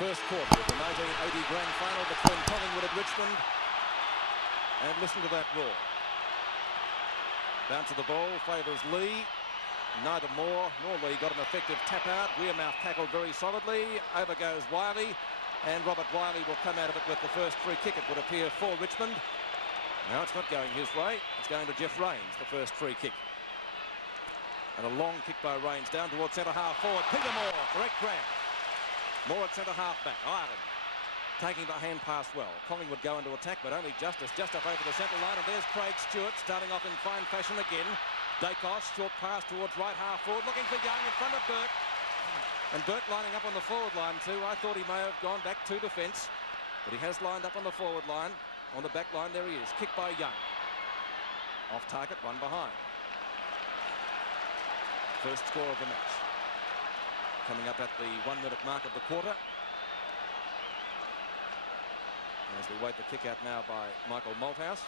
first quarter of the 1980 grand final between Collingwood and Richmond. And listen to that roar. Bounce of the ball favours Lee. Neither Moore nor Lee got an effective tap out. Wearmouth tackled very solidly. Over goes Wiley. And Robert Wiley will come out of it with the first free kick, it would appear, for Richmond. Now it's not going his way. It's going to Jeff Rains, the first free kick. And a long kick by Rains down towards centre half forward. Peter Moore, correct grab. Moore at centre half back. Ireland taking the hand pass well. Collingwood go into attack, but only just up over the centre line. And there's Craig Stewart starting off in fine fashion again. Dacos, short pass towards right half forward, looking for Young in front of Burke. And Burke lining up on the forward line too. I thought he may have gone back to defence, but he has lined up on the forward line. On the back line, there he is. Kick by Young. Off target, one behind. First score of the match. Coming up at the 1 minute mark of the quarter. As we wait the kick out now by Michael Malthouse.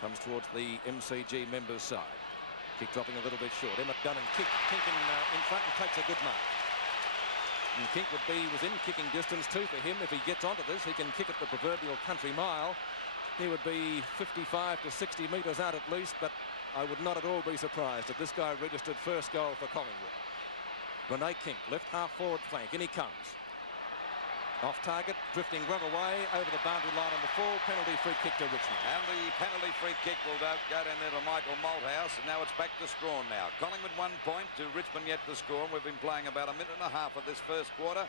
Comes towards the MCG members' side. Kick dropping a little bit short. Emmett Dunn and Kink in front and takes a good mark. And Kink was in kicking distance too for him. If he gets onto this, he can kick at the proverbial country mile. He would be 55 to 60 metres out at least, but I would not at all be surprised if this guy registered first goal for Collingwood. Renee Kink, left half forward flank, in he comes. Off target, drifting well away over the boundary line on the full. Penalty free kick to Richmond. And the penalty free kick will go down there to Michael Malthouse. And now it's back to Strawn now. Collingwood 1 point to Richmond yet to score. We've been playing about a minute and a half of this first quarter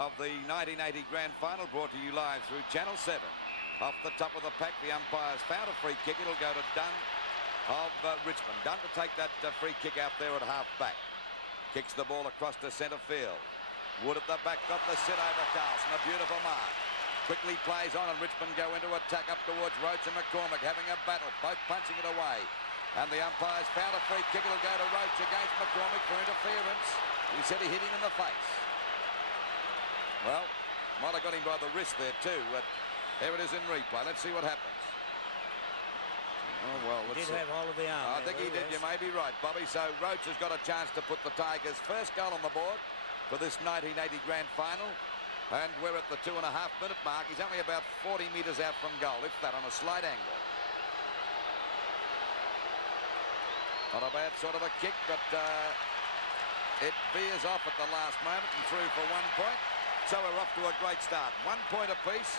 of the 1980 grand final, brought to you live through Channel 7. Off the top of the pack, the umpires found a free kick. It'll go to Dunn of Richmond. Dunn to take that free kick out there at half back. Kicks the ball across to centre field. Wood at the back, got the sit over Carlson, a beautiful mark. Quickly plays on and Richmond go into attack up towards Roach and McCormick, having a battle, both punching it away. And the umpires found a free kick, it'll go to Roach against McCormick for interference. He said he hit him in the face. Well, might have got him by the wrist there too, but here it is in replay. Let's see what happens. Oh, well, he did have hold of the arm. I think he did, you may be right, Bobby. So Roach has got a chance to put the Tigers' first goal on the board for this 1980 grand final, and we're at the 2.5 minute mark. He's only about 40 metres out from goal, if that, on a slight angle. Not a bad sort of a kick, but it veers off at the last moment and through for 1 point. So we're off to a great start. 1 point apiece,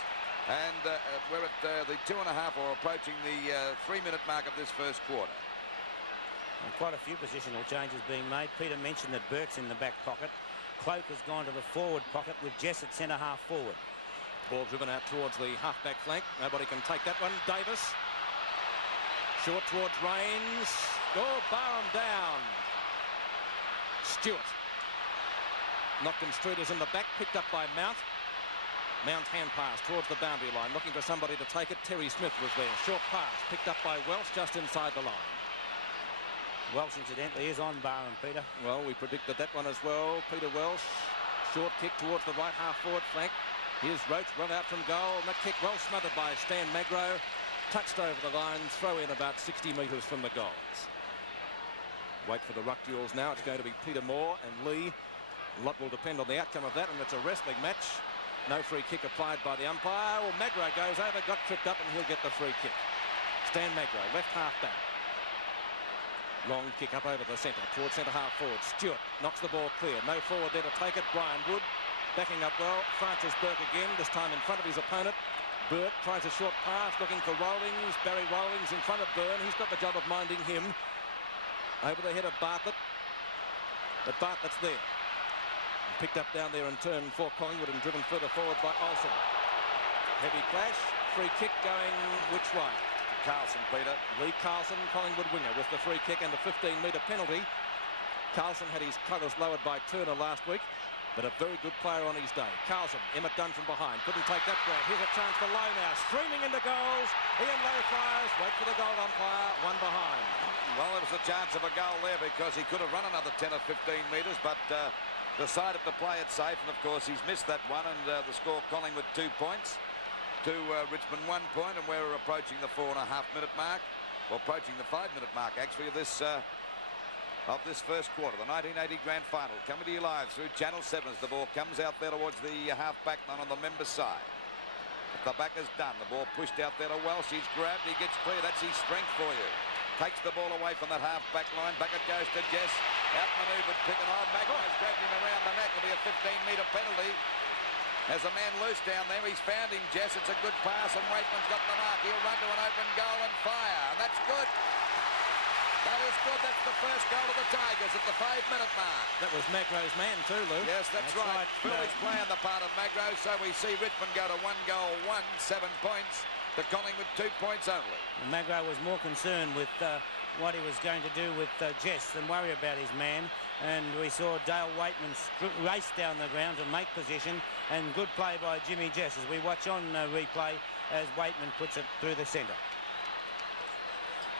and we're at the 2.5 or approaching the 3 minute mark of this first quarter. And quite a few positional changes being made. Peter mentioned that Burke's in the back pocket. Cloak has gone to the forward pocket with Jess at centre half forward. Ball driven out towards the half-back flank. Nobody can take that one. Davis. Short towards Rains. Oh, Barham down. Stewart. Knocked and Streeters in the back. Picked up by Mount. Mount hand pass towards the boundary line. Looking for somebody to take it. Terry Smith was there. Short pass. Picked up by Welsh just inside the line. Welsh, incidentally, is on Barham, Peter. Well, we predicted that one as well. Peter Welsh, short kick towards the right half-forward flank. Here's Roach, run out from goal. And that kick well smothered by Stan Magro. Touched over the line, throw in about 60 metres from the goals. Wait for the ruck duels now. It's going to be Peter Moore and Lee. A lot will depend on the outcome of that, and it's a wrestling match. No free kick applied by the umpire. Well, Magro goes over, got tripped up, and he'll get the free kick. Stan Magro, left half-back. Long kick up over the centre, towards centre half forward. Stewart knocks the ball clear. No forward there to take it. Brian Wood backing up well. Francis Burke again, this time in front of his opponent. Burke tries a short pass, looking for Rollings. Barry Rollings in front of Byrne. He's got the job of minding him. Over the head of Bartlett. But Bartlett's there. Picked up down there in turn for Collingwood and driven further forward by Olsen. Heavy clash. Free kick going which way? Carlson, Peter. Lee Carlson, Collingwood winger, with the free kick and the 15-metre penalty. Carlson had his colours lowered by Turner last week, but a very good player on his day. Carlson, Emmett Dunn from behind, couldn't take that ball. Here's a chance for Lowe now, streaming into goals. Ian Lowe fires, wait for the goal umpire, one behind. Well, there was a chance of a goal there because he could have run another 10 or 15 metres, but decided to play it safe, and of course he's missed that one, and the score Collingwood 2 points to Richmond 1 point, and we're approaching the 4.5 minute mark. approaching the 5-minute mark, actually, of this first quarter. The 1980 Grand Final coming to you live through Channel 7 as the ball comes out there towards the half-back line on the member side. But the back is done. The ball pushed out there to Welsh. He's grabbed. He gets clear. That's his strength for you. Takes the ball away from that half-back line. Back it goes to Jess. Outmaneuvered, picking on. Maguire's grabbed him around the neck. It'll be a 15-metre penalty. There's a man loose down there. He's found him, Jess. It's a good pass, and Waitman's got the mark. He'll run to an open goal and fire. And that's good. That is good. That's the first goal of the Tigers at the 5-minute mark. That was Magro's man too, Lou. Yes, that's right. Philly's playing the part of Magro, so we see Richmond go to 1 goal, 7 points. To Collingwood 2 points only. Well, Magro was more concerned with what he was going to do with Jess than worry about his man. And we saw Dale Waitman race down the ground to make position, and good play by Jimmy Jess as we watch on replay as Waitman puts it through the centre.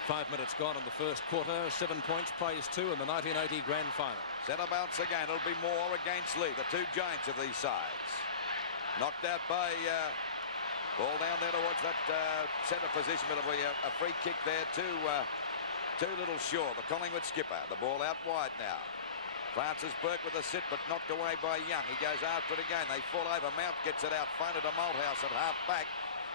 5 minutes gone in the first quarter. 7 points, plays 2 in the 1980 Grand Final. Centre bounce again. It'll be Moore against Lee, the two giants of these sides. Knocked out by... ball down there towards that centre position. It'll be a free kick there to Little Shaw, the Collingwood skipper. The ball out wide now. Francis Burke with a sit, but knocked away by Young. He goes after it again. They fall over. Mount gets it out. Find it to Malthouse at half back.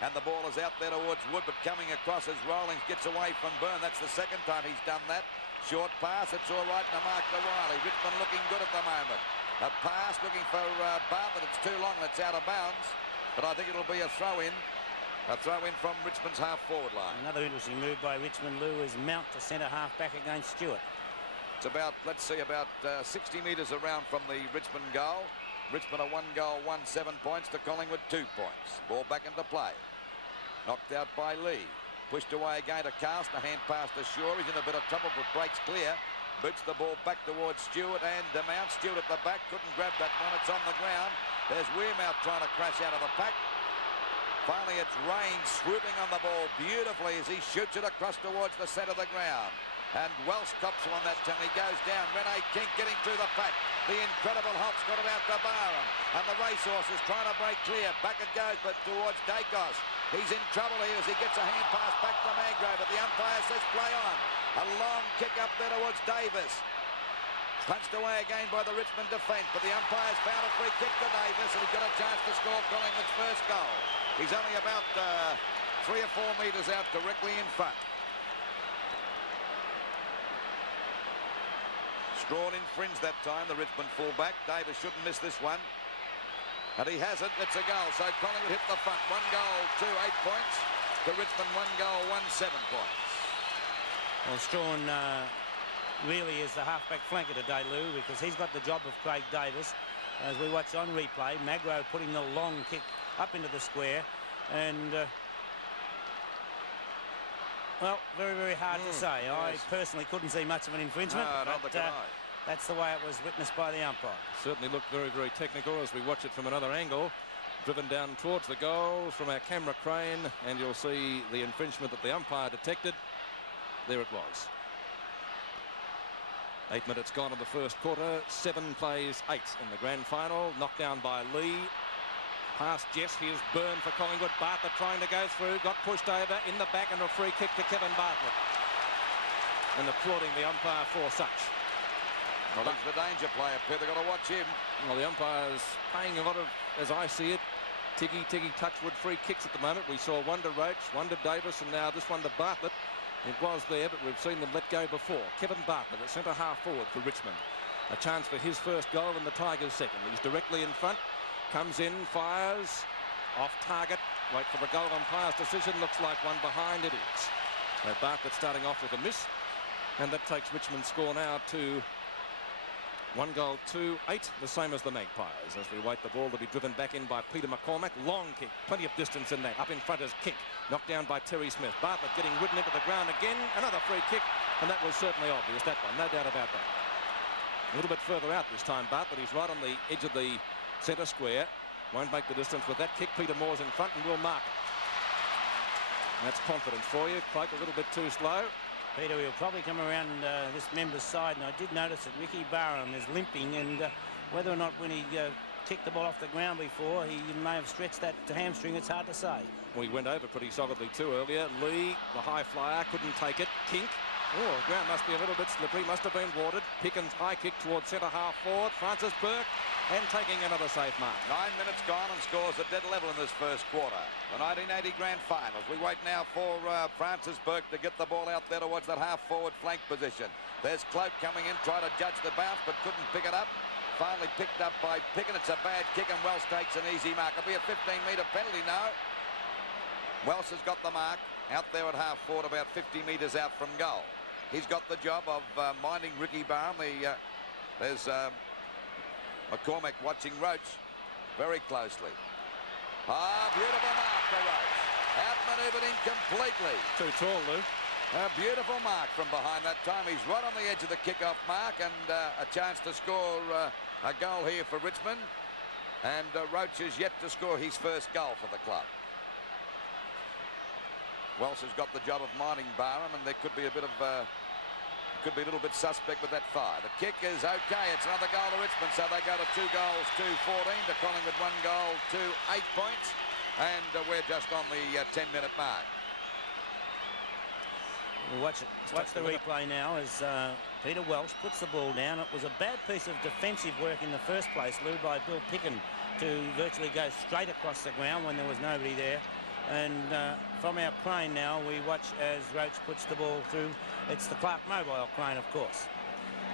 And the ball is out there towards Wood, but coming across as Rawlings gets away from Byrne. That's the second time he's done that. Short pass. It's all right. And a mark to Wiley. Richmond looking good at the moment. A pass looking for Bartlett. It's too long. It's out of bounds. But I think it'll be a throw-in. A throw-in from Richmond's half-forward line. Another interesting move by Richmond, Lou, is Mount to centre half-back against Stewart. It's about, let's see, about 60 metres around from the Richmond goal. Richmond a 1 goal, 7 points to Collingwood 2 points. Ball back into play. Knocked out by Lee. Pushed away again to Carlson. A hand pass to Shaw. He's in a bit of trouble, but breaks clear. Boots the ball back towards Stewart and Mount. Stewart at the back. Couldn't grab that one. It's on the ground. There's Weirmouth trying to crash out of the pack. Finally, it's Rains swooping on the ball beautifully as he shoots it across towards the centre of the ground. And Welsh cops on that time. He goes down. Rene King getting through the pack. The incredible Holt's got it out to Barham. And the racehorse is trying to break clear. Back it goes, but towards Dacos. He's in trouble here as he gets a hand pass back to Magro. But the umpire says play on. A long kick up there towards Davis. Punched away again by the Richmond defence, but the umpire's found a free kick to Davis, and he's got a chance to score Collingwood's first goal. He's only about 3 or 4 metres out directly in front. Strawn infringed that time, the Richmond fullback. Davis shouldn't miss this one. And he hasn't. It's a goal. So Collingwood hit the front. 1 goal, 8 points. To Richmond, 1 goal, 7 points. Well, Strawn... really is the halfback flanker today, Lou, because he's got the job of Craig Davis. As we watch on replay, Magro putting the long kick up into the square, and well, very, very hard to say. Yes. I personally couldn't see much of an infringement, but that's the way it was witnessed by the umpire. Certainly looked very, very technical as we watch it from another angle. Driven down towards the goal from our camera crane, and you'll see the infringement that the umpire detected. There it was. 8 minutes gone in the first quarter. 7 plays 8 in the grand final. Knocked down by Lee. Past Jess. Here's Byrne for Collingwood. Bartlett trying to go through. Got pushed over in the back, and a free kick to Kevin Bartlett. And applauding the umpire for such. Well, he's the danger player, Peter. They've got to watch him. Well, the umpire's paying a lot of, as I see it, Tiggy Touchwood free kicks at the moment. We saw one to Roach, one to Davis, and now this one to Bartlett. It was there, but we've seen them let go before. Kevin Bartlett at centre half forward for Richmond. A chance for his first goal and the Tigers' second. He's directly in front. Comes in, fires. Off target. Wait for the goal umpire's decision. Looks like one behind. It is. So Bartlett starting off with a miss. And that takes Richmond's score now to 1 goal, 8, the same as the Magpies. As we wait the ball to be driven back in by Peter McCormack. Long kick, plenty of distance in that. Up in front is Kink, knocked down by Terry Smith. Bartlett getting ridden into the ground again. Another free kick, and that was certainly obvious, that one, no doubt about that. A little bit further out this time, Bartlett. He's right on the edge of the centre square. Won't make the distance with that kick. Peter Moore's in front and will mark it. And that's confidence for you. Cloak a little bit too slow. Peter, he'll probably come around this member's side, and I did notice that Ricky Barham is limping, and whether or not when he kicked the ball off the ground before, he may have stretched that hamstring. It's hard to say. We went over pretty solidly too earlier. Lee, the high flyer, couldn't take it. Kink. Oh, the ground must be a little bit slippery, must have been watered. Pickens high kick towards centre half forward. Francis Burke, and taking another safe mark. 9 minutes gone and scores at dead level in this first quarter. The 1980 Grand Finals. We wait now for Francis Burke to get the ball out there towards that half forward flank position. There's Cloak coming in, trying to judge the bounce, but couldn't pick it up. Finally picked up by Picken. It's a bad kick, and Welsh takes an easy mark. It'll be a 15-metre penalty now. Welsh has got the mark out there at half forward, about 50 metres out from goal. He's got the job of minding Ricky Barham. There's McCormack watching Roach very closely. Ah, beautiful mark for Roach. Outmaneuvered incompletely. Too tall, Lou. A beautiful mark from behind that time. He's right on the edge of the kick-off mark, and a chance to score a goal here for Richmond. And Roach is yet to score his first goal for the club. Welsh has got the job of minding Barham, and there could be a bit of could be a little bit suspect with that fire. The kick is okay. It's another goal to Richmond, so they go to 2 goals to 14. To Collingwood 1 goal to 8 points, and we're just on the 10-minute mark. We'll watch the replay now as Peter Welsh puts the ball down. It was a bad piece of defensive work in the first place, Lou, by Bill Picken to virtually go straight across the ground when there was nobody there. And from our crane now, we watch as Roach puts the ball through. It's the Clark Mobile crane, of course.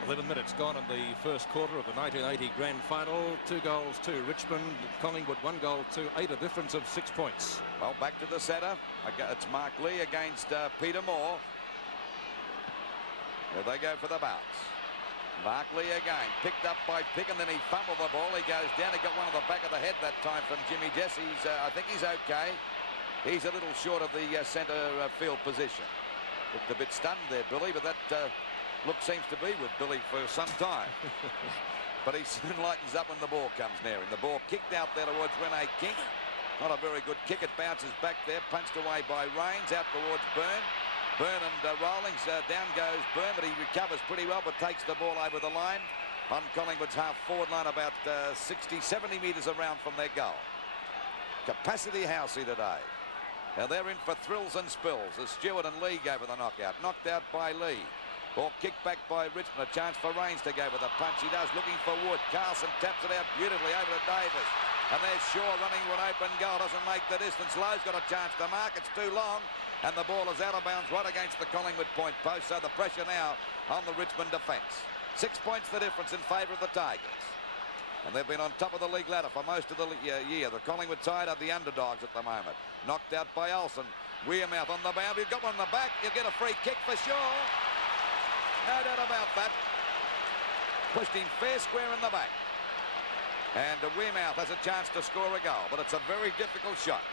11 minutes gone in the first quarter of the 1980 Grand Final. 2 goals to Richmond. Collingwood 1 goal to 8, a difference of 6 points. Well, back to the centre. It's Mark Lee against Peter Moore. There they go for the bounce. Mark Lee again, picked up by Picken, then he fumbled the ball. He goes down. He got one on the back of the head that time from Jimmy Jess. I think he's okay. He's a little short of the centre field position. Looked a bit stunned there, Billy, but that look seems to be with Billy for some time. But he soon lightens up when the ball comes near him. The ball kicked out there towards Rene King. Not a very good kick. It bounces back there, punched away by Rains, out towards Byrne. Byrne and Rawlings, down goes Byrne, but he recovers pretty well, but takes the ball over the line on Collingwood's half-forward line, about 60, 70 metres around from their goal. Capacity housey today. Now they're in for thrills and spills as Stewart and Lee go for the knockout. Knocked out by Lee. Ball kicked back by Richmond. A chance for Rains to go with a punch. He does, looking for Wood. Carlson taps it out beautifully over to Davis. And there's Shaw running to an open goal. Doesn't make the distance. Lowe's got a chance to mark. It's too long. And the ball is out of bounds right against the Collingwood point post. So the pressure now on the Richmond defence. 6 points the difference in favour of the Tigers. And they've been on top of the league ladder for most of the year. The Collingwood side are the underdogs at the moment. Knocked out by Olsen. Weirmouth on the boundary. Got one in the back. He'll get a free kick for Shaw. No doubt about that. Pushed him fair square in the back. And Weirmouth has a chance to score a goal, but it's a very difficult shot.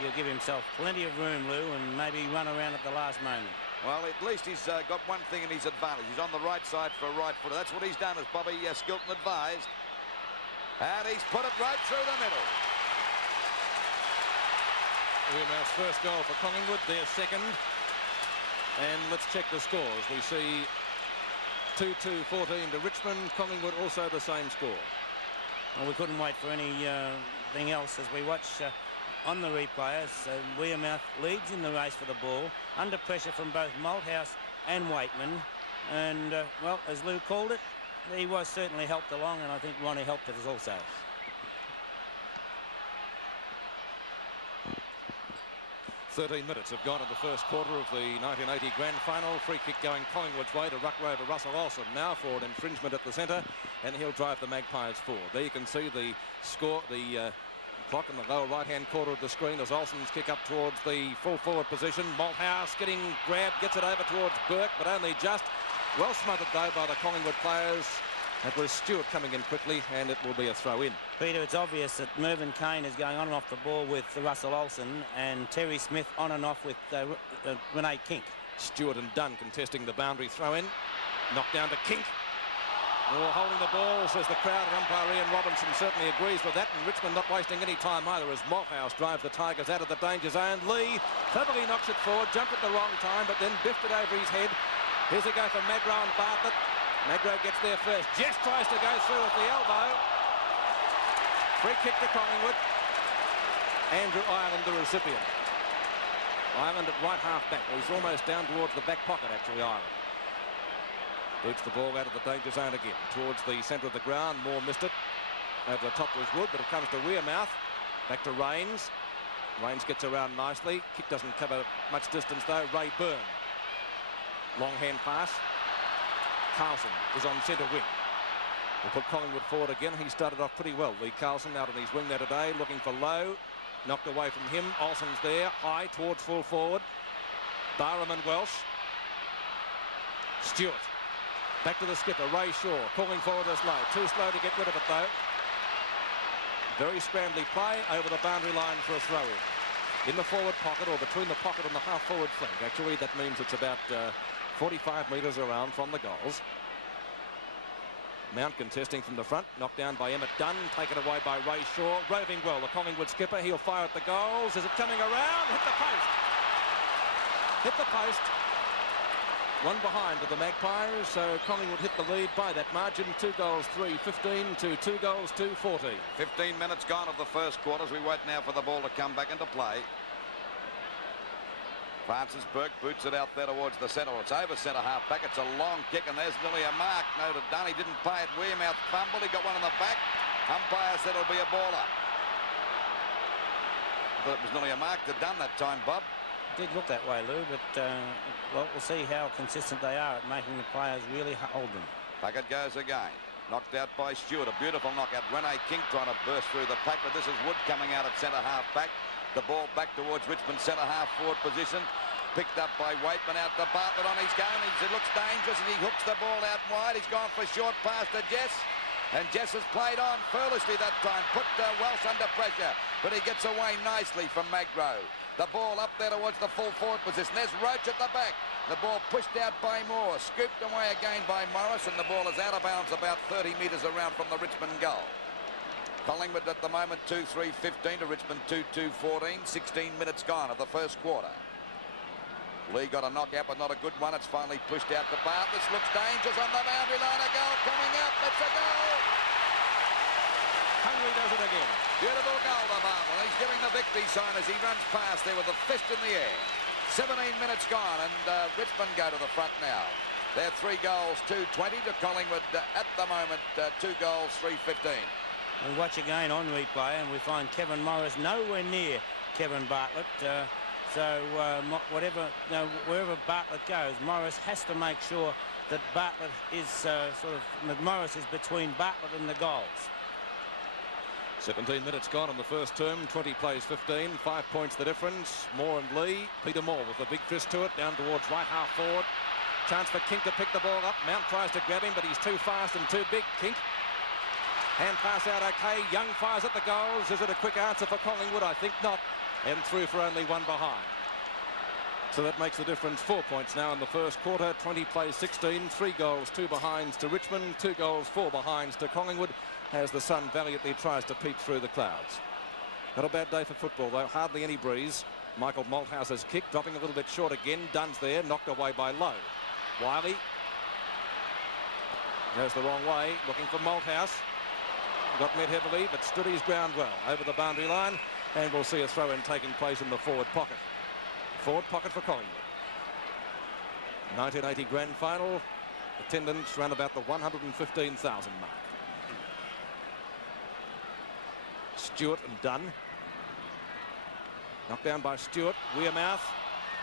He'll give himself plenty of room, Lou, and maybe run around at the last moment. Well, at least he's got one thing in his advantage. He's on the right side for a right footer. That's what he's done, as Bobby Skilton advised. And he's put it right through the middle. Weirmouth's first goal for Collingwood, their second. And let's check the scores. We see 2-2-14 to Richmond. Collingwood also the same score. Well, we couldn't wait for anything else as we watch on the replay. Weirmouth leads in the race for the ball, under pressure from both Malthouse and Waitman. And, well, as Lou called it, he was certainly helped along, and I think Ronnie helped us also. "13 minutes have gone in the first quarter of the 1980 Grand Final. Free kick going Collingwood's way to Ruckrow to Russell Olsen now for an infringement at the centre, and he'll drive the Magpies forward. There you can see the score, the clock in the lower right-hand corner of the screen as Olsen's kick up towards the full forward position. Malthouse getting grabbed, gets it over towards Burke, but only just. Well smothered, though, by the Collingwood players. It was Stewart coming in quickly, and it will be a throw-in. Peter, it's obvious that Mervyn Kane is going on and off the ball with Russell Olsen, and Terry Smith on and off with Rene Kink. Stewart and Dunn contesting the boundary throw-in. Knocked down to Kink. Oh, holding the ball, says the crowd, and umpire Ian Robinson certainly agrees with that, and Richmond not wasting any time either as Malthouse drives the Tigers out of the danger zone. Lee cleverly knocks it forward, jumped at the wrong time, but then biffed it over his head. Here's a go for Magro and Bartlett. Magro gets there first. Jess tries to go through with the elbow. Free kick to Collingwood. Andrew Ireland, the recipient. Ireland at right half back. Well, he's almost down towards the back pocket, actually, Ireland. Boots the ball out of the danger zone again. Towards the centre of the ground. Moore missed it. Over the top was Wood, but it comes to Wearmouth. Back to Rains. Rains gets around nicely. Kick doesn't cover much distance, though. Ray Byrne. Long hand pass. Carlson is on centre wing. We'll put Collingwood forward again. He started off pretty well. Lee Carlson out on his wing there today, looking for Lowe. Knocked away from him. Olsen's there, high towards full forward. Barham and Welsh. Stewart. Back to the skipper, Ray Shaw, calling forward as Lowe. Too slow to get rid of it, though. Very scrambly play over the boundary line for a throw-in. In the forward pocket, or between the pocket and the half-forward flank. Actually, that means it's about 45 metres around from the goals. Mount contesting from the front, knocked down by Emmett Dunn, taken away by Ray Shaw. Roving well, the Collingwood skipper, he'll fire at the goals. Is it coming around? Hit the post. Hit the post. One behind to the Magpies, so Collingwood hit the lead by that margin. 2 goals, 3-15 to 2 goals, 2-14. 15 minutes gone of the first quarter as we wait now for the ball to come back into play. Francis Burke boots it out there towards the centre. It's over centre half back. It's a long kick, and there's nearly a mark. Noted Dunn. He didn't pay it. Wearmouth fumbled. He got one in the back. Umpire said it'll be a baller. But it was nearly a mark to Dunn that time, Bob. It did look that way, Lou, but well, we'll see how consistent they are at making the players really hold them. Back it goes again. Knocked out by Stewart. A beautiful knockout. Rene King trying to burst through the pack, but this is Wood coming out at centre half back. The ball back towards Richmond centre half forward position. Picked up by Waitman out to Bartlett on his gun. It looks dangerous, and he hooks the ball out wide. He's gone for a short pass to Jess. And Jess has played on foolishly that time. Put Welsh under pressure. But he gets away nicely from Magro. The ball up there towards the full forward position. There's Roach at the back. The ball pushed out by Moore. Scooped away again by Morris. And the ball is out of bounds about 30 metres around from the Richmond goal. Collingwood at the moment 2-3-15 to Richmond 2-2-14. 16 minutes gone of the first quarter. Lee got a knockout, but not a good one. It's finally pushed out to Bart. This looks dangerous on the boundary line. A goal coming up. It's a goal. Hungry does it again. Beautiful goal to Bartlett. He's giving the victory sign as he runs past there with a fist in the air. 17 minutes gone, and Richmond go to the front now. They're 3 goals, 2-20 to Collingwood at the moment. 2 goals, 3-15. We watch again on replay, and we find Kevin Morris nowhere near Kevin Bartlett. Wherever Bartlett goes, Morris has to make sure that Bartlett is Morris is between Bartlett and the goals. 17 minutes gone in the first term. 20 plays 15. 5 points the difference. Moore and Lee. Peter Moore with a big fist to it. Down towards right half forward. Chance for Kink to pick the ball up. Mount tries to grab him, but he's too fast and too big. Kink. Hand pass out okay. Young fires at the goals. Is it a quick answer for Collingwood? I think not. And through for only 1 behind. So that makes the difference. 4 points now in the first quarter. 20 plays 16. 3 goals, 2 behinds to Richmond. 2 goals, 4 behinds to Collingwood as the sun valiantly tries to peep through the clouds. Not a bad day for football, though. Hardly any breeze. Michael Malthouse's kick dropping a little bit short again. Dunn's there. Knocked away by Lowe. Wiley goes the wrong way. Looking for Malthouse. Got met heavily, but stood his ground well over the boundary line, and we'll see a throw-in taking place in the forward pocket. Forward pocket for Collingwood. 1980 grand final. Attendance around about the 115,000 mark. Stewart and Dunn. Knocked down by Stewart. Wearmouth.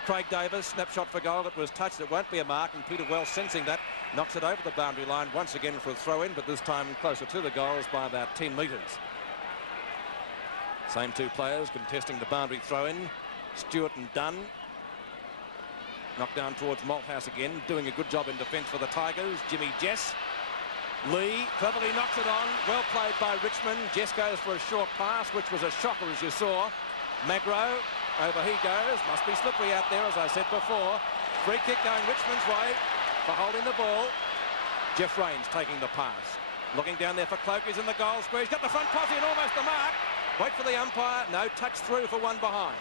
Craig Davis, snapshot for goal. It was touched. It won't be a mark, and Peter Welsh, sensing that, knocks it over the boundary line once again for a throw-in, but this time closer to the goals by about 10 metres. Same 2 players contesting the boundary throw-in. Stewart and Dunn. Knocked down towards Malthouse again, doing a good job in defence for the Tigers. Jimmy Jess. Lee cleverly knocks it on. Well played by Richmond. Jess goes for a short pass, which was a shocker, as you saw. Magro. Over he goes. Must be slippery out there, as I said before. Free kick going Richmond's way for holding the ball. Jeff Rains taking the pass. Looking down there for Cloak. He's in the goal square. He's got the front posse and almost the mark. Wait for the umpire. No, touch through for 1 behind.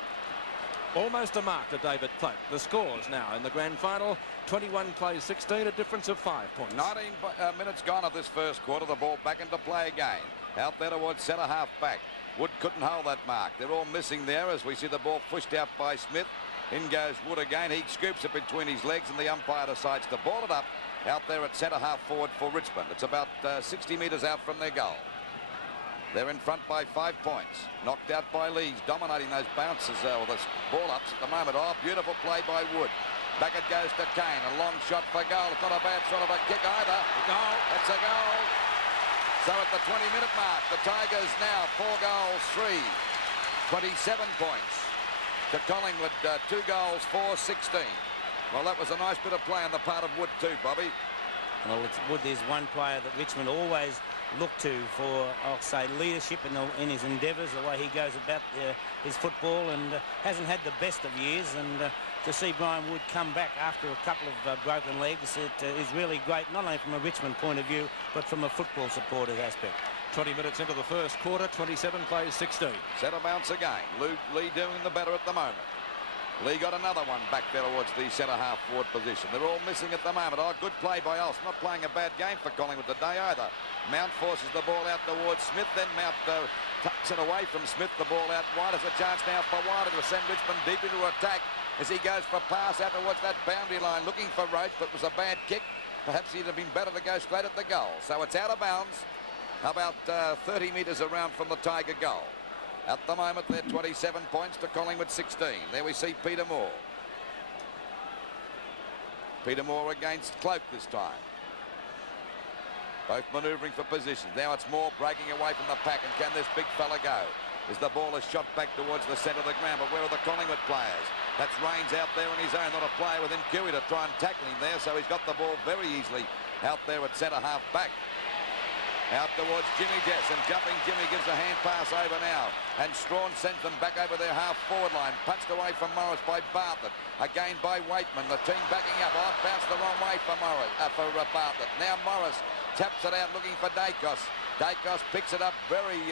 Almost a mark to David Cloak. The scores now in the grand final. 21 plays 16, a difference of 5 points. 19 minutes gone of this first quarter. The ball back into play again. Out there towards centre half back. Wood couldn't hold that mark. They're all missing there as we see the ball pushed out by Smith. In goes Wood again. He scoops it between his legs and the umpire decides to ball it up out there at centre half forward for Richmond. It's about 60 metres out from their goal. They're in front by 5 points. Knocked out by Leeds, dominating those bounces or the ball ups at the moment. Oh, beautiful play by Wood. Back it goes to Kane. A long shot for goal. It's not a bad sort of a kick either. A goal. It's a goal. So at the 20-minute mark, the Tigers now 4 goals, 3. 27 points to Collingwood. 2 goals, 4, 16. Well, that was a nice bit of play on the part of Wood too, Bobby. Well, Wood is one player that Richmond always look to for, I'll say, leadership in his endeavours, the way he goes about his football, and hasn't had the best of years. And to see Brian Wood come back after a couple of broken legs, it is really great, not only from a Richmond point of view, but from a football supporter's aspect. 20 minutes into the first quarter, 27 plays 16. Centre bounce again. Lee doing the better at the moment. Lee got another one back there towards the centre half forward position. They're all missing at the moment. Oh, good play by Ulster. Not playing a bad game for Collingwood today either. Mount forces the ball out towards Smith. Then Mount tucks it away from Smith. The ball out wide. There's a chance now for Wilder to send Richmond deep into attack as he goes for a pass out towards that boundary line, looking for Roach, but it was a bad kick. Perhaps he'd have been better to go straight at the goal. So it's out of bounds, about 30 metres around from the Tiger goal. At the moment, they're 27 points to Collingwood 16. There we see Peter Moore. Peter Moore against Cloak this time. Both manoeuvring for position. Now it's Moore breaking away from the pack, and can this big fella go? As the ball is shot back towards the centre of the ground, but where are the Collingwood players? That's Raines out there on his own, not a player within Kiwi to try and tackle him there, so he's got the ball very easily out there at centre half back. Out towards Jimmy Jess, and jumping Jimmy gives a hand pass over now, and Strawn sends them back over their half forward line. Punched away from Morris by Bartlett, again by Waitman. The team backing up. Oh, bounced the wrong way for Bartlett. Now Morris taps it out looking for Dacos. Dacos picks it up very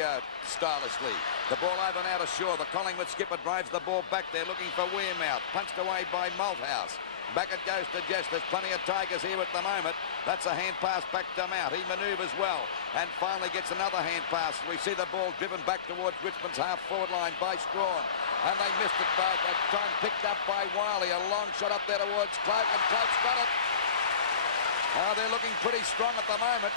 stylishly. The ball over now to Shaw. The Collingwood skipper drives the ball back there looking for Weirmouth. Punched away by Malthouse. Back it goes to Jess. There's plenty of Tigers here at the moment. That's a hand pass back to Mount. He manoeuvres well and finally gets another hand pass. We see the ball driven back towards Richmond's half forward line by Strawn. And they missed it by that time, picked up by Wiley. A long shot up there towards Cloak, and Cloak's got it. They're looking pretty strong at the moment,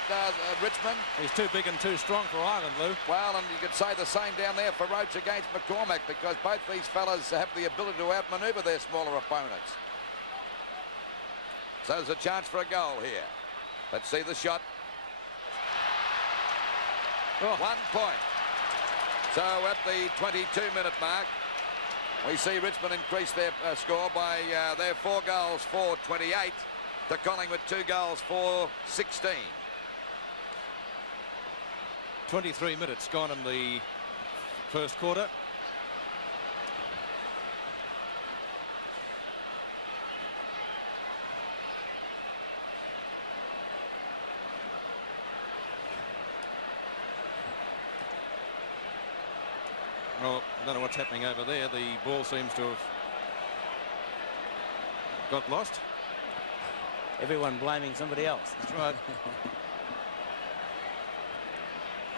Richmond. He's too big and too strong for Ireland, Lou. Well, and you could say the same down there for Roach against McCormack, because both these fellas have the ability to outmanoeuvre their smaller opponents. So there's a chance for a goal here. Let's see the shot. Oh. 1 point. So at the 22-minute mark, we see Richmond increase their score by their 4 goals, 4-28. To Collingwood, 2 goals, 4-16. 23 minutes gone in the first quarter. Well, I don't know what's happening over there. The ball seems to have got lost. Everyone blaming somebody else. That's right.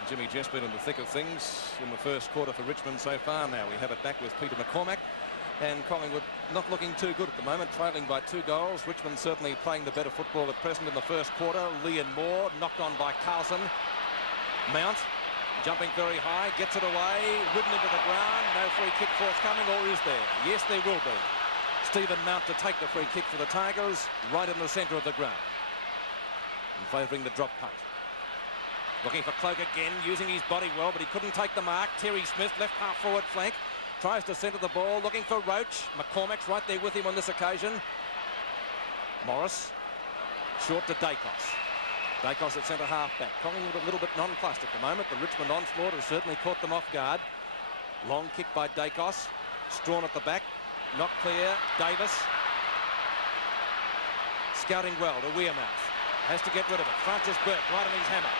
Jimmy Jess been in the thick of things in the first quarter for Richmond so far. Now we have it back with Peter McCormack, and Collingwood not looking too good at the moment, trailing by 2 goals. Richmond certainly playing the better football at present in the first quarter. Lee and Moore knocked on by Carlson. Mount jumping very high, gets it away, ridden into the ground. No free kick forthcoming, or is there? Yes, there will be. Stephen Mount to take the free kick for the Tigers, right in the centre of the ground, and favouring the drop punt. Looking for Cloak again, using his body well, but he couldn't take the mark. Terry Smith, left half forward flank, tries to centre the ball, looking for Roach. McCormack's right there with him on this occasion. Morris, short to Dacos. Dacos at centre half back. Collingwood a little bit nonplussed at the moment. The Richmond onslaught has certainly caught them off guard. Long kick by Dacos. Strawn at the back. Not clear. Davis. Scouting well to Weirmouth. Has to get rid of it. Francis Burke right on his hammer.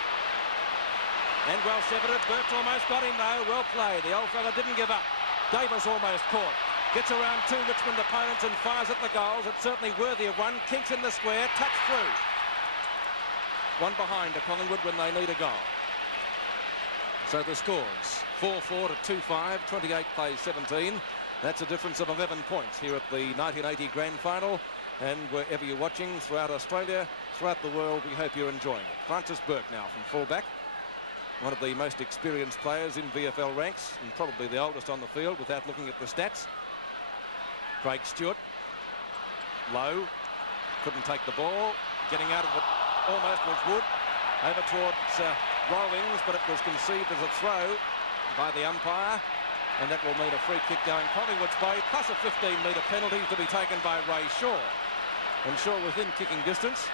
And well shepherded. Burke's almost got him though. Well played. The old fella didn't give up. Davis almost caught. Gets around two Richmond opponents and fires at the goals. It's certainly worthy of one. Kinks in the square, touch through. One behind to Collingwood when they need a goal. So the scores, 4-4 to 2-5, 28 plays 17. That's a difference of 11 points here at the 1980 Grand Final. And wherever you're watching throughout Australia, throughout the world, we hope you're enjoying it. Francis Burke now from fullback. One of the most experienced players in VFL ranks and probably the oldest on the field without looking at the stats. Craig Stewart, low, couldn't take the ball, getting out of it almost was Wood, over towards Rawlings, but it was conceived as a throw by the umpire, and that will mean a free kick going Collingwood's way, plus a 15-metre penalty to be taken by Ray Shaw. And Shaw within kicking distance.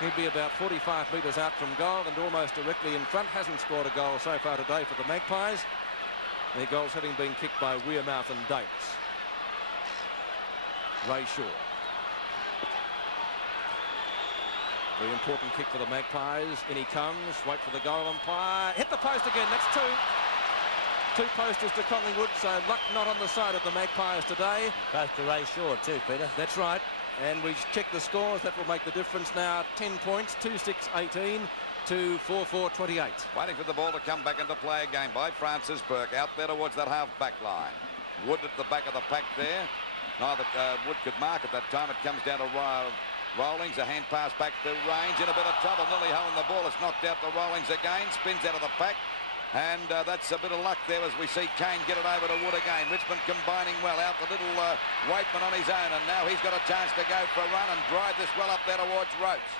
He'd be about 45 metres out from goal and almost directly in front. Hasn't scored a goal so far today for the Magpies. Their goals having been kicked by Weirmouth and Davis. Ray Shaw. Very important kick for the Magpies. In he comes. Wait for the goal umpire. Hit the post again. That's two. Two posters to Collingwood, so luck not on the side of the Magpies today. Both to Ray Shaw too, Peter. That's right. And we check the scores. That will make the difference now. 10 points, 2-6-18 to 4-4-28. Waiting for the ball to come back into play again by Francis Burke. Out there towards that half-back line. Wood at the back of the pack there. Neither Wood could mark at that time. It comes down to Rawlings. A hand pass back to Range. In a bit of trouble. Nearly holding the ball. It's knocked out to Rawlings again. Spins out of the pack. And that's a bit of luck there as we see Kane get it over to Wood again. Richmond combining well. Out the little Waitman on his own. And now he's got a chance to go for a run and drive this well up there towards Roach.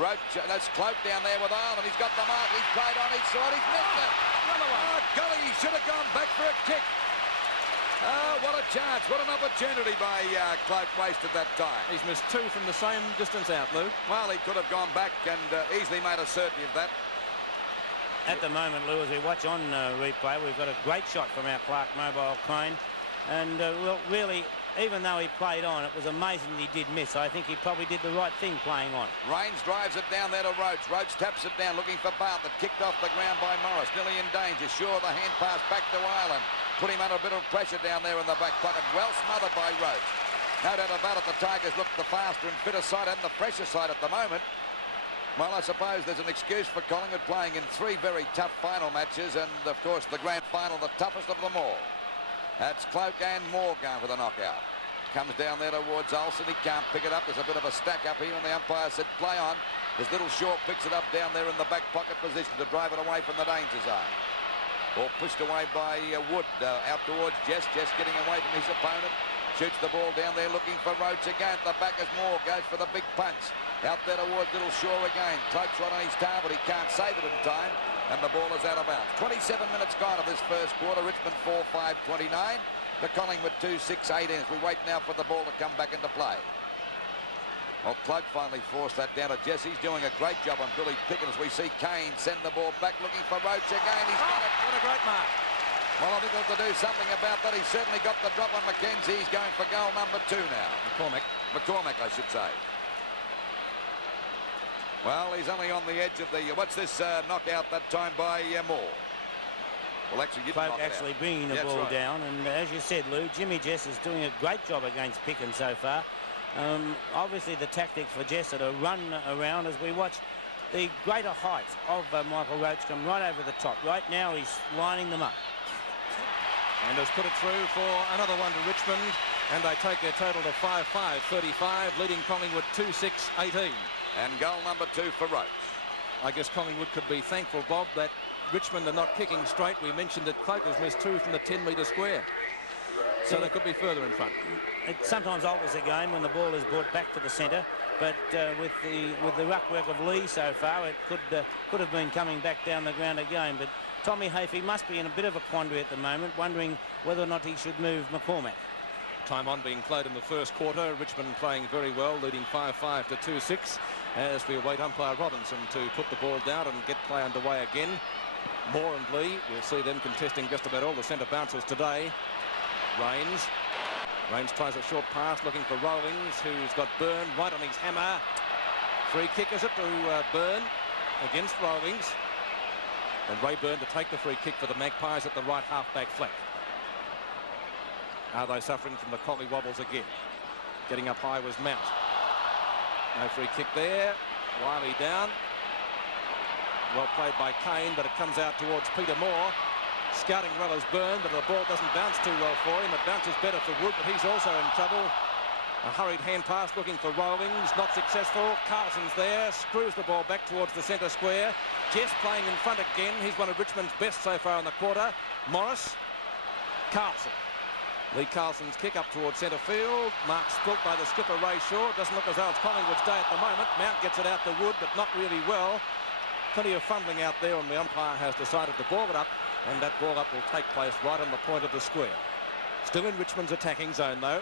Roach, that's Cloak down there with Ireland. He's got the mark. He's played on his side. He's missed it. Another one. Oh, golly, he should have gone back for a kick. Oh, what a chance. What an opportunity by Cloak wasted that time. He's missed two from the same distance out, Lou. Well, he could have gone back and easily made a certainty of that. At the moment, Lou, as we watch on replay, we've got a great shot from our Clark mobile crane. And well, really, even though he played on, it was amazing that he did miss. I think he probably did the right thing playing on. Raines drives it down there to Roach. Roach taps it down, looking for Bartlett. Kicked off the ground by Morris. Nearly in danger. Sure, the hand pass back to Ireland. Put him under a bit of pressure down there in the back pocket. Well smothered by Roach. No doubt about it, the Tigers look the faster and fitter side and the fresher side at the moment. Well, I suppose there's an excuse for Collingwood playing in three very tough final matches and, of course, the grand final, the toughest of them all. That's Cloak and Moore going for the knockout. Comes down there towards Olsen. He can't pick it up. There's a bit of a stack up here, and the umpire said play on. His little Shaw picks it up down there in the back pocket position to drive it away from the danger zone. Or pushed away by Wood out towards Jess. Jess getting away from his opponent. Shoots the ball down there looking for Roach again. At the back as Moore goes for the big punch. Out there towards little Shaw again. Cloak's right on his tail, but he can't save it in time. And the ball is out of bounds. 27 minutes gone of this first quarter. Richmond 4-5-29. The Collingwood 2-6-18 as we wait now for the ball to come back into play. Well, Cloak finally forced that down to Jess. He's doing a great job on Billy Pickett as we see Kane send the ball back looking for Roach again. He's got it. What a great mark. Well, I think they'll have to do something about that. He's certainly got the drop on McKenzie. He's going for goal number 2 now. McCormack, I should say. Well, he's only on the edge of the... What's this knockout that time by Moore? Well, actually, you didn't knock it actually out. bringing the ball down. And as you said, Lou, Jimmy Jess is doing a great job against Picken so far. Obviously, the tactic for Jess are to run around as we watch the greater height of Michael Roach come right over the top. Right now, he's lining them up. And has put it through for another one to Richmond. And they take a total of 5-5-35, leading Collingwood 2-6-18. And goal number 2 for Roach. I guess Collingwood could be thankful, Bob, that Richmond are not kicking straight. We mentioned that Cloak has missed 2 from the 10-metre square. So they could be further in front. It sometimes alters a game when the ball is brought back to the centre. But with the ruck work of Lee so far, it could have been coming back down the ground again. But Tommy Hafey must be in a bit of a quandary at the moment, wondering whether or not he should move McCormack. Time on being played in the first quarter. Richmond playing very well, leading 5-5 to 2-6 as we await umpire Robinson to put the ball down and get play underway again. Moore and Lee, we'll see them contesting just about all the centre bounces today. Raines tries a short pass looking for Rawlings, who's got Byrne right on his hammer. Free kick is it to Byrne against Rawlings. And Ray Byrne to take the free kick for the Magpies at the right half-back flank. Are they suffering from the collie wobbles again? Getting up high was Mount. No free kick there. Wiley down. Well played by Kane, but it comes out towards Peter Moore. Scouting well as Byrne, but the ball doesn't bounce too well for him. It bounces better for Wood, but he's also in trouble. A hurried hand pass looking for Rawlings, not successful. Carlson's there, screws the ball back towards the centre square. Jess playing in front again. He's one of Richmond's best so far in the quarter. Morris. Carlson. Lee Carlson's kick up towards centre field. Marked spilt by the skipper Ray Shaw. Doesn't look as though it's Collingwood's day at the moment. Mount gets it out to Wood, but not really well. Plenty of fumbling out there, and the umpire has decided to ball it up, and that ball up will take place right on the point of the square. Still in Richmond's attacking zone, though.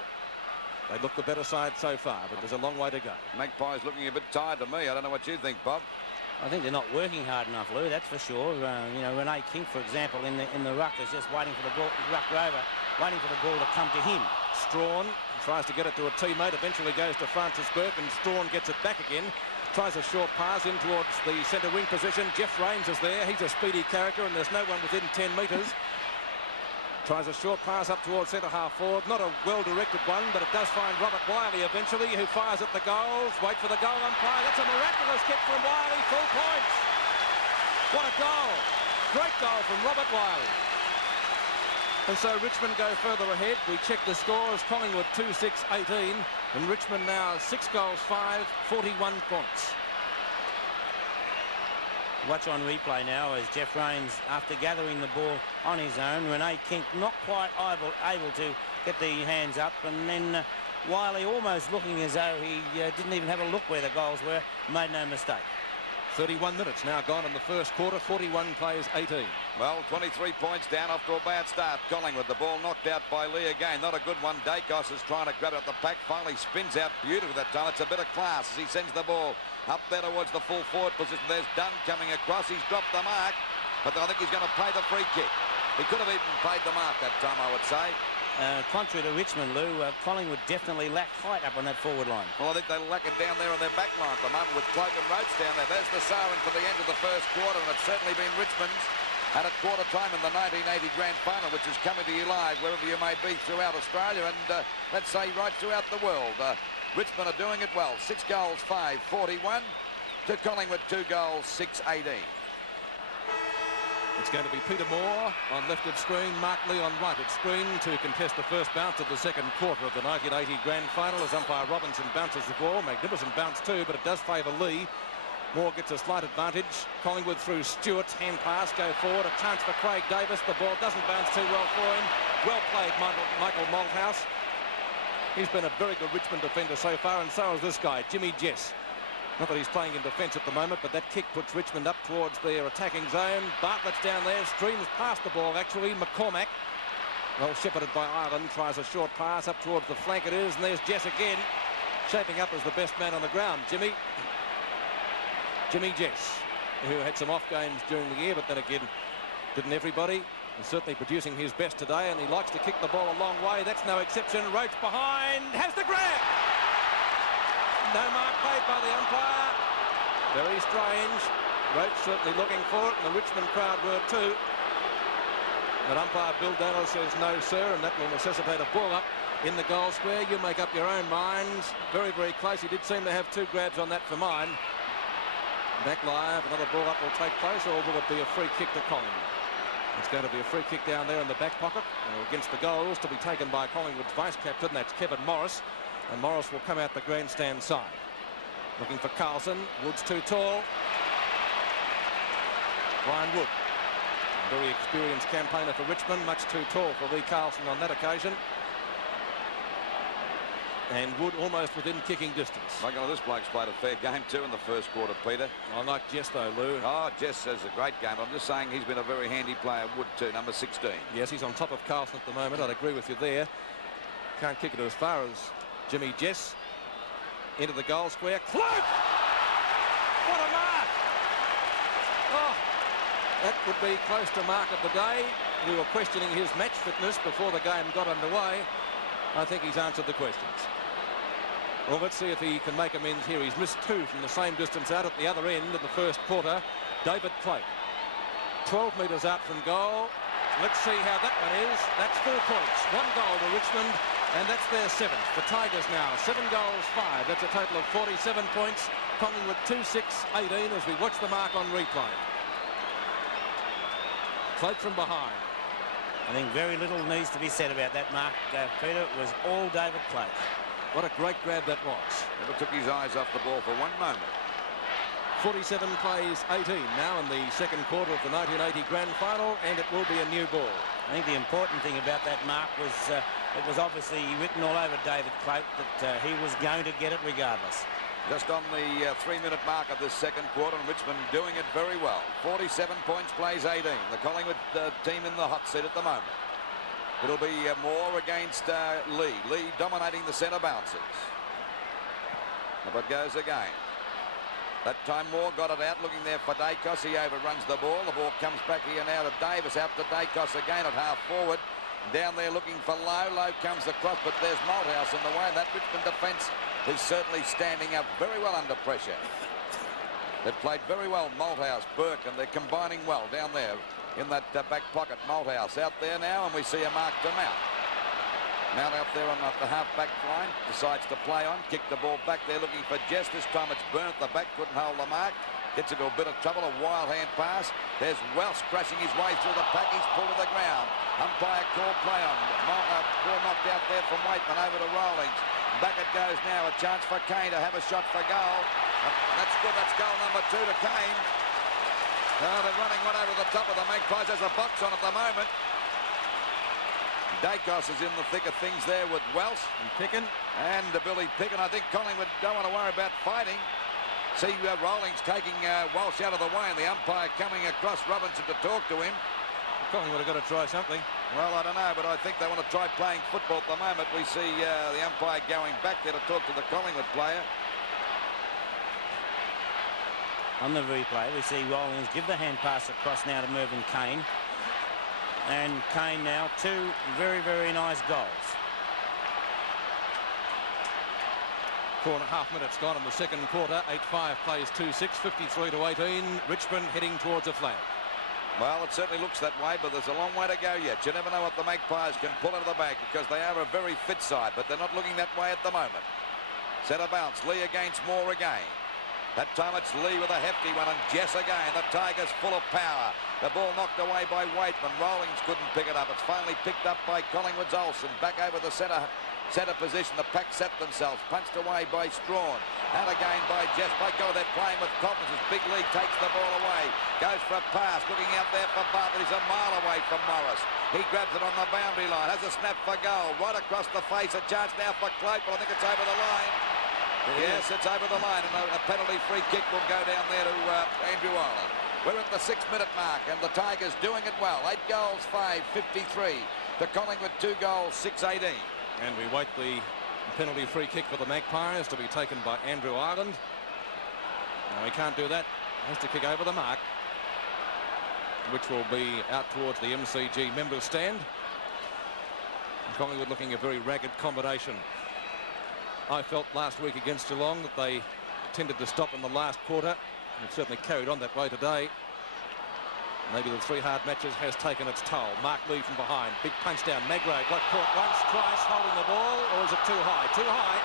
They look the better side so far, but there's a long way to go. Magpies looking a bit tired to me. I don't know what you think, Bob. I think they're not working hard enough, Lou, that's for sure. You know, Renee King, for example, in the ruck is just waiting for the ball, ruck rover, waiting for the ball to come to him. Strawn tries to get it to a teammate, eventually goes to Francis Burke, and Strawn gets it back again. Tries a short pass in towards the centre wing position. Jeff Raines is there. He's a speedy character, and there's no one within 10 metres. Tries a short pass up towards centre half forward. Not a well-directed one, but it does find Robert Wiley eventually, who fires at the goals. Wait for the goal umpire. That's a miraculous kick from Wiley. Full points. What a goal. Great goal from Robert Wiley. And so Richmond go further ahead. We check the scores. Collingwood 2-6-18. And Richmond now 6 goals, 5, 41 points. Watch on replay now as Jeff Raines, after gathering the ball on his own, Renee King not quite able to get the hands up, and then Wiley almost looking as though he didn't even have a look where the goals were, made no mistake. 31 minutes now gone in the first quarter, 41 plays 18. Well, 23 points down after a bad start. Collingwood, the ball knocked out by Lee again. Not a good one. Dacos is trying to grab it at the pack. Finally spins out beautifully that time. It's a bit of class as he sends the ball up there towards the full forward position. There's Dunn coming across. He's dropped the mark, but I think he's going to pay the free kick. He could have even paid the mark that time, I would say. Contrary to Richmond, Lou, Collingwood definitely lack height up on that forward line. Well, I think they lack it down there on their back line at the moment with Cloak and Roach down there. There's the siren for the end of the first quarter, and it's certainly been Richmond's at a quarter time in the 1980 Grand Final, which is coming to you live wherever you may be throughout Australia and let's say right throughout the world. Richmond are doing it well. 6 goals, 5, 41 to Collingwood, 2 goals, 6, 18. It's going to be Peter Moore on left of screen, Mark Lee on right of screen to contest the first bounce of the second quarter of the 1980 Grand Final as umpire Robinson bounces the ball. Magnificent bounce too, but it does favour Lee. Moore gets a slight advantage. Collingwood through Stewart, hand pass, go forward. A chance for Craig Davis. The ball doesn't bounce too well for him. Well played, Michael Malthouse. He's been a very good Richmond defender so far, and so is this guy, Jimmy Jess. Not that he's playing in defence at the moment, but that kick puts Richmond up towards their attacking zone. Bartlett's down there, streams past the ball actually. McCormack, well shepherded by Ireland, tries a short pass up towards the flank it is, and there's Jess again, shaping up as the best man on the ground. Jimmy Jess, who had some off games during the year, but then again, didn't everybody? He's certainly producing his best today, and he likes to kick the ball a long way. That's no exception. Roach behind, has the grab. No mark played by the umpire. Very strange. Roach certainly looking for it, and the Richmond crowd were too. But umpire Bill Daniel says no, sir, and that will necessitate a ball up in the goal square. You make up your own minds. Very, very close. He did seem to have 2 grabs on that for mine. Back live, another ball up will take place, or will it be a free kick to Collingwood? It's going to be a free kick down there in the back pocket against the goals to be taken by Collingwood's vice-captain. That's Kevin Morris. And Morris will come out the grandstand side. Looking for Carlson. Wood's too tall. Brian Wood, a very experienced campaigner for Richmond. Much too tall for Lee Carlson on that occasion. And Wood almost within kicking distance. I reckon this bloke's played a fair game too in the first quarter, Peter. I like Jess though, Lou. Oh, Jess has a great game. I'm just saying he's been a very handy player, Wood too, number 16. Yes, he's on top of Carlson at the moment. I'd agree with you there. Can't kick it as far as Jimmy Jess. Into the goal square. Cloak! What a mark! Oh, that would be close to mark of the day. We were questioning his match fitness before the game got underway. I think he's answered the questions. Well, let's see if he can make amends here. He's missed 2 from the same distance out at the other end in the first quarter. David Cloak. 12 metres out from goal. Let's see how that one is. That's 4 points. 1 goal to Richmond, and that's their 7th. The Tigers now 7 goals, 5. That's a total of 47 points. Collingwood 2-6-18 as we watch the mark on replay. Cloak from behind. I think very little needs to be said about that mark, Peter. It was all David Cloak. What a great grab that was. Never took his eyes off the ball for one moment. 47 plays 18 now in the second quarter of the 1980 grand final, and it will be a new ball. I think the important thing about that mark was it was obviously written all over David Cloak that he was going to get it regardless. Just on the 3-minute mark of this second quarter, and Richmond doing it very well. 47 points, plays 18. The Collingwood team in the hot seat at the moment. It'll be Moore against Lee. Lee dominating the centre bounces. Up it goes again. That time Moore got it out, looking there for Dacos. He overruns the ball. The ball comes back here now to Davis. Out to Dacos again at half forward. Down there looking for Lowe. Lowe comes across, but there's Malthouse in the way. That Richmond defence is certainly standing up very well under pressure. They've played very well, Malthouse, Burke, and they're combining well down there in that back pocket. Malthouse out there now, and we see a mark to Mount. Mount out there on the half-back line, decides to play on, kick the ball back there looking for Jess. This time it's Byrne at the back, couldn't hold the mark. Gets into a bit of trouble, a wild hand pass. There's Welsh crashing his way through the pack. He's pulled to the ground. Umpire call play on. Ball knocked out there from Waitman over to Rawlings. Back it goes now. A chance for Kane to have a shot for goal. That's good. That's goal number 2 to Kane. They're running one over the top of the Magpies. There's a box on at the moment. Dacos is in the thick of things there with Welsh and Picken. And Billy Picken. I think Collingwood don't want to worry about fighting. See Rawlings taking Welsh out of the way, and the umpire coming across Robinson to talk to him. Collingwood have got to try something. Well, I don't know, but I think they want to try playing football at the moment. We see the umpire going back there to talk to the Collingwood player. On the replay, we see Rawlings give the hand pass across now to Mervyn Kane. And Kane now 2 very, very nice goals. 4.5 minutes gone in the second quarter. 8-5 plays 2-6, 53-18. Richmond heading towards a flag. Well, it certainly looks that way, but there's a long way to go yet. You never know what the Magpies can pull out of the bag because they are a very fit side, but they're not looking that way at the moment. Centre bounce. Lee against Moore again. That time it's Lee with a hefty one, and Jess again. The Tigers full of power. The ball knocked away by Waitman. Rawlings couldn't pick it up. It's finally picked up by Collingwood's Olsen. Back over the centre position. The pack set themselves. Punched away by Strawn. And again by Jess. By God, they're playing with confidence. Big Lee takes the ball away. Goes for a pass. Looking out there for Bartlett. He's a mile away from Morris. He grabs it on the boundary line. Has a snap for goal. Right across the face. A chance now for Cloak, but I think it's over the line. Yes, it's over the line, and a penalty free kick will go down there to Andrew Ireland. We're at the 6-minute mark, and the Tigers doing it well. 8 goals, 5-53. The Collingwood 2 goals, 6-18. And we wait the penalty free kick for the Magpies to be taken by Andrew Ireland. No, he can't do that. He has to kick over the mark, which will be out towards the MCG members stand. And Collingwood looking a very ragged combination. I felt last week against Geelong that they tended to stop in the last quarter. It certainly carried on that way today. Maybe the 3 hard matches has taken its toll. Mark Lee from behind. Big punch down. Magro got caught once, twice, holding the ball. Or is it too high? Too high.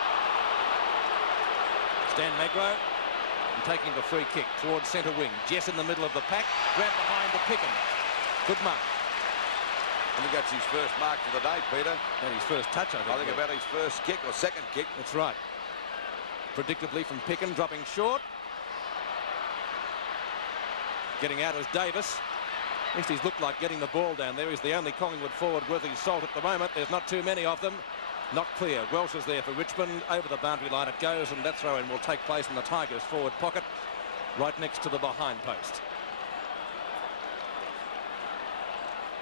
Stan Magro and taking the free kick towards centre wing. Jess in the middle of the pack. Grab behind the Picken. Good mark. And he gets his first mark for the day, Peter. And his first touch, I think. I think about his first kick or second kick. That's right. Predictably from Picken, dropping short. Getting out is Davis. At least he's looked like getting the ball down there. He's the only Collingwood forward worth his salt at the moment. There's not too many of them. Not clear. Welsh is there for Richmond. Over the boundary line it goes, and that throw-in will take place in the Tigers' forward pocket, right next to the behind post.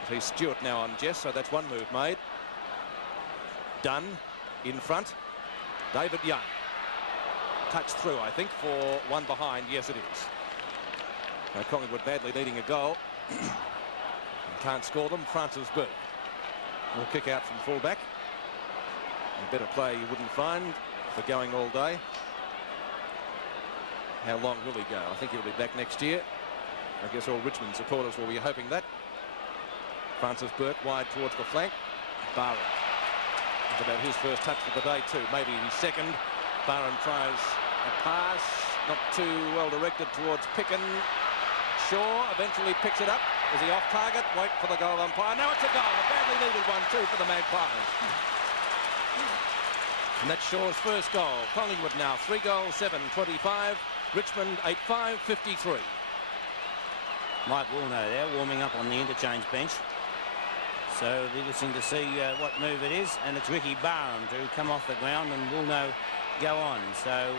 He's Stewart now on Jess, so that's one move made. Dunn in front. David Young. Touch through, I think, for one behind. Yes, it is. Now Collingwood badly needing a goal. Can't score them. Francis Burke will kick out from fullback. A better play you wouldn't find for going all day. How long will he go? I think he'll be back next year. I guess all Richmond supporters will be hoping that. Francis Burke wide towards the flank. Barham. It's about his first touch of the day too. Maybe his second. Barham tries a pass. Not too well directed towards Picken. Shaw eventually picks it up. Is he off target? Wait for the goal umpire. Now it's a goal. A badly needed one too for the Magpies. And that's Shaw's first goal. Collingwood now 3 goals, 7-25. Richmond 8-5, 53. Mike Woolnough there warming up on the interchange bench. So it'll be interesting to see what move it is. And it's Ricky Barham to come off the ground and Woolnough go on. So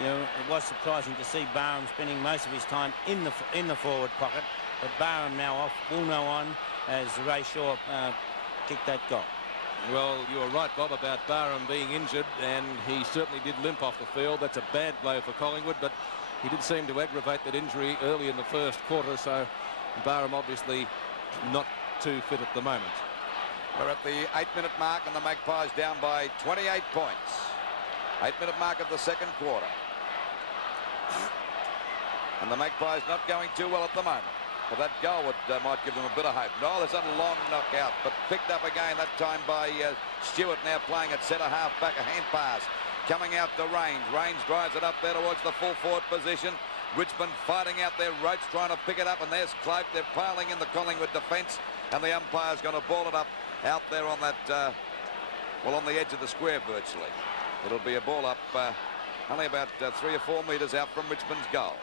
you know, it was surprising to see Barham spending most of his time in the forward pocket. But Barham now off, Woolnough on as Ray Shaw kicked that goal. Well, you were right, Bob, about Barham being injured, and he certainly did limp off the field. That's a bad blow for Collingwood, but he did seem to aggravate that injury early in the first quarter, so Barham obviously not too fit at the moment. We're at the 8-minute mark and the Magpies down by 28 points. 8-minute mark of the second quarter. And the Magpies not going too well at the moment. Well, that goal might give them a bit of hope. No, there's a long knockout, but picked up again that time by Stewart, now playing at centre half back, a hand pass. Coming out to Rains. Rains drives it up there towards the full forward position. Richmond fighting out there. Roach trying to pick it up, and there's Cloak. They're piling in the Collingwood defence, and the umpire's going to ball it up out there on that, well, on the edge of the square virtually. It'll be a ball up only about 3 or 4 metres out from Richmond's goal.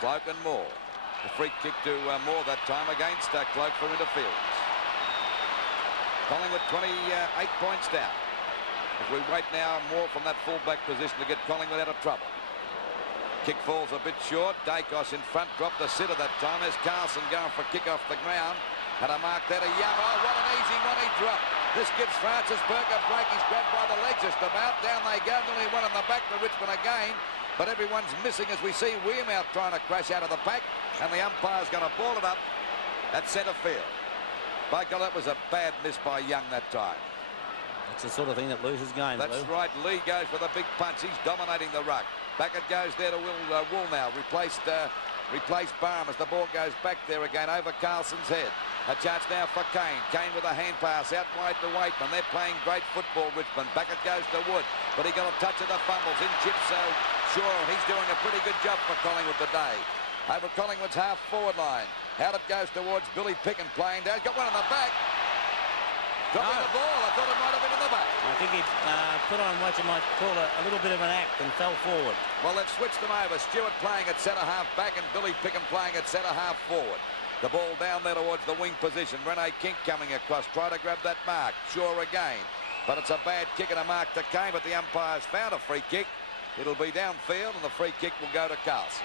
Cloak and Moore. The free kick to Moore that time against Cloak for interference. Collingwood 28 points down. If we wait now more from that full-back position to get Collingwood out of trouble. Kick falls a bit short. Dacos in front, dropped the sitter that time. There's Carlson going for a kick off the ground. Had a mark there to Young. Oh, what an easy one he dropped. This gives Francis Burke a break. He's grabbed by the legs just about. Down they go. Nearly one in the back to Richmond again. But everyone's missing as we see Wearmouth trying to crash out of the pack. And the umpire's going to ball it up at centre field. By God, that was a bad miss by Young that time. It's the sort of thing that loses games. That's Lou. right. Lee goes with a big punch. He's dominating the ruck. Back it goes there to Wool now. Replaced Barham as the ball goes back there again over Carlson's head. A chance now for Kane. Kane with a hand pass out wide to Waitman. They're playing great football, Richmond. Back it goes to Wood. But he got a touch of the fumbles. In chips, so sure, he's doing a pretty good job for Collingwood today. Over Collingwood's half-forward line. Out it goes towards Billy Picken playing down. Got one in the back. Dropping the ball. I thought it might have been in the back. I think he put on what you might call a little bit of an act and fell forward. Well, they've switched them over. Stewart playing at centre half back and Billy Picken playing at centre half forward. The ball down there towards the wing position. Rene King coming across. Try to grab that mark. Sure again. But it's a bad kick and a mark to Kane. But the umpire's found a free kick. It'll be downfield and the free kick will go to Carlson.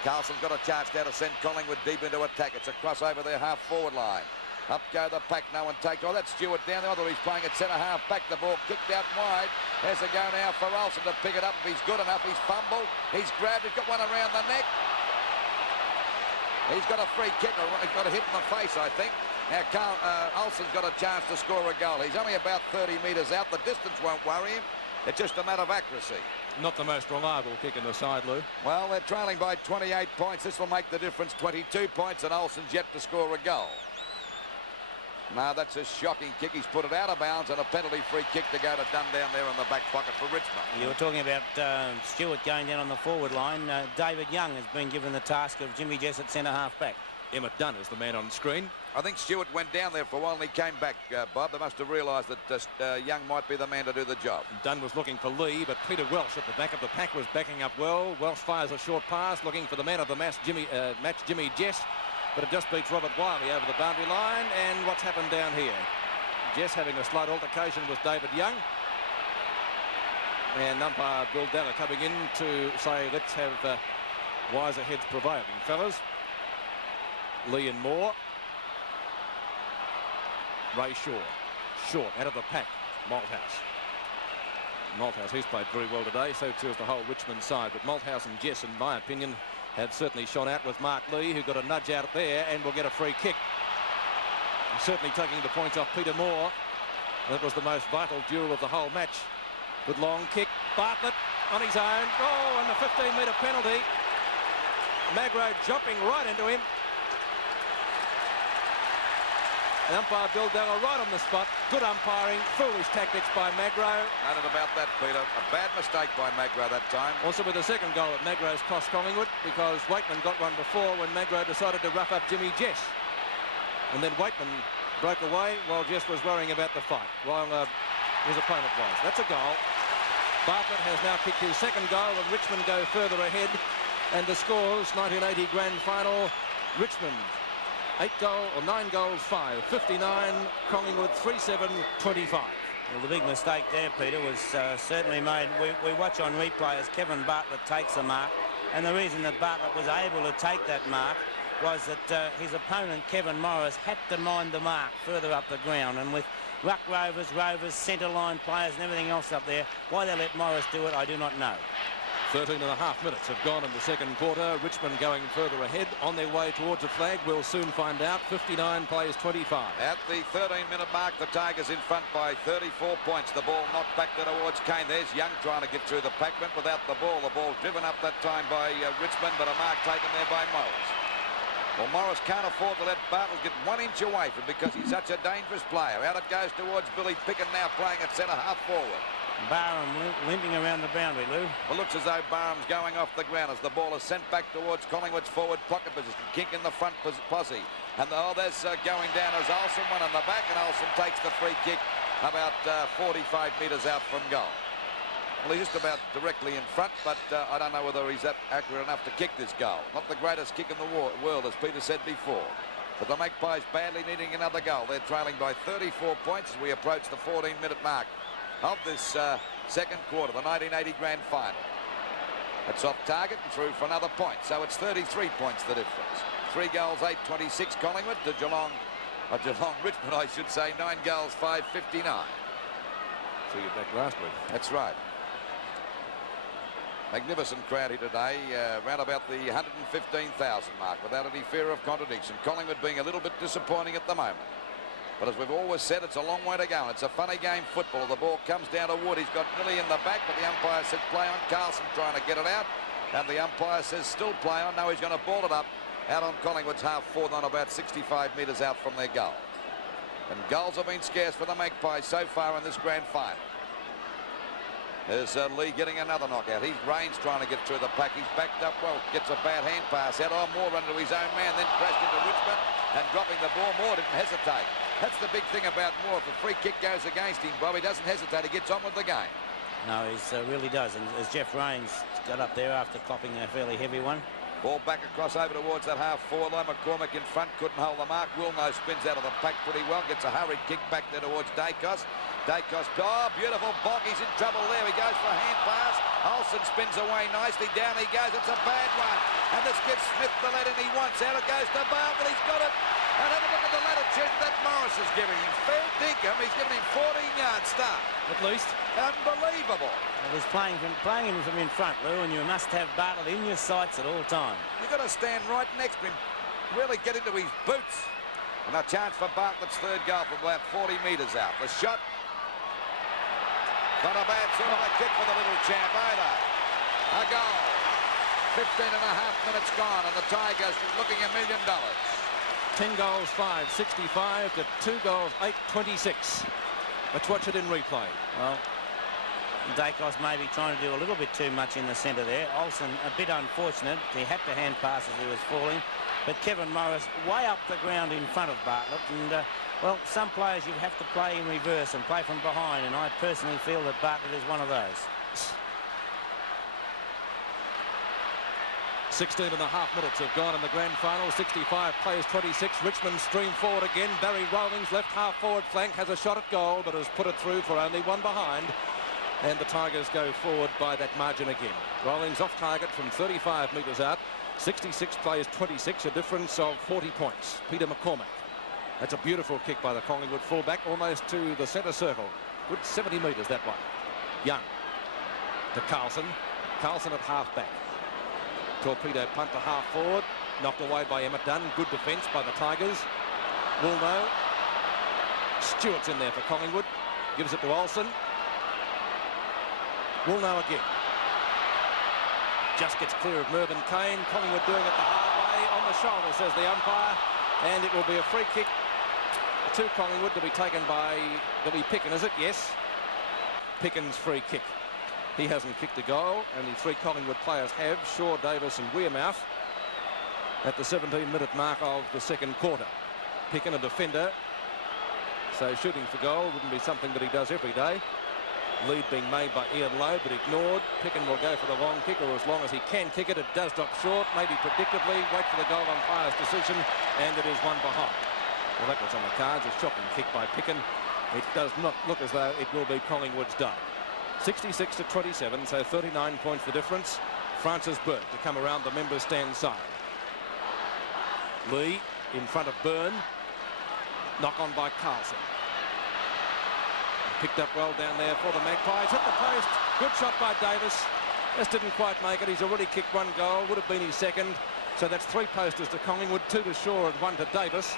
Carlson's got a chance now to send Collingwood deep into attack. It's a cross over their half-forward line. Up go the pack. No one takes. Oh, that's Stewart down there. He's playing at centre half back. The ball kicked out wide. There's a go now for Olsen to pick it up. If he's good enough, he's fumbled. He's grabbed. He's got one around the neck. He's got a free kick. He's got a hit in the face, I think. Now, Olsen's got a chance to score a goal. He's only about 30 metres out. The distance won't worry him. It's just a matter of accuracy. Not the most reliable kick in the side, Lou. Well, they're trailing by 28 points. This will make the difference. 22 points, and Olsen's yet to score a goal. Now, that's a shocking kick. He's put it out of bounds, and a penalty free kick to go to Dunn down there in the back pocket for Richmond. You were talking about Stewart going down on the forward line. David Young has been given the task of Jimmy Jess at centre half back. Emmett Dunn is the man on screen. I think Stewart went down there for a while and he came back, Bob. They must have realised that Young might be the man to do the job. Dunn was looking for Lee, but Peter Welsh at the back of the pack was backing up well. Welsh fires a short pass, looking for the man of the match, Jimmy Jess. But it just beats Robert Wiley over the boundary line. And what's happened down here? Jess having a slight altercation with David Young. And umpire Bill Dalla coming in to say, let's have wiser heads prevailing, fellas. Lee and Moore. Ray Shaw. Short, out of the pack. Malthouse. Malthouse, he's played very well today. So too is the whole Richmond side. But Malthouse and Jess, in my opinion, have certainly shone out with Mark Lee, who got a nudge out there and will get a free kick. And certainly taking the points off Peter Moore. That was the most vital duel of the whole match. Good long kick. Bartlett on his own. Oh, and the 15-metre penalty. Magro jumping right into him. And umpire Bill Darrell right on the spot. Good umpiring, foolish tactics by Magro. Nothing about that, Peter. A bad mistake by Magro that time. Also with the second goal at Magro's cost Collingwood, because Waitman got one before when Magro decided to rough up Jimmy Jess. And then Waitman broke away while Jess was worrying about the fight, while his opponent was. That's a goal. Bartlett has now kicked his second goal, and Richmond go further ahead. And the scores, 1980 grand final, Richmond 9 goals, 5, 59, Collingwood 3-7, 25. Well, the big mistake there, Peter, was certainly made. We watch on replay as Kevin Bartlett takes the mark, and the reason that Bartlett was able to take that mark was that his opponent, Kevin Morris, had to mind the mark further up the ground, and with ruck rovers, centre line players and everything else up there, why they let Morris do it, I do not know. 13 and a half minutes have gone in the second quarter. Richmond going further ahead on their way towards a flag. We'll soon find out. 59 plays 25. At the 13-minute mark, the Tigers in front by 34 points. The ball knocked back towards Kane. There's Young trying to get through the packment without the ball. The ball driven up that time by Richmond, but a mark taken there by Morris. Well, Morris can't afford to let Bartlett get 1 inch away from him because he's such a dangerous player. Out it goes towards Billy Pickett, now playing at centre half forward. Barham limping around the boundary, Lou. Well, looks as though Barham's going off the ground as the ball is sent back towards Collingwood's forward pocket position. Kink in the front posse. And there's going down as Olsen, one on the back, and Olsen takes the free kick about 45 metres out from goal. Well, he's just about directly in front, but I don't know whether he's that accurate enough to kick this goal. Not the greatest kick in the world, as Peter said before. But the Magpies badly needing another goal. They're trailing by 34 points as we approach the 14-minute mark of this second quarter, the 1980 grand final. It's off target and through for another point, so it's 33 points the difference. 3 goals, 8-26 Collingwood to Geelong Richmond, I should say, 9 goals, 5-59. So you're back last week. That's right. Magnificent crowd here today, around about the 115,000 mark, without any fear of contradiction. Collingwood being a little bit disappointing at the moment. But as we've always said, it's a long way to go. And it's a funny game, football. The ball comes down to Wood. He's got Millie in the back, but the umpire says play on. Carlson trying to get it out. And the umpire says still play on. No, he's going to ball it up out on Collingwood's half forward on about 65 metres out from their goal. And goals have been scarce for the Magpies so far in this grand final. There's Lee getting another knockout. He's Rains trying to get through the pack. He's backed up well. Gets a bad hand pass out. Moore run to his own man, then crashed into Richmond and dropping the ball. Moore didn't hesitate. That's the big thing about Moore. If a free kick goes against him, Bob, he doesn't hesitate. He gets on with the game. No, he really does. And as Jeff Rains got up there after copping a fairly heavy one. Ball back across over towards that half forward line. McCormick in front, couldn't hold the mark. Wilno spins out of the pack pretty well. Gets a hurried kick back there towards Dacos. Dacos, oh, beautiful block. He's in trouble there. He goes for a hand pass. Olsen spins away nicely. Down he goes. It's a bad one. And this gives Smith the lead he wants. Out it goes to Bale, but he's got it. And have a look at the latitude that Morris is giving him. Fair dinkum. He's giving him 14-yard start. At least. Unbelievable. Well, he's playing him from in front, Lou, and you must have Bartlett in your sights at all times. You've got to stand right next to him. Really get into his boots. And a chance for Bartlett's third goal from about 40 metres out. The shot. Not a bad sort of a kick for the little champ either. A goal. 15 and a half minutes gone, and the Tigers looking $1 million. 10 goals, 5, 65 to 2 goals, 8, 26. Let's watch it in replay. Well, Dacos may be trying to do a little bit too much in the centre there. Olsen a bit unfortunate. He had to hand pass as he was falling. But Kevin Morris way up the ground in front of Bartlett. And, well, some players you have to play in reverse and play from behind. And I personally feel that Bartlett is one of those. 16 and a half minutes have gone in the grand final. 65 plays 26. Richmond stream forward again. Barry Rawlings, left half forward flank, has a shot at goal, but has put it through for only one behind. And the Tigers go forward by that margin again. Rawlings off target from 35 metres out. 66 plays 26, a difference of 40 points. Peter McCormick. That's a beautiful kick by the Collingwood fullback, almost to the centre circle. Good 70 metres, that one. Young to Carlson. Carlson at half back. Torpedo punt to half forward. Knocked away by Emmett Dunn. Good defence by the Tigers. Wilno. Stewart's in there for Collingwood. Gives it to Olsen. Wilno again. Just gets clear of Mervyn Kane. Collingwood doing it the hard way. On the shoulder, says the umpire. And it will be a free kick to Collingwood to be taken by Picken, is it? Yes. Picken's free kick. He hasn't kicked a goal. Only 3 Collingwood players have, Shaw, Davis and Wearmouth, at the 17-minute mark of the second quarter. Picken, a defender, so shooting for goal wouldn't be something that he does every day. Lead being made by Ian Lowe, but ignored. Picken will go for the long kick, or as long as he can kick it. It does drop short, maybe predictably. Wait for the goal umpire's decision, and it is one behind. Well, that was on the cards. A shocking kick by Picken. It does not look as though it will be Collingwood's day. 66 to 27, so 39 points the difference. Francis Burke to come around the members' stand side. Lee in front of Byrne. Knock on by Carlson. Picked up well down there for the Magpies. Hit the post. Good shot by Davis. Just didn't quite make it. He's already kicked 1 goal. Would have been his second. So that's 3 posters to Collingwood, 2 to Shaw and 1 to Davis.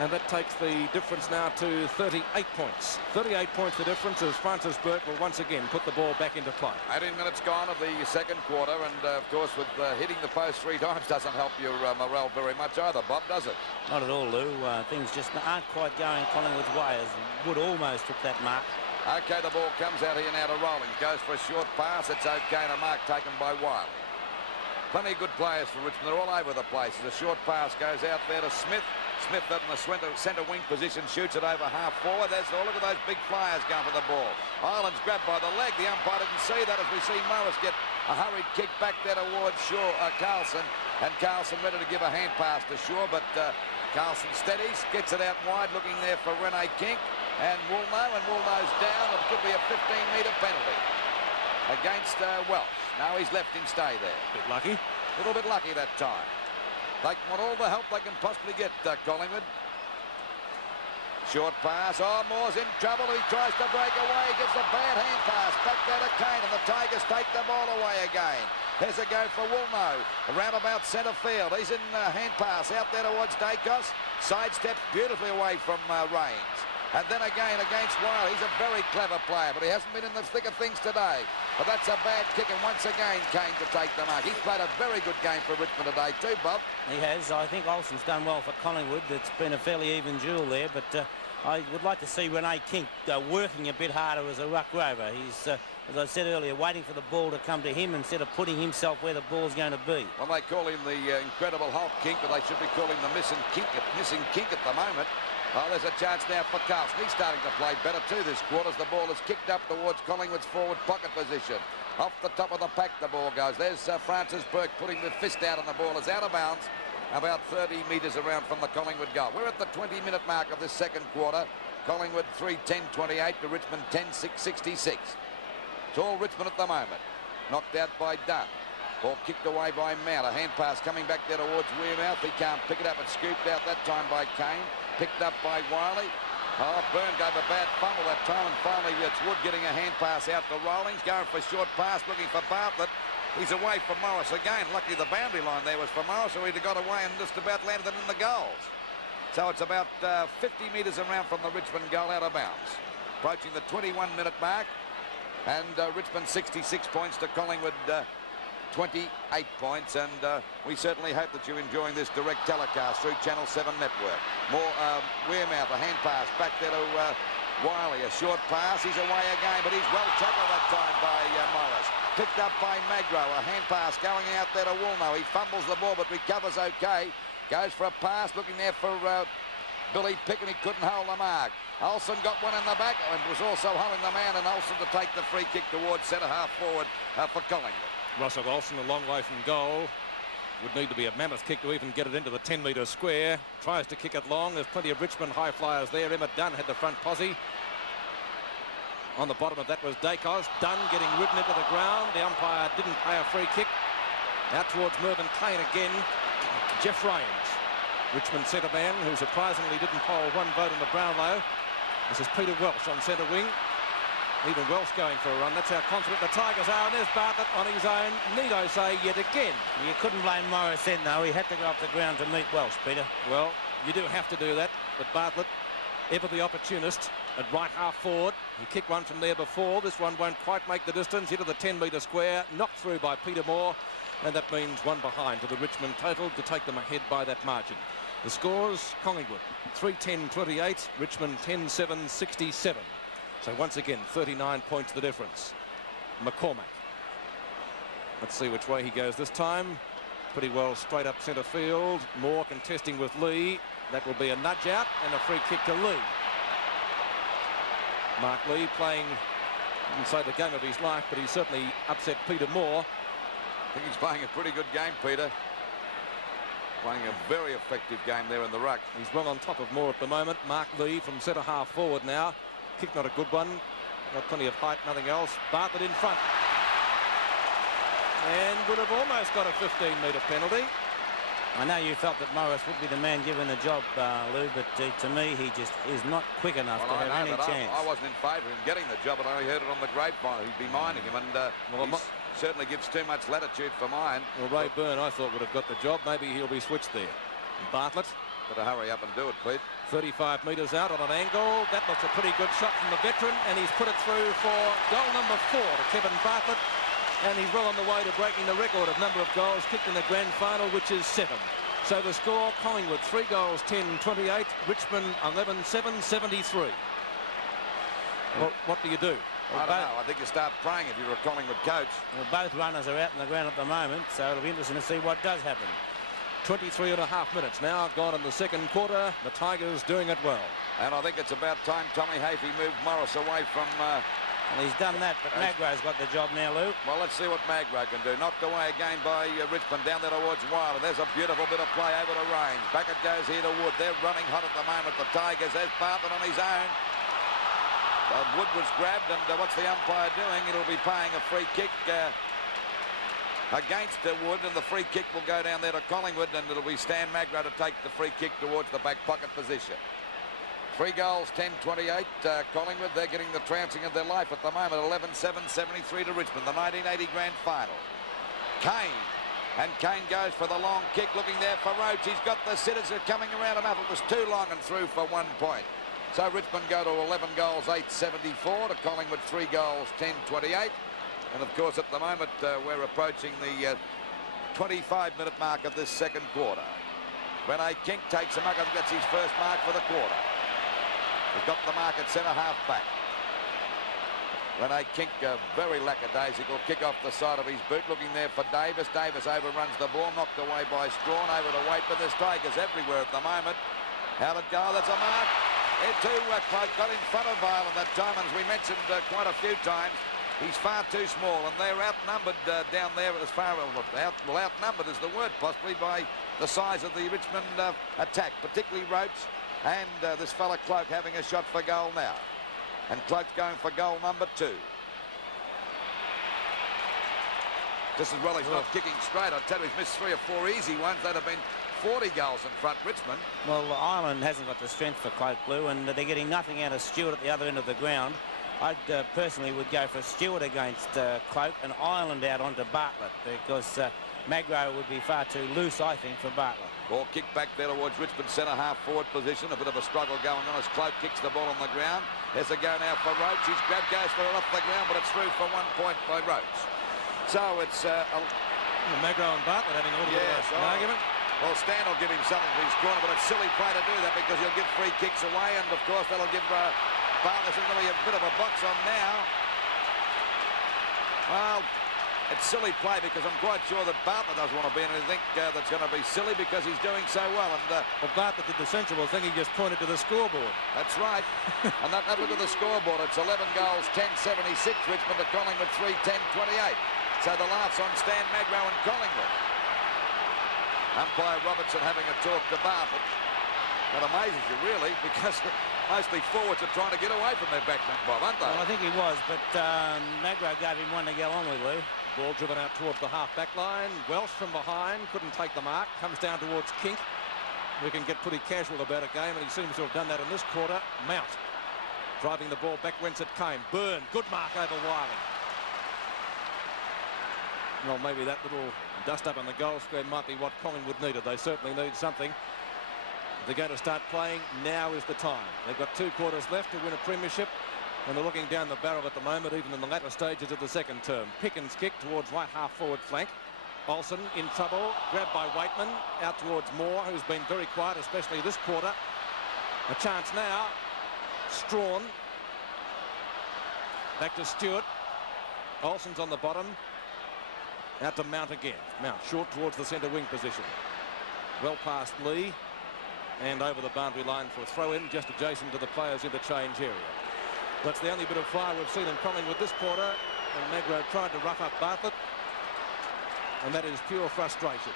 And that takes the difference now to 38 points. 38 points the difference as Francis Burke will once again put the ball back into play. 18 minutes gone of the second quarter, and of course with hitting the post 3 times doesn't help your morale very much either, Bob, does it? Not at all, Lou. Things just aren't quite going Collingwood's way, as Wood almost took that mark. Okay, the ball comes out here now to Rawlings. Goes for a short pass. It's okay, and a mark taken by Wiley. Plenty of good players for Richmond. They're all over the place. The short pass goes out there to Smith. Smith up in the centre wing position, shoots it over half forward. That's all. Look at those big flyers going for the ball. Ireland's grabbed by the leg. The umpire didn't see that as we see Morris get a hurried kick back there towards Carlson. And Carlson ready to give a hand pass to Shaw, but Carlson steadies, gets it out wide, looking there for Rene Kink and Woolnough, and Woolnough's down. It could be a 15-metre penalty against Welsh. Now he's left him stay there. Bit lucky. A little bit lucky that time. They want all the help they can possibly get, Collingwood. Short pass. Oh, Moore's in trouble. He tries to break away. He gets a bad hand pass. Back there to Kane, and the Tigers take the ball away again. There's a go for Woolnough. Around about centre field. He's in hand pass out there towards Dacos. Sidesteps beautifully away from Rains. And then again against Wiley. He's a very clever player, but he hasn't been in the thick of things today. But that's a bad kick, and once again Kane to take the mark. He's played a very good game for Richmond today too, Bob. He has. I think Olsen's done well for Collingwood. It's been a fairly even duel there, but I would like to see Rene Kink working a bit harder as a ruck rover. He's, as I said earlier, waiting for the ball to come to him instead of putting himself where the ball's going to be. Well, they call him the Incredible Hulk Kink, but they should be calling him the missing kink at the moment. Oh, there's a chance now for Carlson. He's starting to play better too this quarter as the ball is kicked up towards Collingwood's forward pocket position. Off the top of the pack the ball goes. There's Francis Burke putting the fist out, and the ball is out of bounds about 30 metres around from the Collingwood goal. We're at the 20-minute mark of this second quarter. Collingwood 3-10-28 to Richmond 10-6-66. It's all Richmond at the moment. Knocked out by Dunn. Ball kicked away by Mount. A hand pass coming back there towards Wearmouth. He can't pick it up. It's scooped out that time by Kane. Picked up by Wiley. Oh, Byrne gave a bad fumble that time, and finally it's Wood getting a hand pass out to Rawlings. Going for a short pass, looking for Bartlett. He's away from Morris again. Lucky the boundary line there was for Morris, or he'd have got away and just about landed it in the goals. So it's about 50 metres around from the Richmond goal, out of bounds. Approaching the 21-minute mark, and Richmond 66 points to Collingwood 28 points, and we certainly hope that you're enjoying this direct telecast through Channel 7 Network. More Wearmouth, a hand pass back there to Wiley, a short pass. He's away again, but he's well tackled that time by Morris. Picked up by Magro, a hand pass going out there to Woolnough. He fumbles the ball but recovers okay. Goes for a pass, looking there for Billy Picken. He couldn't hold the mark. Olsen got one in the back and was also holding the man, and Olsen to take the free kick towards centre half forward for Collingwood. Russell Olsen a long way from goal. Would need to be a mammoth kick to even get it into the 10-metre square. Tries to kick it long. There's plenty of Richmond high flyers there. Emma Dunn had the front posse. On the bottom of that was Dacos. Dunn getting ridden into the ground. The umpire didn't pay a free kick. Out towards Mervyn Kane again. Jeff Rains, Richmond centre man, who surprisingly didn't poll one vote in the Brownlow. This is Peter Welsh on centre wing. Even Welsh going for a run. That's how confident the Tigers are. And there's Bartlett on his own. Need I say yet again. You couldn't blame Morris then, though. He had to go up the ground to meet Welsh, Peter. Well, you do have to do that. But Bartlett, ever the opportunist at right half forward. He kicked one from there before. This one won't quite make the distance. Into the 10-metre square. Knocked through by Peter Moore. And that means one behind to the Richmond total to take them ahead by that margin. The scores: Collingwood 3-10-28, Richmond 10-7-67. So once again, 39 points the difference. McCormack. Let's see which way he goes this time. Pretty well straight up centre field. Moore contesting with Lee. That will be a nudge out and a free kick to Lee. Mark Lee playing, I wouldn't say the game of his life, but he certainly upset Peter Moore. I think he's playing a pretty good game, Peter. Playing a very effective game there in the ruck. He's well on top of Moore at the moment. Mark Lee from centre half forward now. Kick not a good one. Got plenty of height, nothing else. Bartlett in front. And would have almost got a 15-metre penalty. I know you felt that Morris would be the man given the job, Lou, but to me, he just is not quick enough to have any chance. I wasn't in favour of him getting the job, but I only heard it on the grapevine. He'd be minding him, and he certainly gives too much latitude for mine. Well, Ray Byrne, I thought, would have got the job. Maybe he'll be switched there. And Bartlett. Better hurry up and do it, Pete. 35 metres out on an angle. That looks a pretty good shot from the veteran, and he's put it through for goal number 4 to Kevin Bartlett. And he's well on the way to breaking the record of number of goals kicked in the grand final, which is 7. So the score: Collingwood 3 goals, 10-28. Richmond 11-7, 73. Well, what do you do? I don't know. I think you start praying if you're a Collingwood coach. Well, both runners are out in the ground at the moment, so it'll be interesting to see what does happen. 23.5 minutes now gone in the second quarter. The Tigers doing it well. And I think it's about time Tommy Hafey moved Morris away from... Well, he's done that, but Magro's got the job now, Lou. Well, let's see what Magro can do. Knocked away again by Richmond down there towards Wilder. There's a beautiful bit of play over to Range. Back it goes here to Wood. They're running hot at the moment, the Tigers. There's Bartlett on his own. Wood was grabbed, and what's the umpire doing? It'll be paying a free kick against Wood, and the free kick will go down there to Collingwood, and it'll be Stan Magro to take the free kick towards the back pocket position. 3 goals, 10-28. Collingwood, they're getting the trouncing of their life at the moment. 11-7, 73 to Richmond, the 1980 grand final. Kane. And Kane goes for the long kick, looking there for Roach. He's got the sitters are coming around enough. It was too long and through for 1 point. So Richmond go to 11 goals, 8-74 to Collingwood, 3 goals, 10-28. And of course, at the moment, we're approaching the 25-minute mark of this second quarter. Rene Kink takes a mark. I think that's his first mark for the quarter. We've got the mark at centre-half back. Rene Kink, very lackadaisical. Kick off the side of his boot, looking there for Davis. Davis overruns the ball, knocked away by Strawn, over to Waite, but there's Tigers everywhere at the moment. How'd it go? That's a mark. It too got in front of Ireland that time, and as we mentioned quite a few times, he's far too small, and they're outnumbered down there as far as outnumbered is the word possibly by the size of the Richmond attack, particularly Roach. And this fella Cloak having a shot for goal now. And Cloak's going for goal number 2. Just as well he's not kicking straight. I tell you, he's missed 3 or 4 easy ones. That'd have been 40 goals in front, Richmond. Well, Ireland hasn't got the strength for Cloak, Blue, and they're getting nothing out of Stewart at the other end of the ground. I personally would go for Stewart against Cloak and Ireland out onto Bartlett, because Magro would be far too loose, I think, for Bartlett. Ball kicked back there towards Richmond centre half forward position. A bit of a struggle going on as Cloak kicks the ball on the ground. There's a go now for Roach. His grab goes for it off the ground, but it's through for 1 point by Roach. So it's... Magro and Bartlett having a little bit of an argument. Well, Stan will give him something for his corner, but it's silly play to do that because he'll give free kicks away, and of course that'll give Bartlett going to be a bit of a box on now. Well, it's silly play because I'm quite sure that Bartlett doesn't want to be in anything that's going to be silly because he's doing so well. And well, Bartlett did the sensible thing. He just pointed to the scoreboard. That's right. And that look at the scoreboard. It's 11 goals, 10-76. Richmond to Collingwood, 3-10-28. So the laughs on Stan Magro and Collingwood. Umpire Robertson having a talk to Bartlett. That amazes you, really, because mostly forwards are trying to get away from their backman, Bob, aren't they? Well, I think he was, but Magro gave him one to go on with, Lou. Ball driven out towards the half-back line. Welsh from behind, couldn't take the mark. Comes down towards Kink. We can get pretty casual about a game, and he seems to have done that in this quarter. Mount driving the ball back whence it came. Byrne, good mark over Wiley. Well, maybe that little dust-up on the goal square might be what Collingwood needed. They certainly need something. If they're going to start playing, now is the time. They've got 2 quarters left to win a premiership. And they're looking down the barrel at the moment, even in the latter stages of the second term. Pickens kick towards right half forward flank. Olsen in trouble, grabbed by Waitman, out towards Moore, who's been very quiet, especially this quarter. A chance now. Strawn. Back to Stewart. Olsen's on the bottom. Out to Mount again. Mount short towards the centre wing position. Well past Lee. And over the boundary line for a throw-in, just adjacent to the players' interchange area. That's the only bit of fire we've seen in Collingwood this quarter. And Magro tried to rough up Bartlett. And that is pure frustration.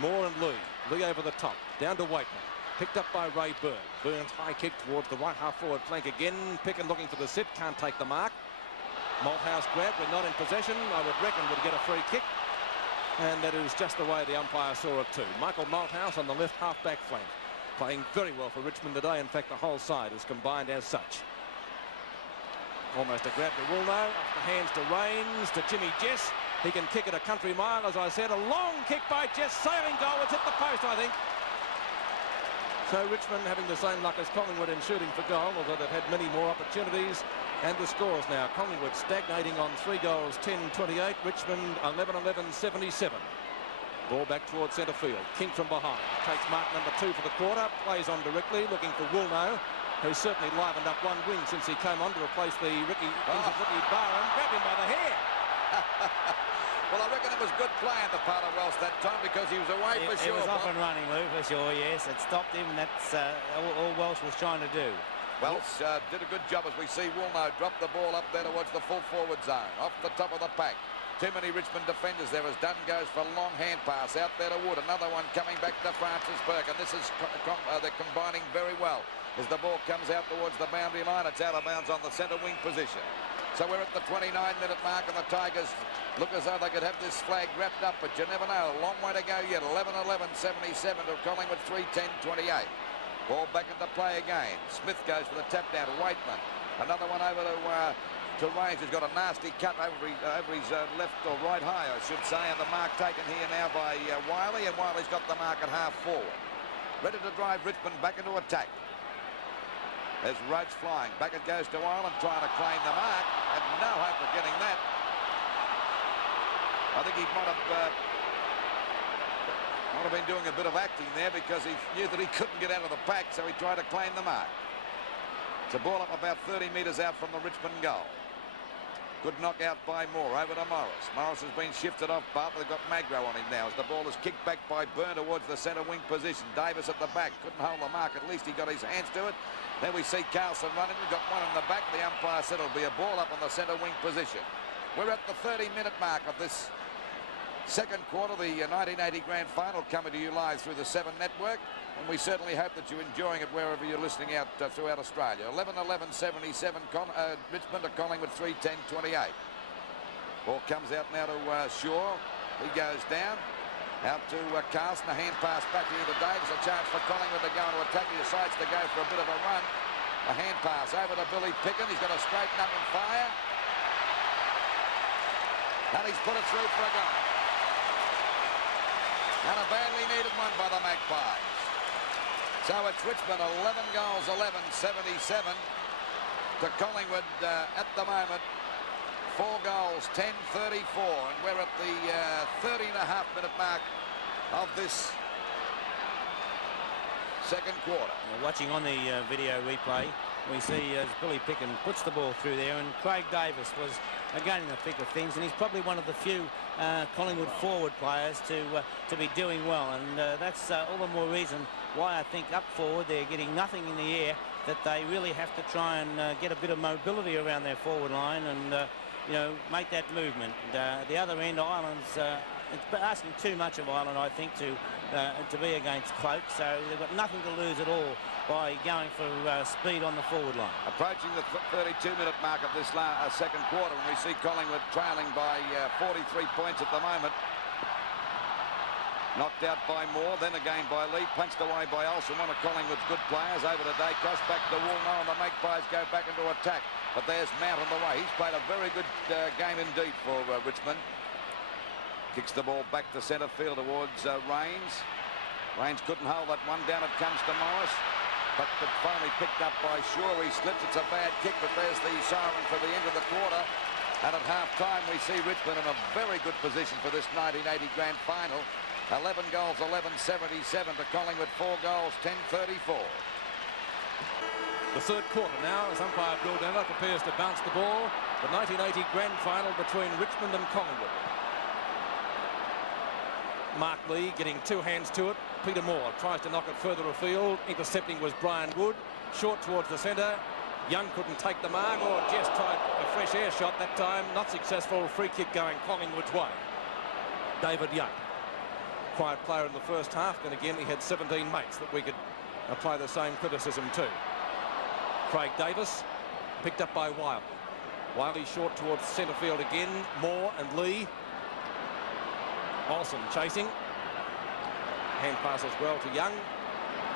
Moore and Lee. Lee over the top. Down to Waitman. Picked up by Ray Byrne. Byrne's high kick towards the right half-forward flank again. Picken looking for the sit. Can't take the mark. Malthouse grab. We're not in possession. I would reckon would get a free kick. And that is just the way the umpire saw it too. Michael Malthouse on the left half-back flank. Playing very well for Richmond today. In fact, the whole side is combined as such. Almost a grab to Woolno. Off the hands to Rains. To Jimmy Jess. He can kick it a country mile, as I said. A long kick by Jess. Sailing goal. It's hit the post, I think. So Richmond having the same luck as Collingwood in shooting for goal, although they've had many more opportunities. And the scores now. Collingwood stagnating on 3 goals, 10-28. Richmond 11-11-77. Ball back towards centre field. King from behind. Takes mark number 2 for the quarter. Plays on directly, looking for Woolno, who's certainly livened up one wing since he came on to replace the Ricky Barham. Grab him by the hair. Well, I reckon it was good play on the part of Welsh that time because he was away for sure. It was off and running, Lou, for sure, yes. It stopped him, and that's all Welsh was trying to do. Welsh did a good job as we see Woolno drop the ball up there towards the full forward zone. Off the top of the pack. Too many Richmond defenders there as Dunn goes for a long hand pass out there to Wood. Another one coming back to Francis Burke. And this is they're combining very well as the ball comes out towards the boundary line. It's out of bounds on the centre wing position. So we're at the 29-minute mark and the Tigers look as though they could have this flag wrapped up, but you never know. A long way to go yet. 11-11-77 to Collingwood 3-10-28. Ball back into play again. Smith goes for the tap down to Waitman. Another one over to Rains, who's got a nasty cut over his left or right high, I should say, and the mark taken here now by Wiley, and Wiley's got the mark at half forward. Ready to drive Richmond back into attack. There's Roach flying. Back it goes to Ireland, trying to claim the mark, and no hope of getting that. I think he might have been doing a bit of acting there because he knew that he couldn't get out of the pack, so he tried to claim the mark. It's a ball up about 30 metres out from the Richmond goal. Good knockout by Moore over to Morris. Morris has been shifted off, but they've got Magro on him now as the ball is kicked back by Byrne towards the centre wing position. Davis at the back, couldn't hold the mark. At least he got his hands to it. Then we see Carlson running. We've got one in the back. The umpire said it'll be a ball up on the centre wing position. We're at the 30-minute mark of this second quarter, the 1980 Grand Final coming to you live through the 7 network. And we certainly hope that you're enjoying it wherever you're listening out throughout Australia. 11-11-77, Richmond to Collingwood 3-10-28. Ball comes out now to Shaw. He goes down. Out to Carlson, a hand pass back here to Davis. A chance for Collingwood to go into attack. He decides to go for a bit of a run. A hand pass over to Billy Picken. He's got to straighten up and fire. And he's put it through for a goal. And a badly needed one by the Magpies. So it's Richmond 11 goals, 11-77 to Collingwood at the moment. 4 goals, 10-34, and we're at the 30.5-minute mark of this second quarter. Well, watching on the video replay, we see as Billy Picken puts the ball through there, and Craig Davis was again in the thick of things, and he's probably one of the few Collingwood forward players to be doing well, and that's all the more reason why I think up forward they're getting nothing in the air, that they really have to try and get a bit of mobility around their forward line and you know, make that movement. The other end, Ireland's it's asking too much of Ireland, I think, to be against Cloak, so they've got nothing to lose at all by going for speed on the forward line. Approaching the 32-minute mark of this second quarter, when we see Collingwood trailing by 43 points at the moment. Knocked out by Moore, then again by Lee, punched away by Olsen, one of Collingwood's good players. Over to Dacos, back to Woolno, and the Magpies go back into attack. But there's Mount on the way. He's played a very good game indeed for Richmond. Kicks the ball back to centre field towards Rains. Rains couldn't hold that one. Down it comes to Morris. But finally picked up by Shaw. He slips. It's a bad kick, but there's the siren for the end of the quarter. And at half-time, we see Richmond in a very good position for this 1980 grand final. 11 goals, 11.77 to Collingwood, 4 goals, 10.34. The third quarter now as umpire Bill Denver prepares to bounce the ball. The 1980 grand final between Richmond and Collingwood. Mark Lee getting two hands to it. Peter Moore tries to knock it further afield. Intercepting was Brian Wood. Short towards the centre. Young couldn't take the mark, or just tried a fresh air shot that time. Not successful. Free kick going Collingwood's way. David Young. Quiet player in the first half, and again he had 17 mates that we could apply the same criticism to. Craig Davis picked up by Wiley. Wiley short towards centre field again. Moore and Lee. Olsen chasing. Hand pass as well to Young.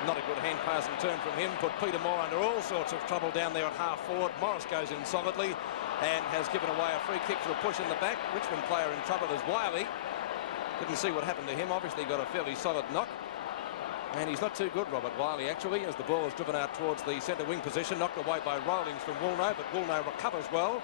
Not a good hand pass in turn from him. Put Peter Moore under all sorts of trouble down there at half forward. Morris goes in solidly and has given away a free kick for a push in the back. Richmond player in trouble is Wiley. Didn't see what happened to him. Obviously got a fairly solid knock. And he's not too good, Robert Wiley, actually, as the ball is driven out towards the centre wing position. Knocked away by Rowlings from Woolno, but Woolno recovers well.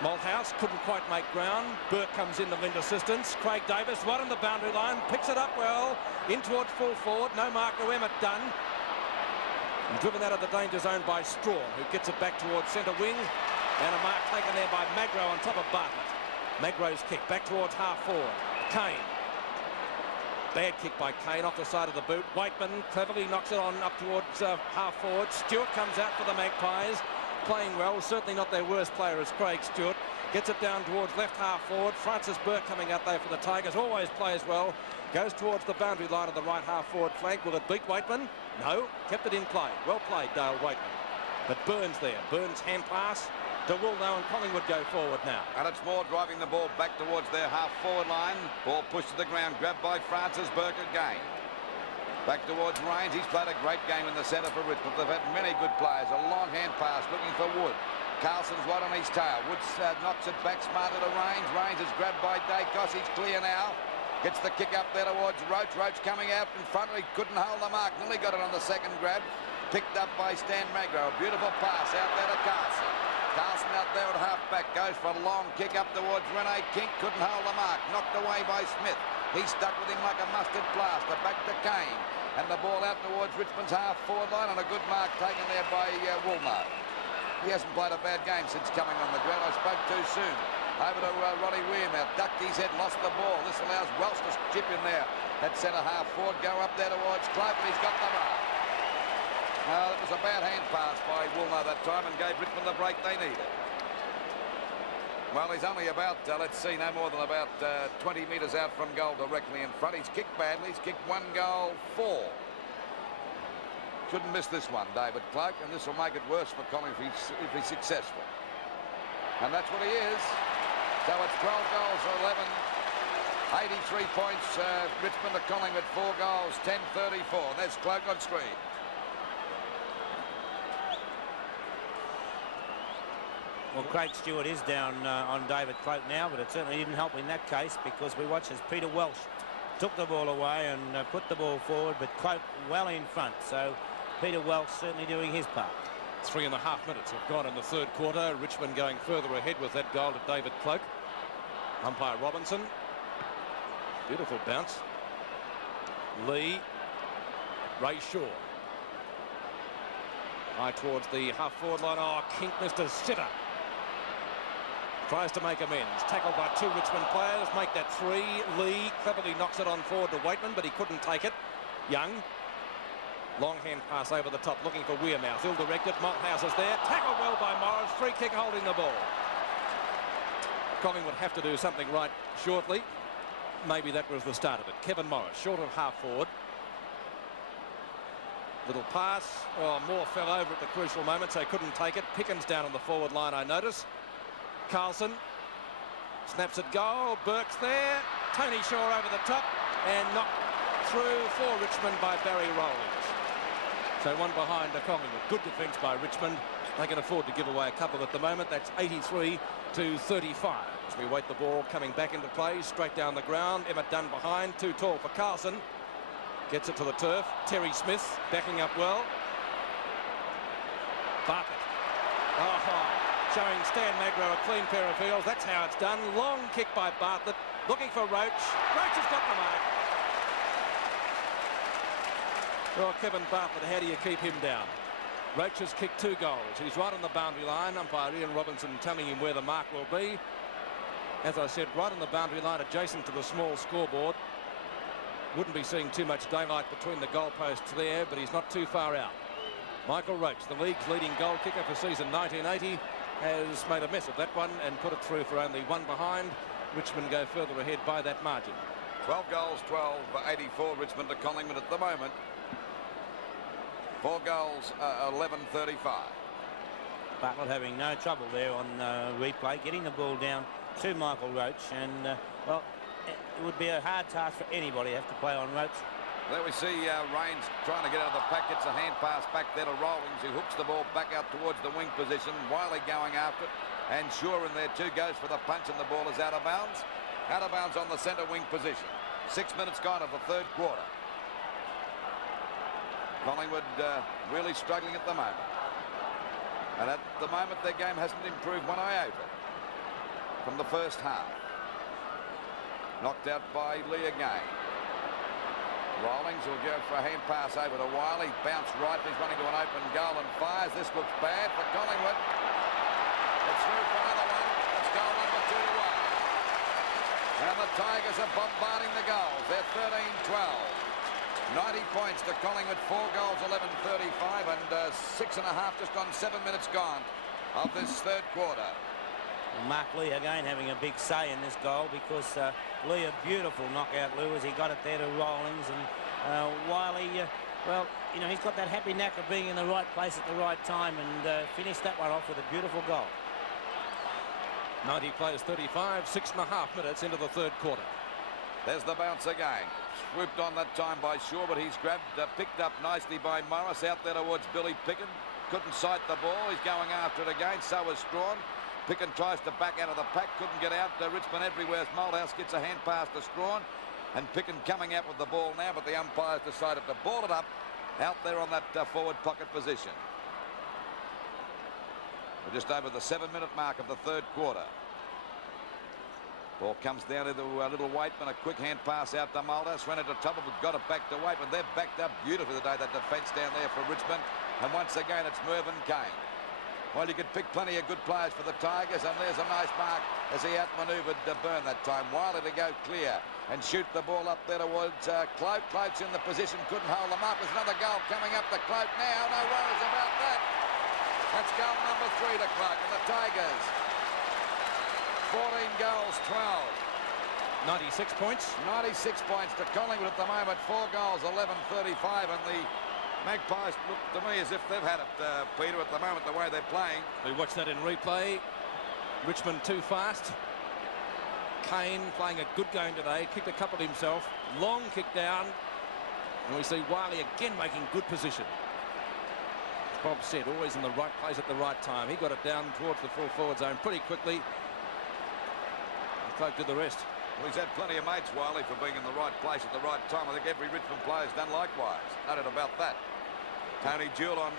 Malthouse couldn't quite make ground. Burke comes in to lend assistance. Craig Davis right on the boundary line. Picks it up well. In towards full forward. No mark to Emmett Dunn. And driven out of the danger zone by Strawn, who gets it back towards centre wing. And a mark taken there by Magro on top of Bartlett. Magro's kick back towards half forward. Kane. Bad kick by Kane off the side of the boot. Waitman cleverly knocks it on up towards half forward. Stewart comes out for the Magpies. Playing well, certainly not their worst player is Craig Stewart. Gets it down towards left half forward. Francis Burke coming out there for the Tigers. Always plays well. Goes towards the boundary line of the right half forward flank. Will it beat Waitman? No. Kept it in play. Well played, Dale Waitman. But Burns there. Burns hand pass to Woolno, and Collingwood go forward now. And it's Moore driving the ball back towards their half forward line. Ball pushed to the ground. Grabbed by Francis Burke again. Back towards Rains. He's played a great game in the centre for Richmond. They've had many good players. A long hand pass looking for Wood. Carlson's right on his tail. Wood knocks it back smarter to Rains. Rains is grabbed by Dacos. He's clear now. Gets the kick up there towards Roach. Roach coming out in front. He couldn't hold the mark. Nearly got it on the second grab. Picked up by Stan Magro. A beautiful pass out there to Carlson. Carlson out there at half back. Goes for a long kick up towards Rene King. Couldn't hold the mark. Knocked away by Smith. He's stuck with him like a mustard plaster. Back to Kane. And the ball out towards Richmond's half forward line, and a good mark taken there by Woolno. He hasn't played a bad game since coming on the ground. I spoke too soon. Over to Ronnie Weirmouth. Ducked his head, lost the ball. This allows Welsh to chip in there at centre half forward. Go up there towards Clope, and he's got the mark. It was a bad hand pass by Woolno that time and gave Richmond the break they needed. Well, he's only about, let's see, no more than about 20 metres out from goal directly in front. He's kicked badly. He's kicked 1 goal, 4. Shouldn't miss this one, David Clark, and this will make it worse for Collingwood if he's successful. And that's what he is. So it's 12 goals, 11, 83 points. Richmond to Collingwood, 4 goals, 10-34. There's Clark on screen. Well, Craig Stewart is down on David Cloak now, but it certainly didn't help in that case because we watched as Peter Welsh took the ball away and put the ball forward, but Cloak well in front. So Peter Welsh certainly doing his part. 3.5 minutes have gone in the third quarter. Richmond going further ahead with that goal to David Cloak. Umpire Robinson. Beautiful bounce. Lee. Ray Shaw. High towards the half forward line. Oh, Kink missed a sitter. Tries to make amends. Tackled by 2 Richmond players. Make that 3. Lee cleverly knocks it on forward to Waitman, but he couldn't take it. Young. Long hand pass over the top, looking for Weirmouth. Ill-directed. Malthouse is there. Tackled well by Morris. Free kick holding the ball. Collingwood have to do something right shortly. Maybe that was the start of it. Kevin Morris, short of half forward. Little pass. Oh, Moore fell over at the crucial moment, so he couldn't take it. Pickens down on the forward line, I notice. Carlson snaps at goal. Burke's there. Tony Shaw over the top and knocked through for Richmond by Barry Rowlings. So one behind to Collingwood. Good defence by Richmond. They can afford to give away a couple at the moment. That's 83-35 as we wait the ball coming back into play. Straight down the ground. Emmett Dunn behind. Too tall for Carlson. Gets it to the turf. Terry Smith backing up well. Bartlett. Oh, showing Stan Magro a clean pair of heels. That's how it's done. Long kick by Bartlett, looking for Roach. Roach has got the mark. Well, Kevin Bartlett, how do you keep him down? Roach has kicked 2 goals. He's right on the boundary line. Umpire Ian Robinson telling him where the mark will be. As I said, right on the boundary line, adjacent to the small scoreboard. Wouldn't be seeing too much daylight between the goalposts there, but he's not too far out. Michael Roach, the league's leading goal kicker for season 1980, has made a mess of that one and put it through for only 1 behind. Richmond go further ahead by that margin. 12 goals, 12-84 Richmond to Collingwood at the moment. 4 goals, 11-35. Bartlett having no trouble there on replay, getting the ball down to Michael Roach, and well, it would be a hard task for anybody to have to play on Roach. There we see Rains trying to get out of the pack, gets a hand pass back there to Rawlings, who hooks the ball back out towards the wing position. Wiley going after it, and Shaw in there too goes for the punch, and the ball is out of bounds. Out of bounds on the centre wing position. 6 minutes gone of the 3rd quarter. Collingwood really struggling at the moment. And at the moment their game hasn't improved one iota from the first half. Knocked out by Lee again. Rawlings will go for a hand pass over to Wiley. Bounce right, he's running to an open goal and fires. This looks bad for Collingwood. It's through for another one. It's goal number 2 to 1. And the Tigers are bombarding the goals. They're 13-12. 90 points to Collingwood, 4 goals, 11-35, and 6.5 just on 7 minutes gone of this 3rd quarter. Mark Lee again having a big say in this goal, because Lee, a beautiful knockout, Lou, as he got it there to Rawlings, and Wiley, well, you know, he's got that happy knack of being in the right place at the right time, and finished that one off with a beautiful goal. 90 plays 35, 6.5 minutes into the 3rd quarter. There's the bounce again. Swooped on that time by Shaw, but he's grabbed, picked up nicely by Morris out there towards Billy Picken. Couldn't sight the ball. He's going after it again. So is Strawn. Picken tries to back out of the pack. Couldn't get out. Richmond everywhere. Malthouse gets a hand pass to Strawn. And Picken coming out with the ball now, but the umpires decided to ball it up out there on that forward pocket position. We're just over the 7-minute mark of the 3rd quarter. Ball comes down to the little Waitman, a quick hand pass out to Mulder. Ran into trouble, but got it back to Waitman. They've backed up beautifully today, that defence down there for Richmond. And once again, it's Mervyn Kane. Well, you could pick plenty of good players for the Tigers, and there's a nice mark as he outmanoeuvred Burn that time. Wiley to go clear and shoot the ball up there towards Cloak. Cloak's in the position, couldn't hold them up. There's another goal coming up to Cloak now. No worries about that. That's goal number 3 to Cloak, and the Tigers 14 goals, 12. 96 points. 96 points to Collingwood at the moment. 4 goals, 11-35. And the Magpies look to me as if they've had it, Peter, at the moment, the way they're playing. We watch that in replay. Richmond too fast. Kane playing a good game today. Kicked a couple himself. Long kick down. And we see Wiley again making good position. As Bob said, always in the right place at the right time. He got it down towards the full forward zone pretty quickly. Cloak did the rest. Well, he's had plenty of mates, Wiley, for being in the right place at the right time. I think every Richmond player's done likewise. No doubt about that. Tony Jewell on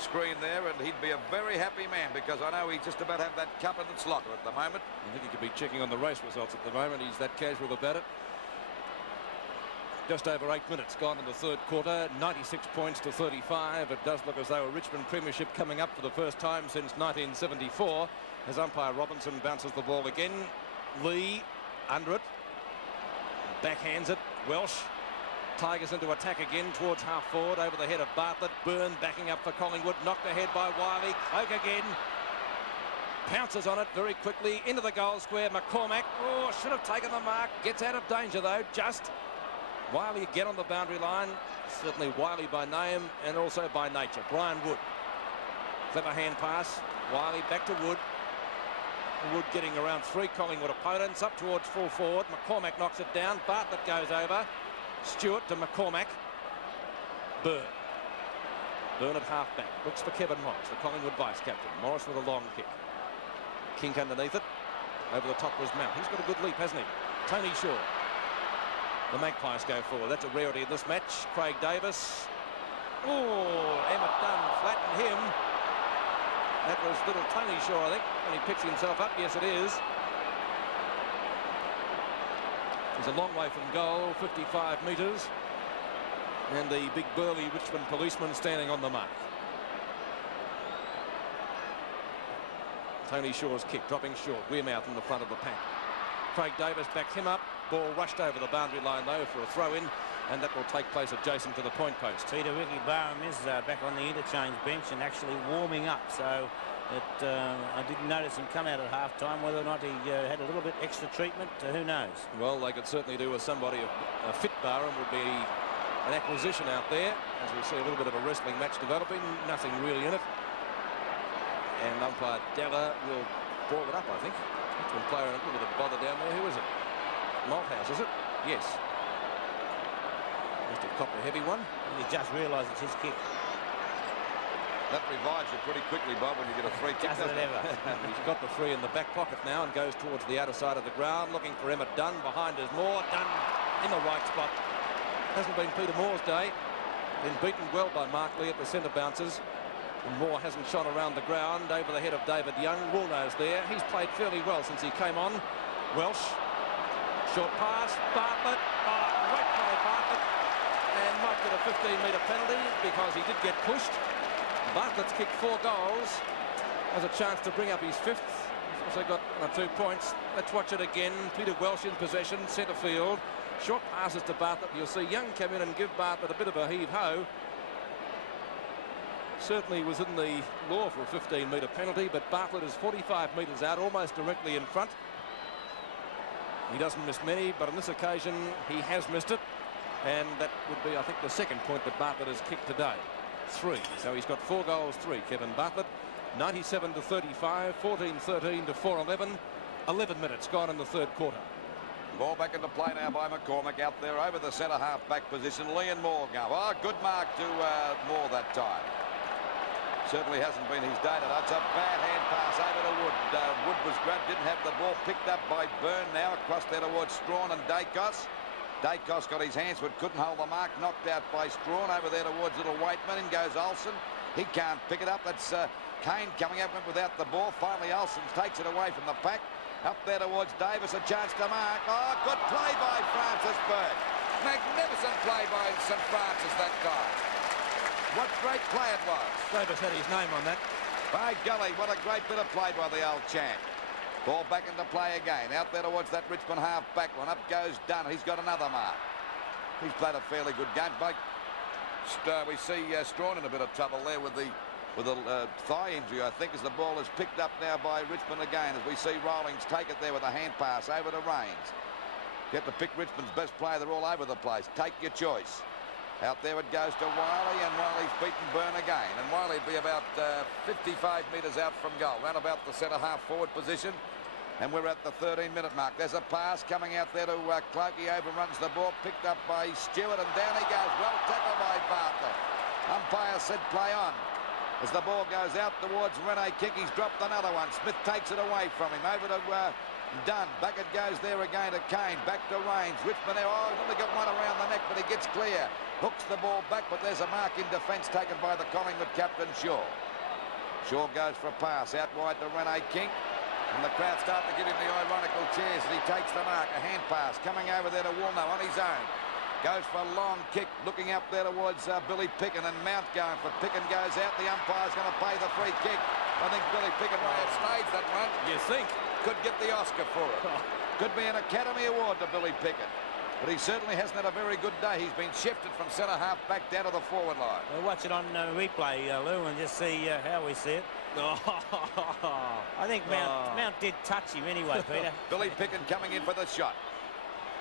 screen there, and he'd be a very happy man, because I know he just about have that cup in its locker at the moment. I think he could be checking on the race results at the moment. He's that casual about it. Just over 8 minutes gone in the 3rd quarter. 96 points to 35. It does look as though a Richmond premiership coming up for the first time since 1974. As umpire Robinson bounces the ball again. Lee under it, backhands it. Welsh. Tigers into attack again towards half forward, over the head of Bartlett. Byrne backing up for Collingwood, knocked ahead by Wiley. Cloak again pounces on it very quickly into the goal square. McCormack, oh, should have taken the mark, gets out of danger though. Just Wiley again on the boundary line. Certainly Wiley by name and also by nature. Brian Wood, clever hand pass. Wiley back to Wood. Wood getting around 3 Collingwood opponents, up towards full forward. McCormack knocks it down. Bartlett goes over. Stewart to McCormack. Byrne. Byrne at half-back. Looks for Kevin Morris, the Collingwood vice-captain. Morris with a long kick. Kink underneath it. Over the top was Mount. He's got a good leap, hasn't he? Tony Shaw. The Magpies go forward. That's a rarity in this match. Craig Davis. Oh, Emmett Dunn flattened him. That was little Tony Shaw, I think, when he picks himself up. Yes, it is. He's a long way from goal, 55 metres. And the big burly Richmond policeman standing on the mark. Tony Shaw's kick, dropping short. Wearmouth in the front of the pack. Craig Davis backs him up. Ball rushed over the boundary line, though, for a throw-in. And that will take place adjacent to the point post. Peter Ricky Barham is back on the interchange bench and actually warming up. So I didn't notice him come out at half-time. Whether or not he had a little bit extra treatment, who knows? Well, they could certainly do with somebody. A fit Barham would be an acquisition out there. As we see a little bit of a wrestling match developing. Nothing really in it. And umpire Della will ball it up, I think. Richmond player in a little bit of bother down there. Who is it? Malthouse, is it? Yes. Must have copped a heavy one. He just realised it's his kick. That revives you pretty quickly, Bob, when you get a free kick. Doesn't it ever? He's got the free in the back pocket now and goes towards the outer side of the ground, looking for Emmett Dunn. Behind is Moore. Dunn in the right spot. Hasn't been Peter Moore's day. Been beaten well by Mark Lee at the centre bounces. And Moore hasn't shot around the ground over the head of David Young. Woolno's there. He's played fairly well since he came on. Welsh. Short pass. Bartlett. Oh, great play, Bartlett. And might get a 15-metre penalty because he did get pushed. Bartlett's kicked 4 goals. Has a chance to bring up his 5th. He's also got 2 points. Let's watch it again. Peter Welsh in possession, centre field. Short passes to Bartlett. You'll see Young come in and give Bartlett a bit of a heave-ho. Certainly was in the law for a 15-metre penalty, but Bartlett is 45 metres out, almost directly in front. He doesn't miss many, but on this occasion he has missed it. And that would be, I think, the second point that Bartlett has kicked today. 3. So he's got 4 goals, 3. Kevin Bartlett, 97 to 35, 14-13 to 4-11. 11 minutes gone in the third quarter. Ball back into play now by McCormick out there over the centre half back position. Lee and Moore go. Oh, good mark to Moore that time. Certainly hasn't been his day. That's a bad hand pass over to Wood. Wood was grabbed, didn't have the ball, picked up by Byrne now across there towards Strawn and Dacos. Dacos got his hands but couldn't hold the mark. Knocked out by Strawn over there towards little Waitman. In goes Olsen. He can't pick it up. That's Kane coming up without the ball. Finally Olsen takes it away from the pack. Up there towards Davis. A chance to mark. Oh, good play by Francis Burke. Magnificent play by St Francis that time. What great play it was. Davis had his name on that. By golly, what a great bit of play by the old champ. Ball back into play again. Out there towards that Richmond half-back one. Up goes Dunn. He's got another mark. He's played a fairly good game. But we see Strawn in a bit of trouble there with the thigh injury, I think, as the ball is picked up now by Richmond again. As we see Rawlings take it there with a hand pass over to Rains. Get to pick Richmond's best player. They're all over the place. Take your choice. Out there it goes to Wiley, and Wiley's beaten Byrne again. And Wiley will be about 55 metres out from goal, round about the centre half forward position. And we're at the 13-minute mark. There's a pass coming out there to Clokey, overruns the ball, picked up by Stewart, and down he goes. Well tackled by Bartlett. Umpire said play on. As the ball goes out towards Rene King, he's dropped another one. Smith takes it away from him. Over to Dunn. Back it goes there again to Kane. Back to Rains. Richmond there. Oh, he's only got one around the neck, but he gets clear. Hooks the ball back, but there's a mark in defence taken by the Collingwood captain, Shaw. Shaw goes for a pass out wide to Rene King. And the crowd start to give him the ironical cheers as he takes the mark. A hand pass coming over there to Woolno on his own. Goes for a long kick, looking up there towards Billy Picken, and Mount going for Picken goes out. The umpire's going to pay the free kick. I think Billy Picken may have staged that one. You think? Could get the Oscar for it. Could be an Academy Award to Billy Picken. But he certainly hasn't had a very good day. He's been shifted from centre half back down to the forward line. We'll watch it on replay, Lou, and just see how we see it. I think Mount did touch him anyway, Peter. Billy Picken coming in for the shot.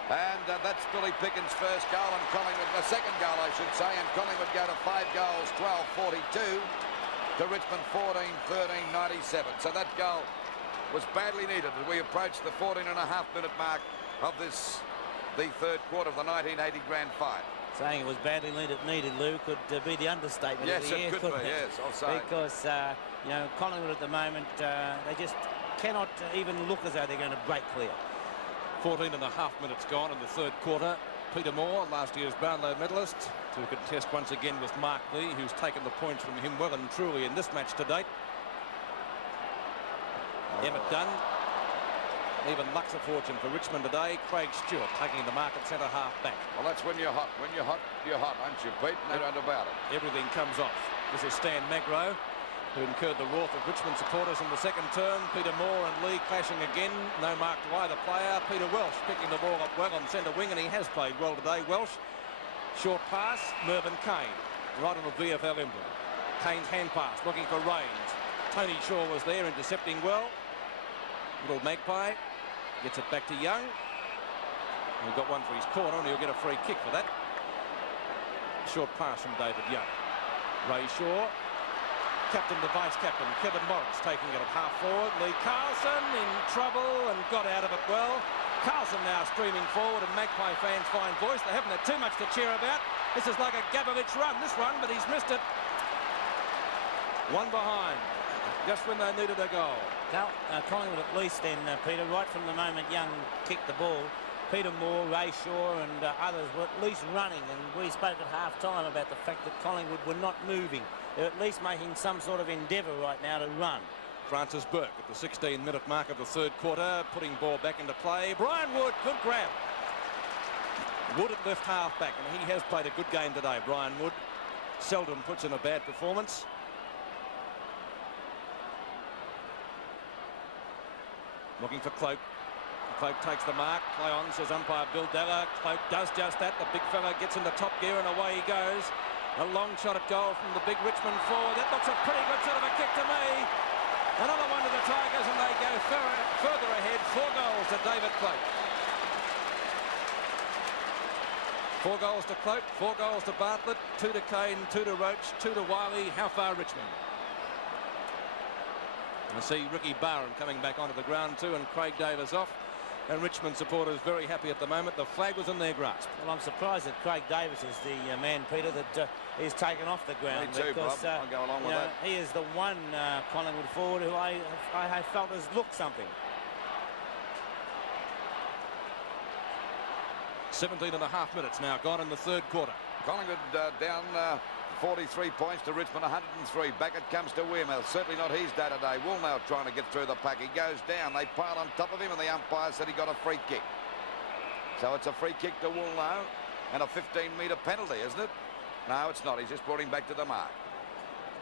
And that's Billy Picken's first goal, and Collingwood, the second goal, I should say, and Collingwood go to 5 goals, 12-42 to Richmond 14-13-97. So that goal was badly needed as we approach the 14.5-minute mark of the third quarter of the 1980 Grand Final. Saying it was badly needed, Lou, could be the understatement yes, of the year. Yes, it could be, yes, I'll say. Because, you know, Collingwood at the moment, they just cannot even look as though they're going to break clear. 14.5 minutes gone in the third quarter. Peter Moore, last year's Brownlow medalist, to contest once again with Mark Lee, who's taken the points from him well and truly in this match to date. Emmett Dunn. Even luck's a fortune for Richmond today. Craig Stewart taking the mark at centre half back. Well, that's when you're hot. When you're hot, aren't you, Pete? No doubt about it. Everything comes off. This is Stan Magro, who incurred the wrath of Richmond supporters in the second term. Peter Moore and Lee clashing again. No mark to either player. Peter Welsh picking the ball up well on centre wing, and he has played well today. Welsh, short pass, Mervyn Kane, right on the VFL emblem. Kane's hand pass, looking for Rains. Tony Shaw was there, intercepting well. Little Magpie gets it back to Young. He's got one for his corner, and he'll get a free kick for that. Short pass from David Young. Ray Shaw, captain to vice captain, Kevin Morris taking it at half forward. Lee Carlson in trouble and got out of it well. Carlson now streaming forward, and Magpie fans find voice. They haven't had too much to cheer about. This is like a Gabovich run, this one, but he's missed it. One behind, just when they needed a goal. Now, Collingwood at least then, Peter, right from the moment Young kicked the ball, Peter Moore, Ray Shaw and others were at least running, and we spoke at half-time about the fact that Collingwood were not moving. They're at least making some sort of endeavour right now to run. Francis Burke at the 16-minute mark of the third quarter, putting ball back into play. Brian Wood, good grab. Wood at left half-back, and he has played a good game today, Brian Wood. Seldom puts in a bad performance. Looking for Cloak. Cloak takes the mark. Play on, says umpire Bill Della. Cloak does just that. The big fella gets into top gear and away he goes. A long shot at goal from the big Richmond forward. That looks a pretty good sort of a kick to me. Another one to the Tigers, and they go further ahead. 4 goals to David Cloak. 4 goals to Cloak, 4 goals to Bartlett, 2 to Kane, 2 to Roach, 2 to Wiley. How far Richmond? I see Ricky Barham coming back onto the ground too, and Craig Davis off. And Richmond supporters very happy at the moment. The flag was in their grasp. Well, I'm surprised that Craig Davis is the man, Peter, that is taken off the ground. Me too, because Bob. I'll go along with that. He is the one Collingwood forward who I have felt has looked something. 17 and a half minutes now gone in the third quarter. Collingwood down 43 points to Richmond, 103. Back it comes to Wearmouth. Certainly not his day today. Woolnow trying to get through the pack. He goes down. They pile on top of him, and the umpire said he got a free kick. So it's a free kick to Woolnow and a 15-metre penalty, isn't it? No, it's not. He's just brought him back to the mark.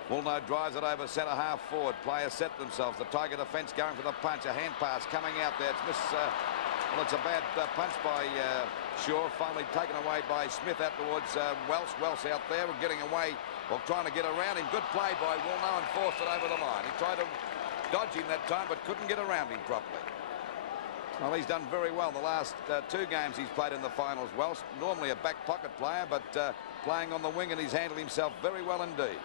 Woolnow drives it over centre half forward. Players set themselves. The Tiger defence going for the punch. A hand pass coming out there. Well, it's a bad punch by Shaw, finally taken away by Smith out towards Welsh. Welsh out there, getting away, well, trying to get around him. Good play by Woolnow and forced it over the line. He tried to dodge him that time, but couldn't get around him properly. Well, he's done very well the last 2 games he's played in the finals. Welsh, normally a back pocket player, but playing on the wing, and he's handled himself very well indeed.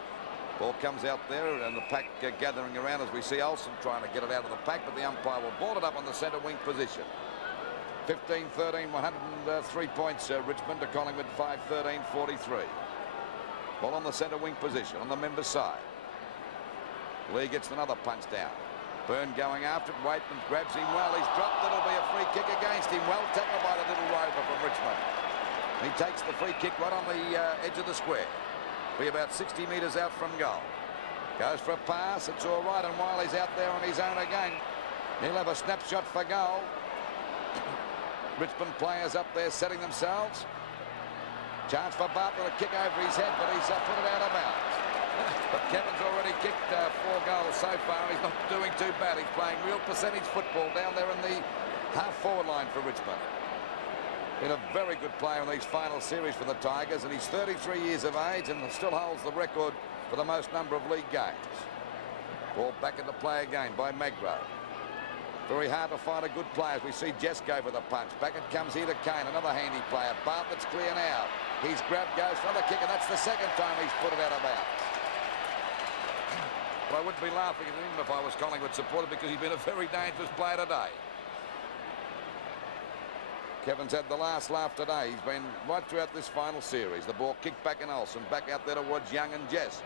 Ball comes out there, and the pack gathering around as we see Olsen trying to get it out of the pack, but the umpire will ball it up on the centre wing position. 15-13, 103 points, Richmond to Collingwood 5-13, 43. Ball on the centre wing position, on the member side. Lee gets another punch down. Byrne going after it. Waitman grabs him well. He's dropped. It'll be a free kick against him. Well tackled by the little rover from Richmond. He takes the free kick right on the edge of the square. Be about 60 metres out from goal. Goes for a pass. It's all right, and Wiley's out there on his own again. He'll have a snapshot for goal. Richmond players up there setting themselves. Chance for Bartlett, a kick over his head, but he's put it out of bounds. But Kevin's already kicked 4 goals so far. He's not doing too bad. He's playing real percentage football down there in the half-forward line for Richmond. Been a very good player in these final series for the Tigers, and he's 33 years of age and still holds the record for the most number of league games. Ball back into play again by Magro. Very hard to find a good player. We see Jess go for the punch. Back it comes here to Kane, another handy player. Bartlett's clear now. He's grabbed, goes for another kick, and that's the second time he's put it out of bounds. But I wouldn't be laughing at him if I was Collingwood supporter, because he's been a very dangerous player today. Kevin's had the last laugh today. He's been right throughout this final series. The ball kicked back in Olsen, back out there towards Young and Jess.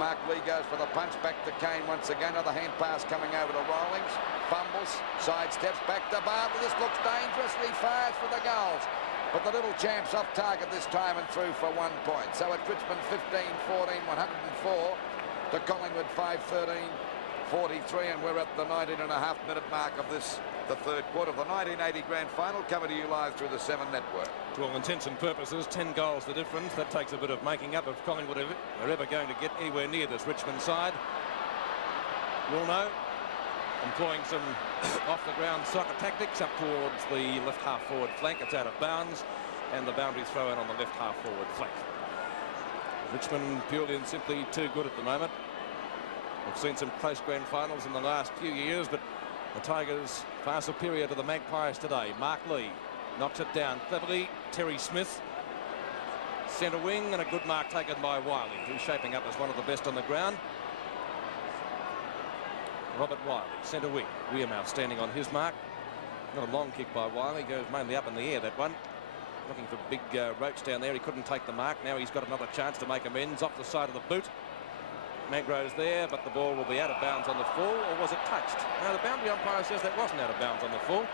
Mark Lee goes for the punch, back to Kane once again. Another hand pass coming over to Rawlings. Fumbles, sidesteps, back to Bartlett. This looks dangerous. He fires for the goals. But the little champ's off target this time and through for 1 point. So at Richmond 15-14, 104 to Collingwood 5-13, 43, and we're at the 19.5-minute mark of this, the third quarter of the 1980 Grand Final, coming to you live through the Seven Network. To all intents and purposes, 10 goals the difference. That takes a bit of making up if Collingwood are ever going to get anywhere near this Richmond side. Wilno employing some off-the-ground soccer tactics up towards the left half-forward flank. It's out of bounds, and the boundary throw in on the left half-forward flank. Richmond purely and simply too good at the moment. We've seen some close grand finals in the last few years, but the Tigers far superior to the Magpies today. Mark Lee knocks it down cleverly. Terry Smith, centre wing, and a good mark taken by Wiley, who's shaping up as one of the best on the ground. Robert Wiley, centre wing. Wearmouth standing on his mark. Not a long kick by Wiley, goes mainly up in the air, that one. Looking for big Roach down there. He couldn't take the mark. Now he's got another chance to make amends off the side of the boot. Magro's there, but the ball will be out of bounds on the full, or was it touched? Now the boundary umpire says that wasn't out of bounds on the full,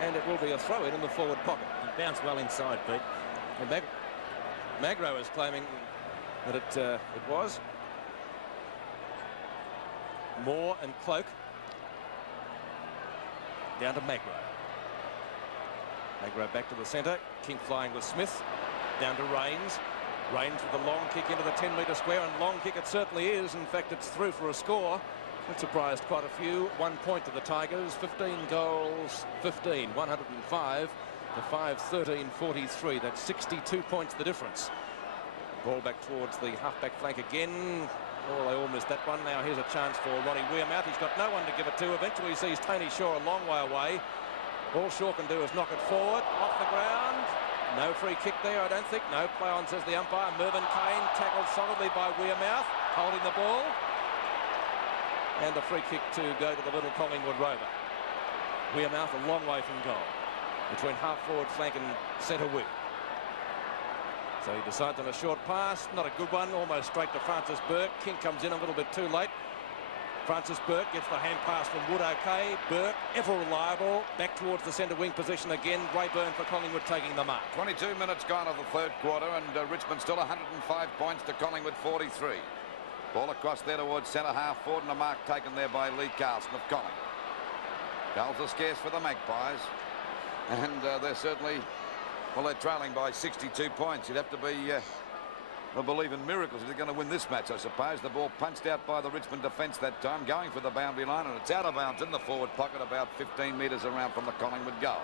and it will be a throw-in the forward pocket. It bounced well inside, Pete. And Magro is claiming that it was. Moore and Cloak down to Magro. Magro back to the centre. King flying with Smith. Down to Rains. Rains with a long kick into the 10-metre square, and long kick it certainly is. In fact, it's through for a score. It surprised quite a few. 1 point to the Tigers. 15 goals, 15. 105 to 5-13-43. That's 62 points the difference. Ball back towards the half-back flank again. Oh, they all missed that one. Now here's a chance for Ronnie Wearmouth. He's got no one to give it to. Eventually he sees Tony Shaw a long way away. All Shaw can do is knock it forward, off the ground. No free kick there, I don't think. No play on, says the umpire. Mervyn Kane tackled solidly by Wearmouth, holding the ball. And a free kick to go to the little Collingwood Rover. Wearmouth a long way from goal, between half-forward flank and centre wing. So he decides on a short pass, not a good one, almost straight to Francis Burke. King comes in a little bit too late. Francis Burke gets the hand pass from Wood, okay. Burke, ever reliable, back towards the centre wing position again. Rayburn for Collingwood taking the mark. 22 minutes gone of the third quarter, and Richmond still 105 points to Collingwood 43. Ball across there towards centre half forward, and a mark taken there by Lee Carlson of Collingwood. Goals are scarce for the Magpies, and they're certainly, well, they're trailing by 62 points. You'd have to be I believe in miracles if they're going to win this match, I suppose. The ball punched out by the Richmond defence that time, going for the boundary line, and it's out of bounds in the forward pocket about 15 metres around from the Collingwood goal.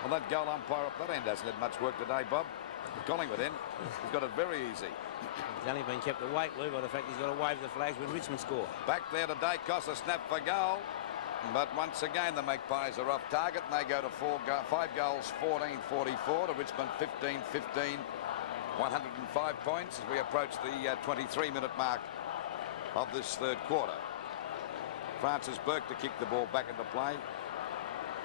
Well, that goal umpire up that end hasn't had much work today, Bob. The Collingwood end, he's got it very easy. He's only been kept awake, Lou, by the fact he's got to wave the flags when Richmond score. Back there today, Costa snap for goal. But once again, the Magpies are off target, and they go to 5 goals, 14-44 to Richmond 15-15. 105 points as we approach the 23-minute mark of this third quarter. Francis Burke to kick the ball back into play.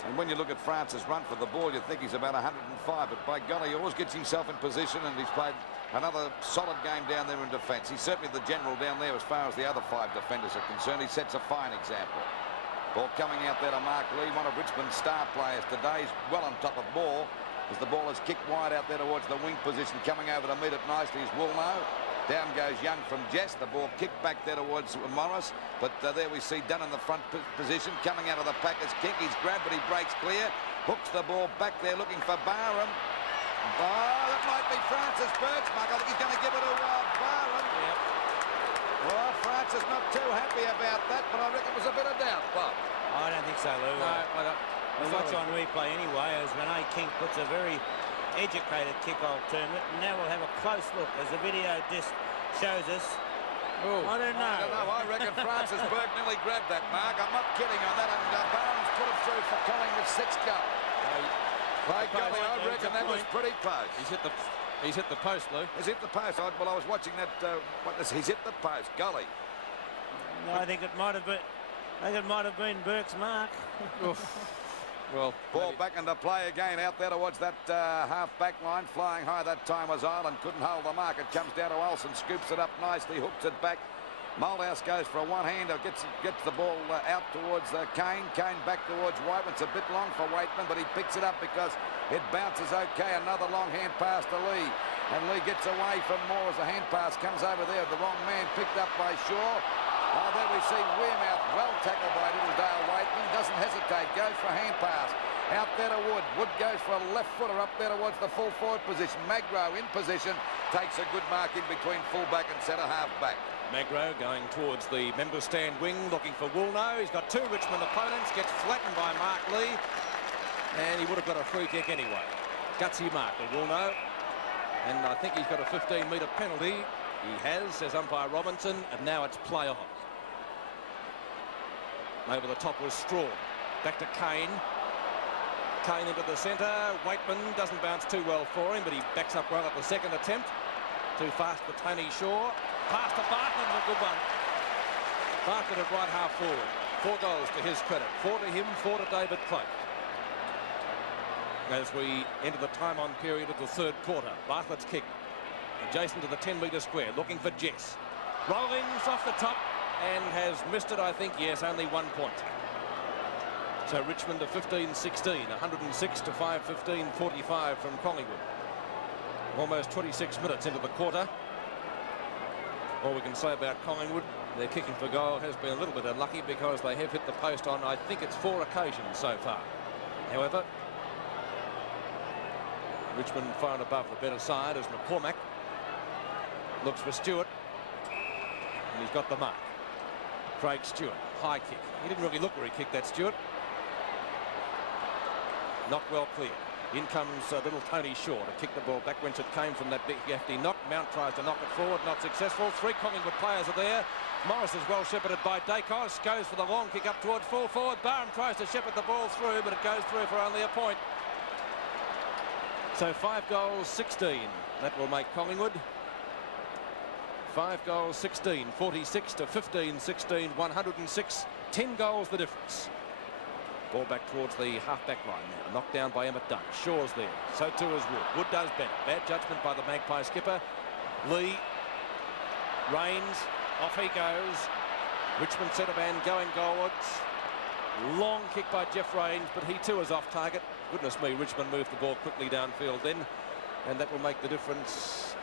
And when you look at Francis run for the ball, you think he's about 105. But by golly, he always gets himself in position, and he's played another solid game down there in defence. He's certainly the general down there as far as the other 5 defenders are concerned. He sets a fine example. Ball coming out there to Mark Lee, one of Richmond's star players today. He's well on top of ball. As the ball is kicked wide out there towards the wing position, coming over to meet it nicely is Wilno. Down goes Young from Jess. The ball kicked back there towards Morris. But there we see Dunn in the front position. Coming out of the Packers kick. He's grabbed, but he breaks clear. Hooks the ball back there looking for Barham. Oh, that might be Francis Burke's mark. I think he's going to give it to Barham. Yep. Well, Francis not too happy about that, but I reckon it was a bit of doubt, Bob. I don't think so, Lou. No, I don't. We'll watch on replay anyway as Renee King puts a very educated kick, I'll term it. And now we'll have a close look as the video disc shows us. Ooh. I don't know. I reckon Francis Burke nearly grabbed that mark. I'm not kidding on that. And Barnes put it through for Collingwood 6 goal. By golly, I reckon that was pretty close. He's hit the post, Lou. He's hit the post. Well, I was watching that. He's hit the post. Golly. No, I think it might have been Burke's mark. Well, ball back into play again out there towards that half-back line. Flying high that time was Ireland. Couldn't hold the mark. It comes down to Olsen. Scoops it up nicely. Hooks it back. Malthouse goes for a one-hander. Gets the ball out towards Kane. Kane back towards Whiteman. It's a bit long for Whiteman, but he picks it up because it bounces okay. Another long hand pass to Lee. And Lee gets away from Moore as the hand pass comes over there. The wrong man picked up by Shaw. Oh, there we see Wearmouth, well tackled by little Dale Waitman, doesn't hesitate, goes for a hand pass. Out there to Wood. Wood goes for a left footer up there towards the full forward position. Magro in position, takes a good mark in between fullback and centre half back. Magro going towards the member stand wing, looking for Woolno. He's got two Richmond opponents, gets flattened by Mark Lee, and he would have got a free kick anyway. Gutsy mark to Woolno, and I think he's got a 15-metre penalty. He has, says umpire Robinson, and now it's play on. Over the top was Straw. Back to Kane. Kane into the centre. Waitman doesn't bounce too well for him, but he backs up well at the second attempt. Too fast for Tony Shaw. Pass to Bartlett, a good one. Bartlett at right half forward. 4 goals to his credit. 4 to him, 4 to David Cloak. As we enter the time-on period of the third quarter, Bartlett's kick adjacent to the 10-metre square, looking for Jess. Rollins off the top and has missed it, I think. Yes, only 1 point. So Richmond to 15-16, 106 to 5-15-45 from Collingwood. Almost 26 minutes into the quarter. All we can say about Collingwood, their kicking for goal has been a little bit unlucky because they have hit the post on, I think it's 4 occasions so far. However, Richmond far and above the better side as McCormack looks for Stewart, and he's got the mark. Craig Stewart, high kick. He didn't really look where he kicked that, Stewart. Not well clear. In comes little Tony Shaw to kick the ball back whence it came from that big hefty knock. Mount tries to knock it forward, not successful. 3 Collingwood players are there. Morris is well shepherded by Dacos, goes for the long kick up towards full forward. Barham tries to shepherd the ball through, but it goes through for only a point. So 5 goals, 16. That will make Collingwood 5 goals, 16, 46 to 15-16, 106, 10 goals the difference. Ball back towards the half-back line now. Knocked down by Emmett Dunn. Shaw's there. So too is Wood. Wood does better. Bad judgment by the Magpie skipper. Lee. Rains. Off he goes. Richmond centre man going goalwards. Long kick by Jeff Rains, but he too is off target. Goodness me, Richmond moved the ball quickly downfield then, and that will make the difference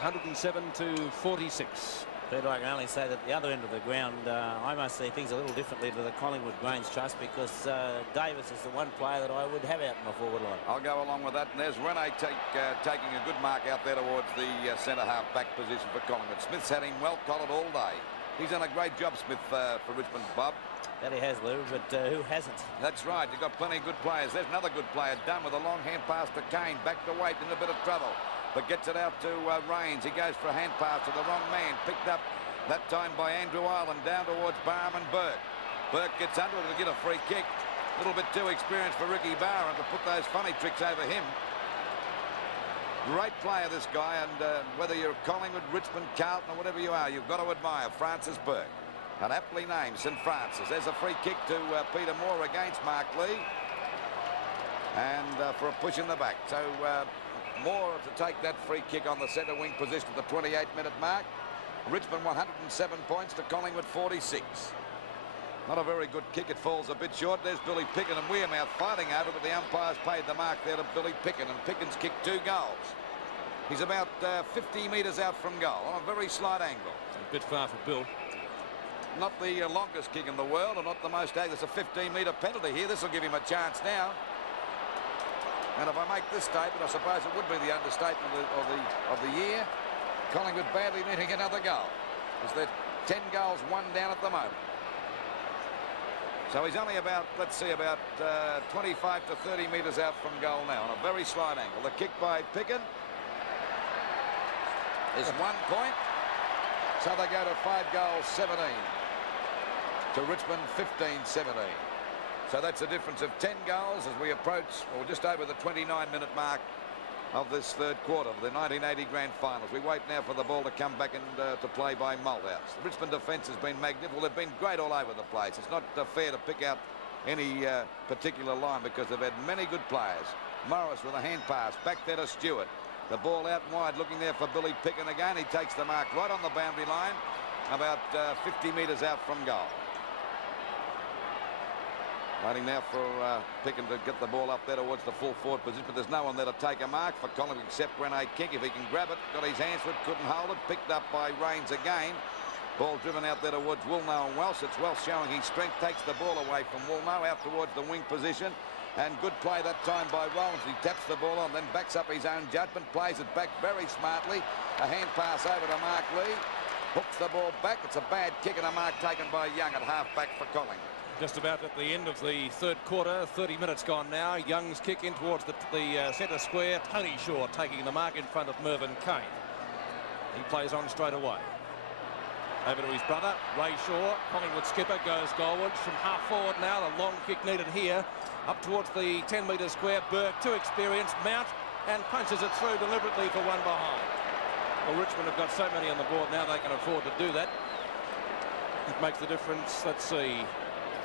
107 to 46. Peter, I can only say that the other end of the ground, I must see things a little differently to the Collingwood Grange Trust, because Davis is the one player that I would have out in my forward line. I'll go along with that, and there's Rene taking a good mark out there towards the centre half back position for Collingwood. Smith's had him well collared all day. He's done a great job, Smith, for Richmond, Bob. That he has, Lou, but who hasn't? That's right. You've got plenty of good players. There's another good player, Dunn, with a long hand pass to Kane. Back to Waite in a bit of trouble, but gets it out to Rains. He goes for a hand pass to the wrong man. Picked up that time by Andrew Ireland down towards Barham and Burke. Burke gets under it to get a free kick. A little bit too experienced for Ricky Barham to put those funny tricks over him. Great player, this guy, and whether you're Collingwood, Richmond, Carlton, or whatever you are, you've got to admire Francis Burke. An aptly named St Francis. There's a free kick to Peter Moore against Mark Lee, and for a push in the back. So Moore to take that free kick on the centre wing position at the 28-minute mark. Richmond 107 points to Collingwood 46. Not a very good kick. It falls a bit short. There's Billy Picken and Wearmouth fighting over, but the umpires paid the mark there to Billy Picken, and Pickens kicked 2 goals. He's about 50 metres out from goal on a very slight angle. A bit far for Bill. Not the longest kick in the world, or not the most. There's a 15-metre penalty here. This will give him a chance now. And if I make this statement, I suppose it would be the understatement of the year. Collingwood badly needing another goal, as they're 10 goals, 1 down at the moment. So he's only about, let's see, about 25 to 30 metres out from goal now on a very slight angle. The kick by Picken is 1 point. So they go to 5 goals, 17 to Richmond 15-17. So that's a difference of 10 goals as we approach, or just over the 29-minute mark of this third quarter of the 1980 Grand Finals. We wait now for the ball to come back and to play by Malthouse. The Richmond defence has been magnificent. They've been great all over the place. It's not fair to pick out any particular line because they've had many good players. Morris with a hand pass back there to Stewart. The ball out wide, looking there for Billy Picken again. He takes the mark right on the boundary line, about 50 metres out from goal. Waiting now for Picken to get the ball up there towards the full forward position, but there's no one there to take a mark for Collingwood except Rene King. If he can grab it, got his hands to it, couldn't hold it. Picked up by Rains again. Ball driven out there towards Woolnow and Welsh. It's Welsh showing his strength, takes the ball away from Woolnow out towards the wing position. And good play that time by Rollins. He taps the ball on, then backs up his own judgment, plays it back very smartly. A hand pass over to Mark Lee. Hooks the ball back. It's a bad kick and a mark taken by Young at half-back for Collingwood. Just about at the end of the third quarter, 30 minutes gone now. Young's kick in towards the centre square. Tony Shaw taking the mark in front of Mervyn Kane. He plays on straight away. Over to his brother, Ray Shaw. Collingwood skipper goes goalwards from half forward now. The long kick needed here. Up towards the 10-metre square. Burke, too experienced. Mount and punches it through deliberately for one behind. Well, Richmond have got so many on the board now they can afford to do that. It makes the difference, let's see,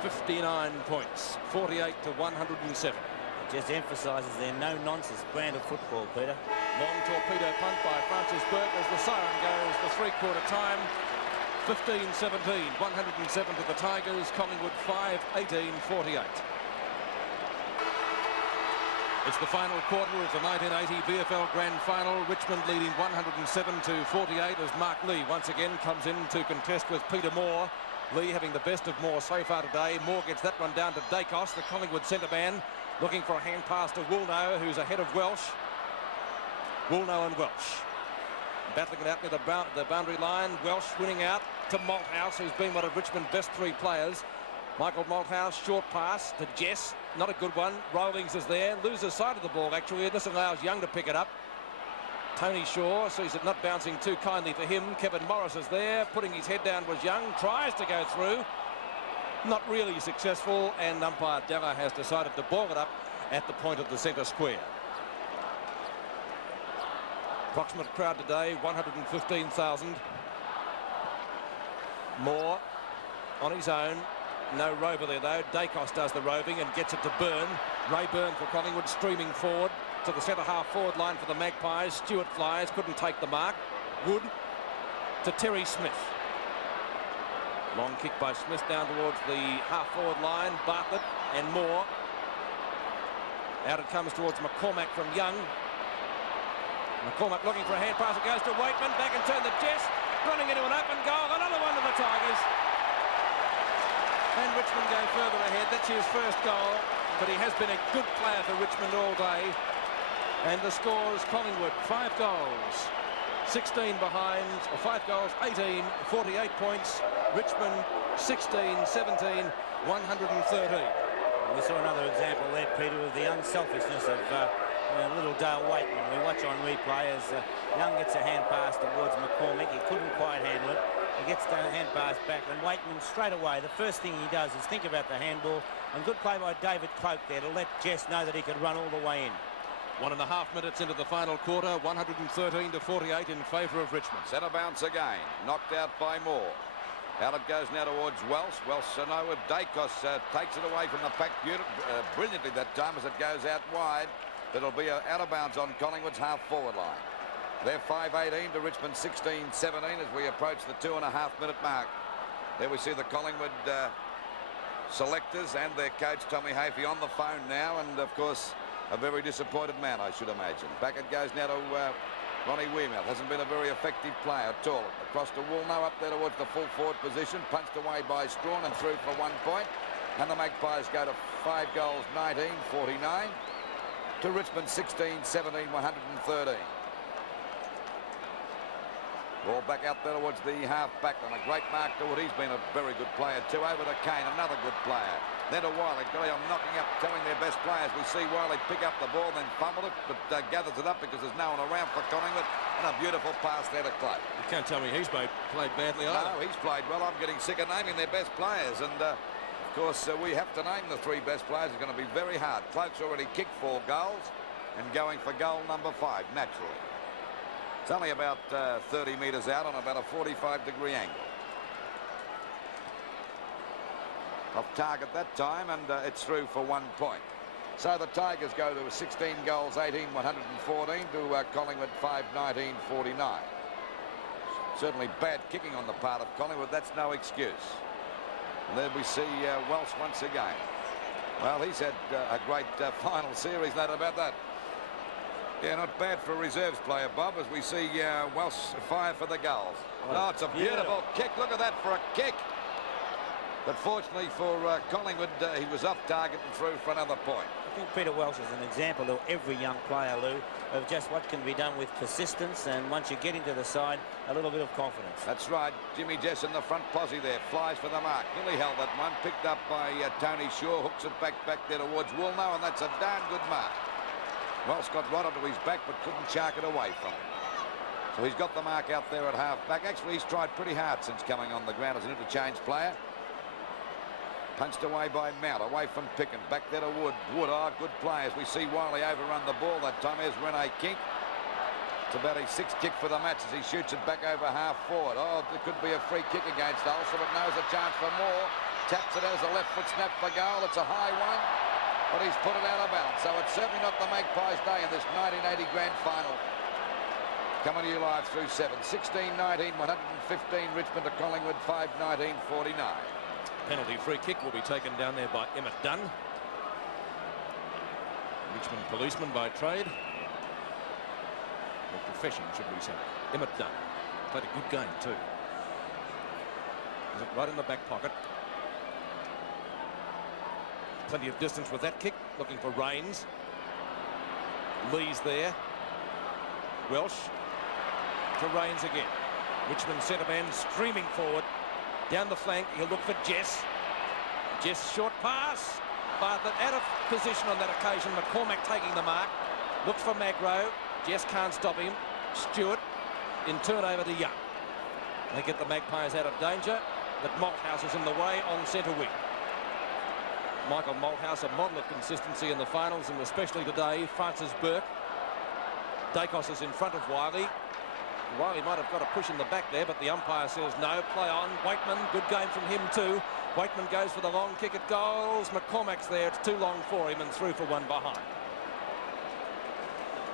59 points, 48 to 107. It just emphasises their no-nonsense brand of football, Peter. Long torpedo punt by Francis Burke as the siren goes for three-quarter time. 15-17, 107 to the Tigers. Collingwood 5-18-48. It's the final quarter of the 1980 VFL Grand Final. Richmond leading 107-48 as Mark Lee once again comes in to contest with Peter Moore. Lee having the best of Moore so far today. Moore gets that one down to Dacos, the Collingwood centre man, looking for a hand pass to Woolnow, who's ahead of Welsh. Woolnow and Welsh battling it out near the boundary line. Welsh winning out to Malthouse, who's been one of Richmond's best three players. Michael Malthouse, short pass to Jess, not a good one. Rollings is there, loses sight of the ball actually, and this allows Young to pick it up. Tony Shaw sees it not bouncing too kindly for him. Kevin Morris is there, putting his head down was Young, tries to go through. Not really successful, and umpire Della has decided to ball it up at the point of the centre square. Approximate crowd today, 115,000. Moore on his own. No rover there though. Dacos does the roving and gets it to Byrne. Ray Byrne for Collingwood, streaming forward to the centre half forward line for the Magpies. Stewart flies, couldn't take the mark. Wood to Terry Smith. Long kick by Smith down towards the half forward line. Bartlett and Moore. Out it comes towards McCormack from Young. McCormack looking for a hand pass. It goes to Waitman. Back and turn the Jess. Running into an open goal. Another one to the Tigers. And Richmond go further ahead. That's his first goal. But he has been a good player for Richmond all day. And the scores, Collingwood 5 goals, 16 behind, or 5 goals, 18, 48 points. Richmond 16, 17, 113. We saw another example there, Peter, of the unselfishness of little Dale Waitman. We watch on replay as Young gets a hand pass towards McCormack. He couldn't quite handle it. He gets the hand pass back, and Waitman straight away, the first thing he does is think about the handball. And good play by David Cloak there to let Jess know that he could run all the way in. 1.5 minutes into the final quarter, 113 to 48 in favour of Richmond. Centre bounce again, knocked out by Moore. Out it goes now towards Welsh. Welsh with Dacos takes it away from the pack brilliantly that time as it goes out wide. It'll be out of bounds on Collingwood's half forward line. They're 5-18 to Richmond 16-17 as we approach the 2.5 minute mark. There we see the Collingwood selectors and their coach Tommy Hafey on the phone now, and of course a very disappointed man, I should imagine. Back it goes now to Ronnie Wearmouth. Hasn't been a very effective player at all. Across to Woolnow up there towards the full forward position. Punched away by Strawn and through for 1 point. And the Magpies go to 5 goals, 19-49. To Richmond 16-17, 113. Ball back out there towards the half-back on a great mark to Wood. He's been a very good player too. Over to Kane, another good player. Then to Wiley. Graham knocking up, telling their best players. We see Wiley pick up the ball, then fumble it, but gathers it up because there's no one around for Collingwood. And a beautiful pass there to Clay. You can't tell me he's played badly either. No, he's played well. I'm getting sick of naming their best players. And, of course, we have to name the 3 best players. It's going to be very hard. Cloak's already kicked 4 goals and going for goal number 5, naturally. It's only about 30 metres out on about a 45-degree angle. Off target that time, and it's through for 1 point. So the Tigers go to 16 goals, 18, 114 to Collingwood 5, 19, 49. Certainly bad kicking on the part of Collingwood. That's no excuse. And there we see Welsh once again. Well, he's had a great final series, no doubt about that. Yeah, not bad for a reserves player, Bob, as we see Welsh fire for the goals. Oh, it's a beautiful kick. Look at that for a kick. But fortunately for Collingwood, he was off target and through for another point. I think Peter Welsh is an example to every young player, Lou, of just what can be done with persistence, and once you get into the side, a little bit of confidence. That's right. Jimmy Jess in the front posse there. Flies for the mark. Nearly held that one. Picked up by Tony Shaw. Hooks it back there towards Woolnow, and that's a darn good mark. Welsh got right onto his back, but couldn't shark it away from him. So he's got the mark out there at half-back. Actually, he's tried pretty hard since coming on the ground as an interchange player. Punched away by Mount, away from Pickens, back there to Wood. Wood, oh, good play as we see Wiley overrun the ball that time. Here's Rene Kink. It's about his 6th kick for the match as he shoots it back over half forward. Oh, there could be a free kick against Ulster, but knows a chance for more. Taps it as a left foot snap for goal. It's a high one, but he's put it out of bounds. So it's certainly not the Magpies' day in this 1980 grand final. Coming to you live through 7. 16-19, 115 Richmond to Collingwood, 5-19, 49. Penalty free kick will be taken down there by Emmett Dunn. Richmond policeman by trade. Or profession, should we say. Emmett Dunn. Played a good game too. Is it right in the back pocket. Plenty of distance with that kick. Looking for Rains. Lee's there. Welsh to Rains again. Richmond centre man streaming forward. Down the flank, he'll look for Jess. Jess short pass. Bartlett out of position on that occasion. McCormack taking the mark. Looks for Magro. Jess can't stop him. Stewart in turnover to Young. They get the Magpies out of danger, but Malthouse is in the way on centre wing. Michael Malthouse, a model of consistency in the finals, and especially today. Francis Burke. Dacos is in front of Wiley. Wiley might have got a push in the back there, but the umpire says no. Play on. Waitman, good game from him too. Waitman goes for the long kick at goals. McCormack's there. It's too long for him and through for one behind.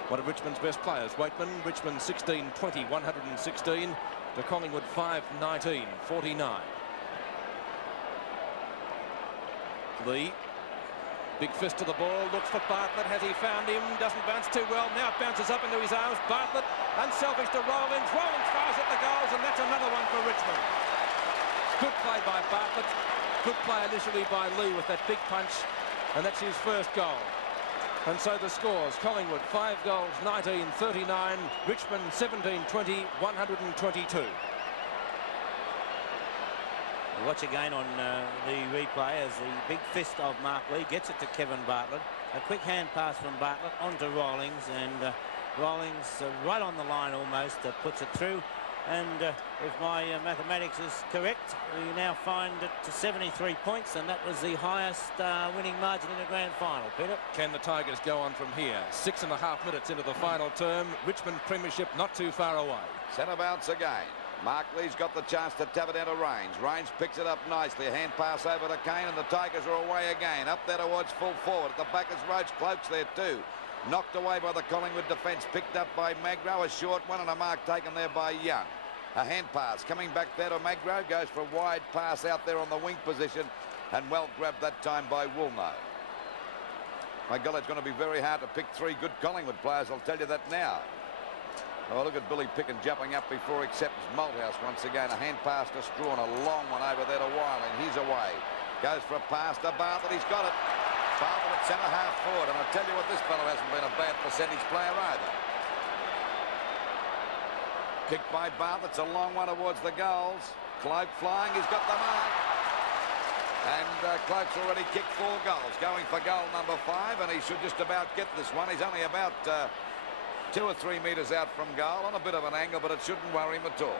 One of Richmond's best players, Waitman. Richmond 16-20, 116 to Collingwood 5-19, 49. Lee. Big fist to the ball, looks for Bartlett. Has he found him? Doesn't bounce too well. Now it bounces up into his arms. Bartlett, unselfish to Rawlins. Rawlins fires at the goals, and that's another one for Richmond. Good play by Bartlett. Good play initially by Lee with that big punch, and that's his first goal. And so the scores: Collingwood 5 goals, 19-39. Richmond 17-20, 122. Watch again on the replay as the big fist of Mark Lee gets it to Kevin Bartlett. A quick hand pass from Bartlett onto Rawlings, and Rawlings right on the line almost puts it through. And if my mathematics is correct, we now find it to 73 points, and that was the highest winning margin in a grand final. Peter? Can the Tigers go on from here? 6.5 minutes into the final term. Richmond premiership not too far away. Centre bounce again. Mark Lee's got the chance to tap it out of range. Range picks it up nicely. A hand pass over to Kane, and the Tigers are away again. Up there towards full forward. At the back is Roach. Cloak's there too. Knocked away by the Collingwood defence. Picked up by Magro. A short one and a mark taken there by Young. A hand pass coming back there to Magro. Goes for a wide pass out there on the wing position, and well grabbed that time by Woolnow. My God, it's going to be very hard to pick 3 good Collingwood players. I'll tell you that now. Oh, look at Billy Picken jumping up before he accepts Malthouse once again. A hand pass to Strawn, a long one over there to Wiley. He's away. Goes for a pass to Bartlett. He's got it. Bartlett at centre half forward. And I tell you what, this fellow hasn't been a bad percentage player either. Kicked by Bartlett. It's a long one towards the goals. Cloak flying. He's got the mark. And Cloak's already kicked 4 goals. Going for goal number 5, and he should just about get this one. He's only about 2 or 3 metres out from goal on a bit of an angle, but it shouldn't worry him at all.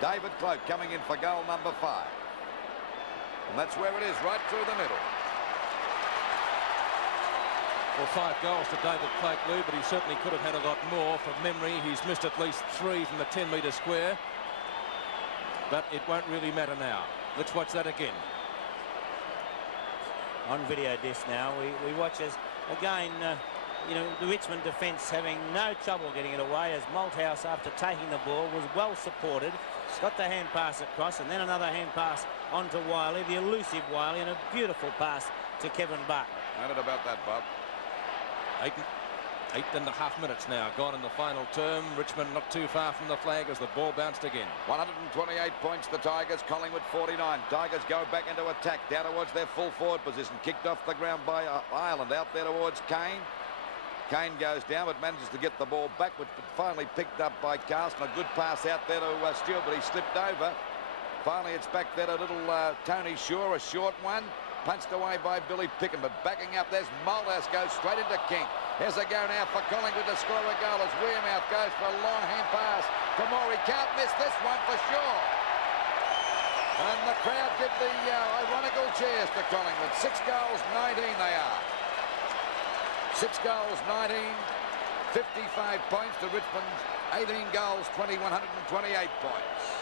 David Cloak coming in for goal number 5. And that's where it is, right through the middle. Well, 5 goals to David Cloak, Lou, but he certainly could have had a lot more. From memory, he's missed at least 3 from the 10-metre square. But it won't really matter now. Let's watch that again. On video disc now, we watch as, again, you know, the Richmond defence having no trouble getting it away, as Malthouse, after taking the ball, was well supported. Got the hand pass across, and then another hand pass onto Wiley, the elusive Wiley, and a beautiful pass to Kevin Bartlett. How about that, Bob? Aiton 8.5 minutes now gone in the final term. Richmond not too far from the flag as the ball bounced again. 128 points the Tigers. Collingwood 49. Tigers go back into attack down towards their full forward position. Kicked off the ground by Ireland out there towards Kane. Kane goes down but manages to get the ball back, but finally picked up by Carson. A good pass out there to Stewart, but he slipped over. Finally it's back there to little Tony Shaw, a short one. Punched away by Billy Picken, but backing up there's Malthouse, goes straight into King. Here's a go now for Collingwood to score a goal as Wearmouth goes for a long hand pass to Moore. He can't miss this one for sure. And the crowd give the ironical cheers to Collingwood. 6 goals, 19 they are. 6 goals, 19, 55 points to Richmond's 18 goals, 20, 128 points.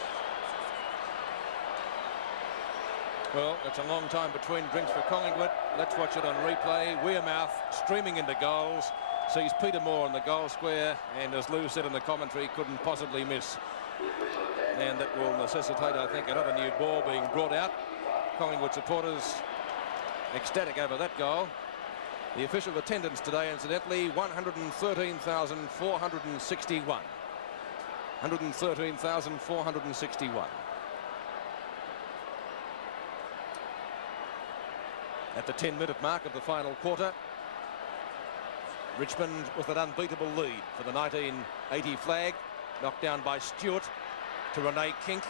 Well, it's a long time between drinks for Collingwood. Let's watch it on replay. Wearmouth streaming into goals. Sees Peter Moore in the goal square. And as Lou said in the commentary, couldn't possibly miss. And that will necessitate, I think, another new ball being brought out. Collingwood supporters ecstatic over that goal. The official attendance today, incidentally, 113,461. 113,461. At the 10-minute mark of the final quarter, Richmond with an unbeatable lead for the 1980 flag. Knocked down by Stewart to Renee Kink.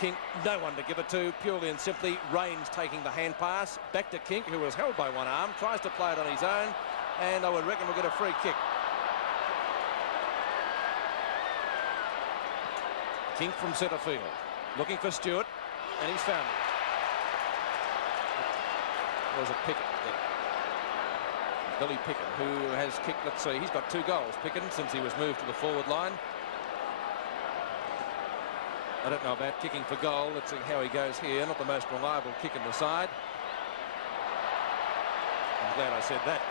Kink, no one to give it to, purely and simply. Rains taking the hand pass. Back to Kink, who was held by one arm. Tries to play it on his own, and I would reckon we'll get a free kick. Kink from centre field, looking for Stewart, and he's found it. Was a Pickett there. Billy Pickett, who has kicked, let's see, he's got 2 goals, Pickett, since he was moved to the forward line. I don't know about kicking for goal. Let's see how he goes here. Not the most reliable kick in the side. I'm glad I said that.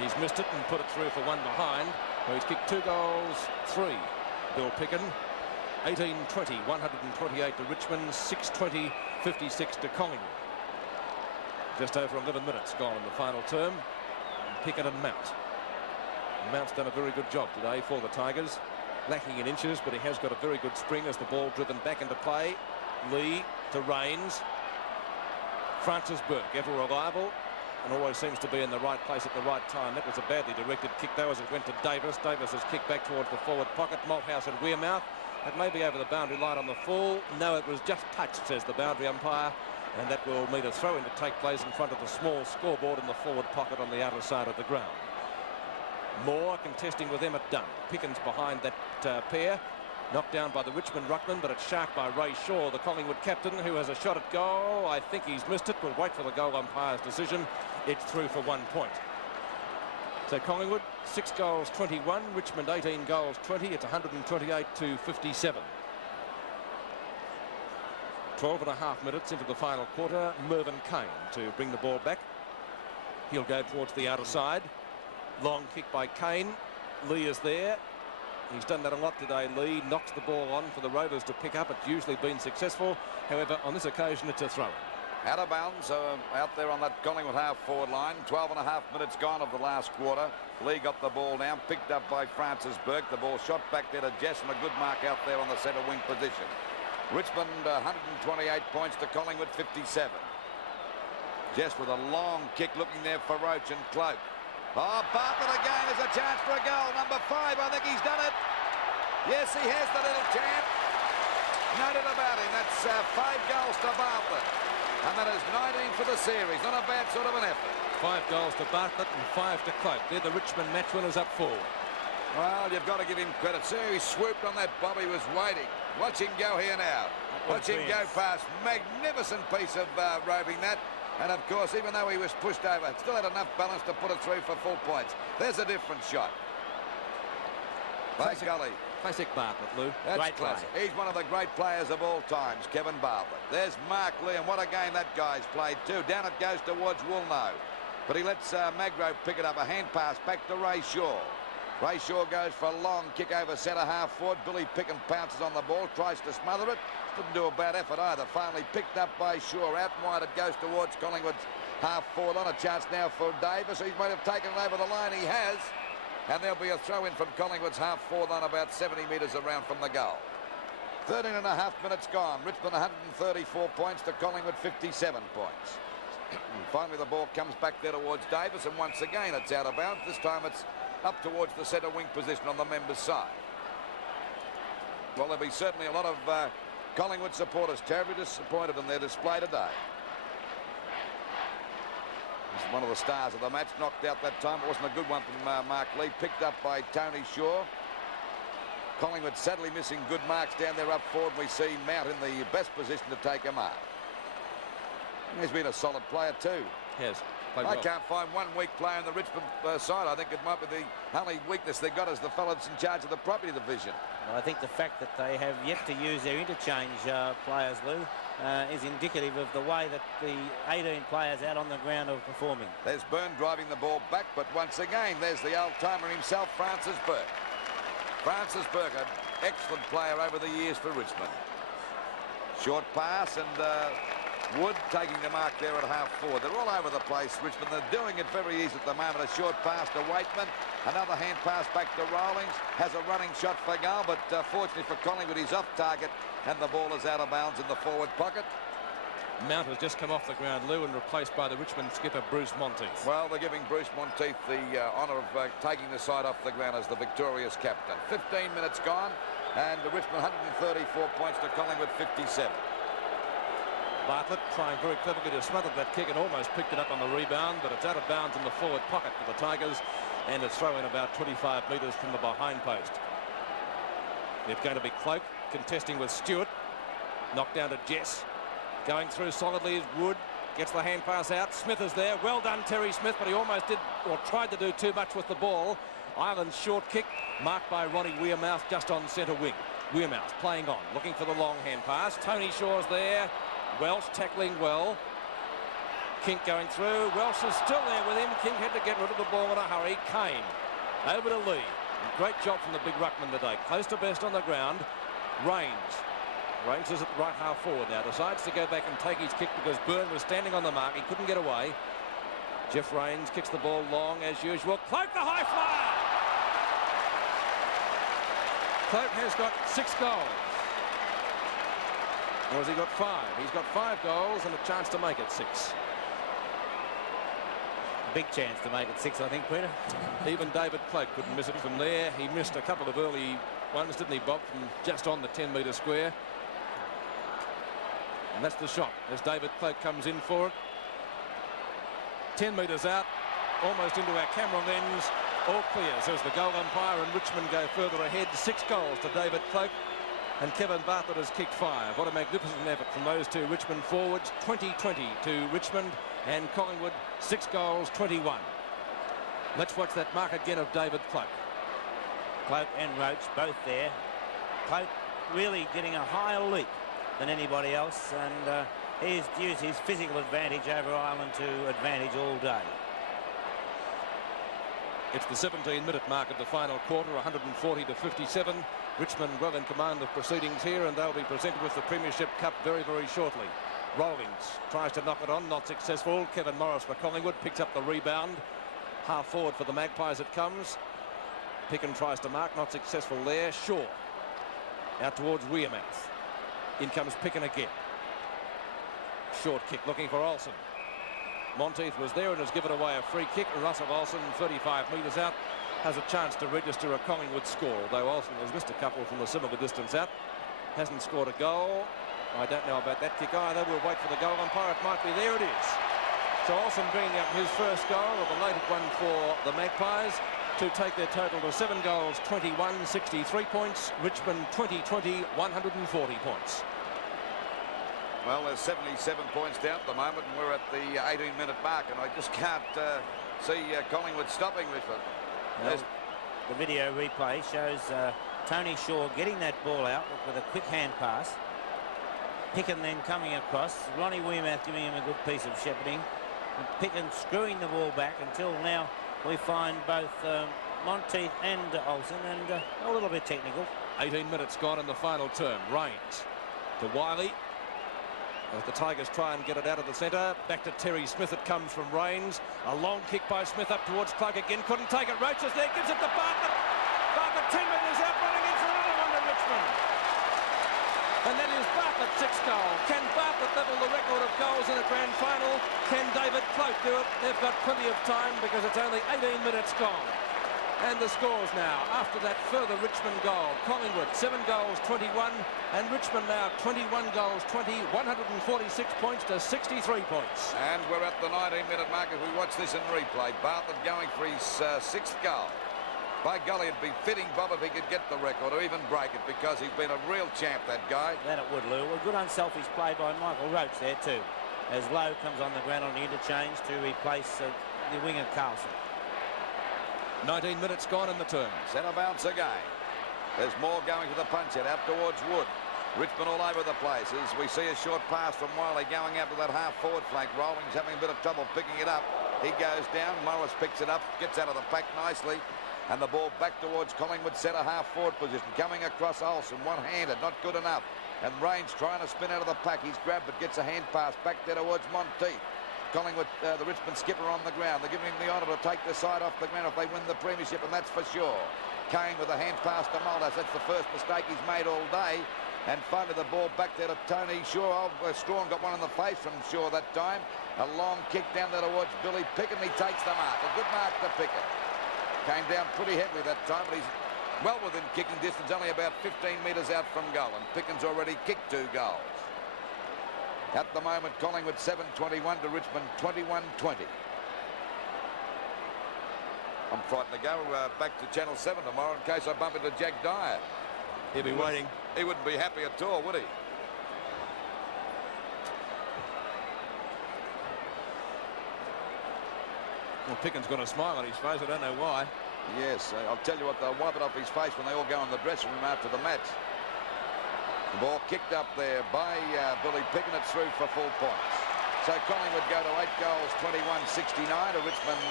He's missed it and put it through for one behind. So he's kicked 2 goals, 3. Bill Pickett. 18-20, 128 to Richmond, 6-20, 56 to Collingwood. Just over 11 minutes gone in the final term. Pickett and Mount. Mount's done a very good job today for the Tigers. Lacking in inches, but he has got a very good spring as the ball driven back into play. Lee to Rains. Francis Burke, ever reliable and always seems to be in the right place at the right time. That was a badly directed kick though as it went to Davis. Davis has kicked back towards the forward pocket. Malthouse and Wearmouth. It may be over the boundary line on the full. No, it was just touched, says the boundary umpire. And that will mean a throw-in to take place in front of the small scoreboard in the forward pocket on the outer side of the ground. Moore contesting with Emmett Dunn. Pickens behind that pair. Knocked down by the Richmond ruckman, but it's sharked by Ray Shaw, the Collingwood captain, who has a shot at goal. I think he's missed it. We'll wait for the goal umpire's decision. It's through for 1 point. So Collingwood, 6 goals, 21. Richmond, 18 goals, 20. It's 128 to 57. 12.5 minutes into the final quarter. Mervyn Kane to bring the ball back. He'll go towards the outer side. Long kick by Kane. Lee is there. He's done that a lot today, Lee. Knocks the ball on for the Rovers to pick up. It's usually been successful. However, on this occasion, it's a throw. Out of bounds, out there on that Collingwood half-forward line. 12.5 minutes gone of the last quarter. Lee got the ball down, picked up by Francis Burke. The ball shot back there to Jess, and a good mark out there on the centre wing position. Richmond 128 points to Collingwood 57. Jess with a long kick looking there for Roach and Cloak. Oh, Bartlett again has a chance for a goal. Number 5, I think he's done it. Yes, he has the little chance. No doubt about him. That's 5 goals to Bartlett. And that is 19 for the series. Not a bad sort of an effort. 5 goals to Bartlett and 5 to Cloak. They're the Richmond match winners up forward. Well, you've got to give him credit. See, he swooped on that bob. He was waiting. Watch him go here now. Watch him go past. Magnificent piece of roving that. And, of course, even though he was pushed over, still had enough balance to put it through for full points. There's a different shot. By golly. Classic Bartlett, Lou. That's great classic. Play. He's one of the great players of all times, Kevin Bartlett. There's Mark Lee, and what a game that guy's played, too. Down it goes towards Woolno. But he lets Magro pick it up. A hand pass back to Ray Shaw. Ray Shaw goes for a long kick over centre half forward. Billy Picken pounces on the ball, tries to smother it. Didn't do a bad effort either. Finally picked up by Shaw. Out wide it goes towards Collingwood's half forward on. A chance now for Davis. He might have taken it over the line. He has. And there'll be a throw in from Collingwood's half forward on about 70 metres around from the goal. 13 and a half minutes gone. Richmond 134 points to Collingwood 57 points. Finally the ball comes back there towards Davis, and once again it's out of bounds. This time it's up towards the centre wing position on the members' side. Well, there'll be certainly a lot of Collingwood supporters terribly disappointed in their display today. He's one of the stars of the match, knocked out that time. It wasn't a good one from Mark Lee, picked up by Tony Shaw. Collingwood sadly missing good marks down there up forward. We see Mount in the best position to take a mark. He's been a solid player too. Yes. I can't find one weak player in the Richmond side. I think it might be the only weakness they've got is the fellows in charge of the property division. Well, I think the fact that they have yet to use their interchange players, Lou, is indicative of the way that the 18 players out on the ground are performing. There's Byrne driving the ball back, but once again, there's the old-timer himself, Francis Burke. Francis Burke, an excellent player over the years for Richmond. Short pass, and Wood taking the mark there at half forward. They're all over the place, Richmond. They're doing it very easy at the moment. A short pass to Waitman. Another hand pass back to Rawlings. Has a running shot for goal, but fortunately for Collingwood, he's off target, and the ball is out of bounds in the forward pocket. Mount has just come off the ground, Lou, and replaced by the Richmond skipper, Bruce Monteith. Well, they're giving Bruce Monteith the honour of taking the side off the ground as the victorious captain. 15 minutes gone, and the Richmond 134 points to Collingwood 57. Bartlett trying very cleverly to smother that kick and almost picked it up on the rebound, but it's out of bounds in the forward pocket for the Tigers, and it's thrown about 25 metres from the behind post. It's going to be Cloak contesting with Stewart. Knocked down to Jess. Going through solidly is Wood. Gets the hand pass out. Smith is there. Well done, Terry Smith, but he almost did, or tried to do too much with the ball. Ireland's short kick, marked by Ronnie Weirmouth just on centre wing. Weirmouth playing on, looking for the long hand pass. Tony Shaw's there. Welsh tackling well. Kink going through. Welsh is still there with him. Kink had to get rid of the ball in a hurry. Kane over to Lee. Great job from the big ruckman today. Close to best on the ground. Rains is at the right half forward now. Decides to go back and take his kick because Byrne was standing on the mark. He couldn't get away. Jeff Rains kicks the ball long as usual. Cloak the high flyer. Cloak has got 6 goals. Or has he got 5? He's got 5 goals and a chance to make it 6. Big chance to make it 6, I think, Peter. Even David Cloak couldn't miss it from there. He missed a couple of early ones, didn't he, Bob, from just on the 10-metre square. And that's the shot as David Cloak comes in for it. 10 metres out, almost into our camera lens. All clear, says the goal umpire, and Richmond go further ahead. 6 goals to David Cloak, and Kevin Bartlett has kicked 5. What a magnificent effort from those two Richmond forwards. 20-20 to Richmond, and Collingwood 6 goals, 21. Let's watch that mark again of David Cloak. Cloak and Roach both there. Cloak really getting a higher leap than anybody else, and he's used his physical advantage over Ireland to advantage all day. It's the 17-minute mark of the final quarter, 140 to 57. Richmond well in command of proceedings here, and they'll be presented with the Premiership Cup very, very shortly. Rawlings tries to knock it on, not successful. Kevin Morris for Collingwood picks up the rebound. Half forward for the Magpies it comes. Picken tries to mark, not successful there. Shaw out towards Weirmouth. In comes Picken again. Short kick looking for Olsen. Monteith was there and has given away a free kick. Russell Olsen, 35 metres out, has a chance to register a Collingwood score, although Olsen has missed a couple from the similar distance out. Hasn't scored a goal. I don't know about that kick either. We'll wait for the goal umpire. It might be there. It is. So Olsen bringing up his first goal, a belated one for the Magpies, to take their total to 7 goals, 21, 63 points. Richmond 20-20, 140 points. Well, there's 77 points down at the moment, and we're at the 18-minute mark, and I just can't see Collingwood stopping Richmond. Well, the video replay shows Tony Shaw getting that ball out with a quick hand pass. Picken then coming across. Ronnie Weirmouth giving him a good piece of shepherding. And Picken screwing the ball back until now we find both Monteith and Olsen, and a little bit technical. 18 minutes gone in the final term. Rains to Wiley. As the Tigers try and get it out of the centre. Back to Terry Smith. It comes from Rains. A long kick by Smith up towards Clark again. Couldn't take it. Roach is there. Gives it to Bartlett. Bartlett 10 metres out, running in for another one to Richmond. And that is Bartlett's 6th goal. Can Bartlett level the record of goals in a grand final? Can David Cloak do it? They've got plenty of time because it's only 18 minutes gone. And the scores now, after that further Richmond goal. Collingwood, 7 goals, 21. And Richmond now, 21 goals, 20. 146 points to 63 points. And we're at the 19-minute mark as we watch this in replay. Bartlett going for his 6th goal. By golly, it'd be fitting, Bob, if he could get the record or even break it, because he's been a real champ, that guy. That it would, Lou. A good unselfish play by Michael Roach there too, as Lowe comes on the ground on the interchange to replace the winger Carlson. 19 minutes gone in the term. Centre bounce again. There's more going to the punch out towards Wood. Richmond all over the place as we see a short pass from Wiley going out to that half-forward flank. Rolling's having a bit of trouble picking it up. He goes down. Morris picks it up, gets out of the pack nicely. And the ball back towards Collingwood centre half-forward position. Coming across Olsen, one-handed, not good enough. And Rains trying to spin out of the pack. He's grabbed but gets a hand pass back there towards Monteith. Collingwood, the Richmond skipper on the ground. They're giving him the honour to take the side off the ground if they win the premiership, and that's for sure. Kane with a hand pass to Mulder. That's the first mistake he's made all day. And finally the ball back there to Tony Shaw. Strong got one in the face from Shaw that time. A long kick down there towards Billy Pickett, and he takes the mark. A good mark to Pickett. Came down pretty heavily that time, but he's well within kicking distance, only about 15 metres out from goal. And Pickens already kicked 2 goals. At the moment, Collingwood 7-21 to Richmond 21-20. I'm frightened to go back to Channel 7 tomorrow in case I bump into Jack Dyer. He'll be waiting. He wouldn't be happy at all, would he? Well, Pickens got a smile on his face. I don't know why. Yes, I'll tell you what, they'll wipe it off his face when they all go in the dressing room after the match. The ball kicked up there by Billy Pickett. It's through for full points. So Collingwood go to 8 goals, 21-69 to Richmond.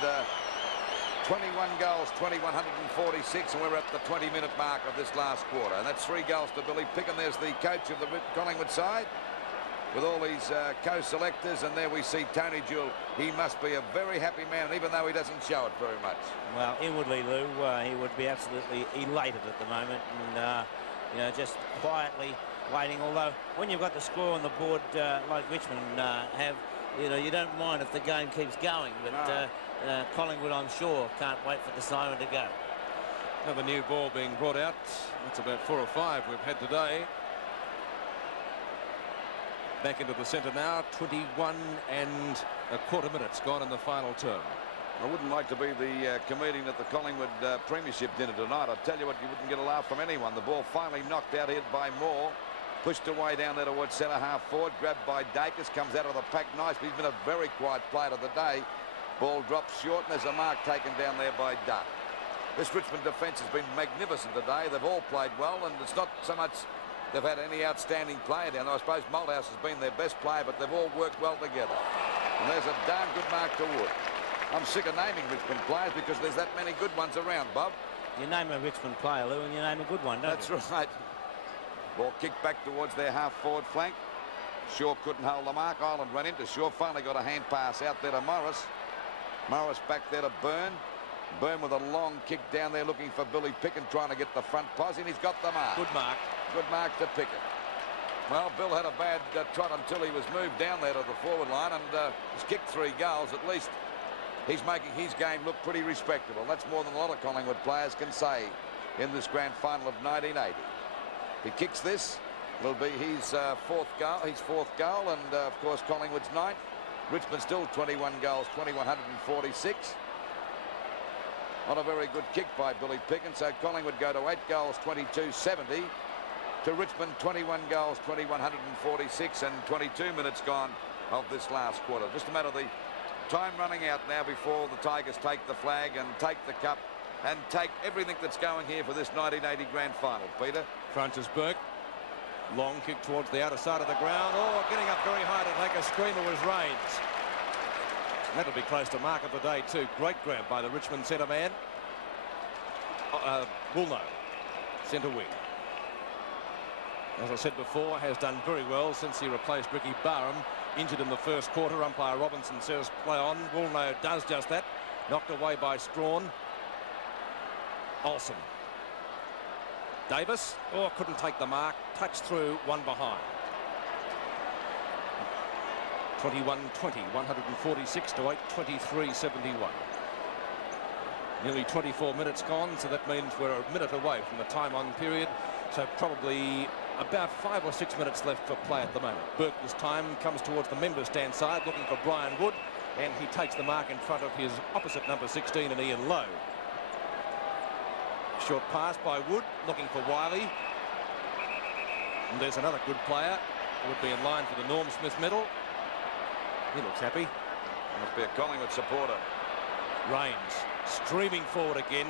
21 goals, 21-146, and we're at the 20-minute mark of this last quarter. And that's 3 goals to Billy Pickett. There's the coach of the Collingwood side with all these co-selectors, and there we see Tony Jewell. He must be a very happy man, even though he doesn't show it very much. Well, inwardly, Lou, he would be absolutely elated at the moment, and you know, just quietly waiting. Although when you've got the score on the board like Richmond have, you know, you don't mind if the game keeps going, but no. Collingwood, I'm sure, can't wait for the siren to go. Another new ball being brought out. That's about 4 or 5 we've had today. Back into the centre now. 21 and a quarter minutes gone in the final term. I wouldn't like to be the comedian at the Collingwood premiership dinner tonight. I tell you what, you wouldn't get a laugh from anyone. The ball finally knocked out here by Moore. Pushed away down there towards centre half forward. Grabbed by Dacus. Comes out of the pack nicely. He's been a very quiet player of the day. Ball drops short, and there's a mark taken down there by Dutt. This Richmond defence has been magnificent today. They've all played well, and it's not so much they've had any outstanding player down there. I suppose Malthouse has been their best player, but they've all worked well together. And there's a darn good mark to Wood. I'm sick of naming Richmond players because there's that many good ones around, Bob. You name a Richmond player, Lou, and you name a good one, don't That's you? right. Ball kicked back towards their half-forward flank. Shaw couldn't hold the mark. Ireland ran into Shaw. Finally got a hand pass out there to Morris. Morris back there to Byrne. Byrne with a long kick down there looking for Billy Pickett, trying to get the front posse, and he's got the mark. Good mark. Good mark to Pickett. Well, Bill had a bad trot until he was moved down there to the forward line, and he's kicked 3 goals. At least he's making his game look pretty respectable. That's more than a lot of Collingwood players can say in this grand final of 1980. He kicks this. It'll be his 4th goal, and of course Collingwood's 9th. Richmond still 21 goals, 21-146. Not a very good kick by Billy Pickens. So Collingwood go to 8 goals, 22-70. To Richmond, 21 goals, 21-146, and 22 minutes gone of this last quarter. Just a matter of the time running out now before the Tigers take the flag and take the cup and take everything that's going here for this 1980 grand final. Peter? Francis Burke. Long kick towards the outer side of the ground. Oh, getting up very high to take a screamer was Rains. That'll be close to mark of the day too. Great grab by the Richmond centre man. Woolno, centre wing. as I said before, has done very well since he replaced Ricky Barham, injured in the first quarter. Umpire Robinson says play on. Woolnough does just that. Knocked away by Strawn. Olsen. Davis, couldn't take the mark. Touched through, one behind. 21-20, 146 to 8, 23-71. Nearly 24 minutes gone, so that means we're a minute away from the time on period. So probably about 5 or 6 minutes left for play at the moment. Burke this time comes towards the member stand side looking for Brian Wood, and he takes the mark in front of his opposite number 16 and Ian Lowe. Short pass by Wood looking for Wiley, and there's another good player who would be in line for the Norm Smith medal. He looks happy. Must be a Collingwood supporter. Rains streaming forward again.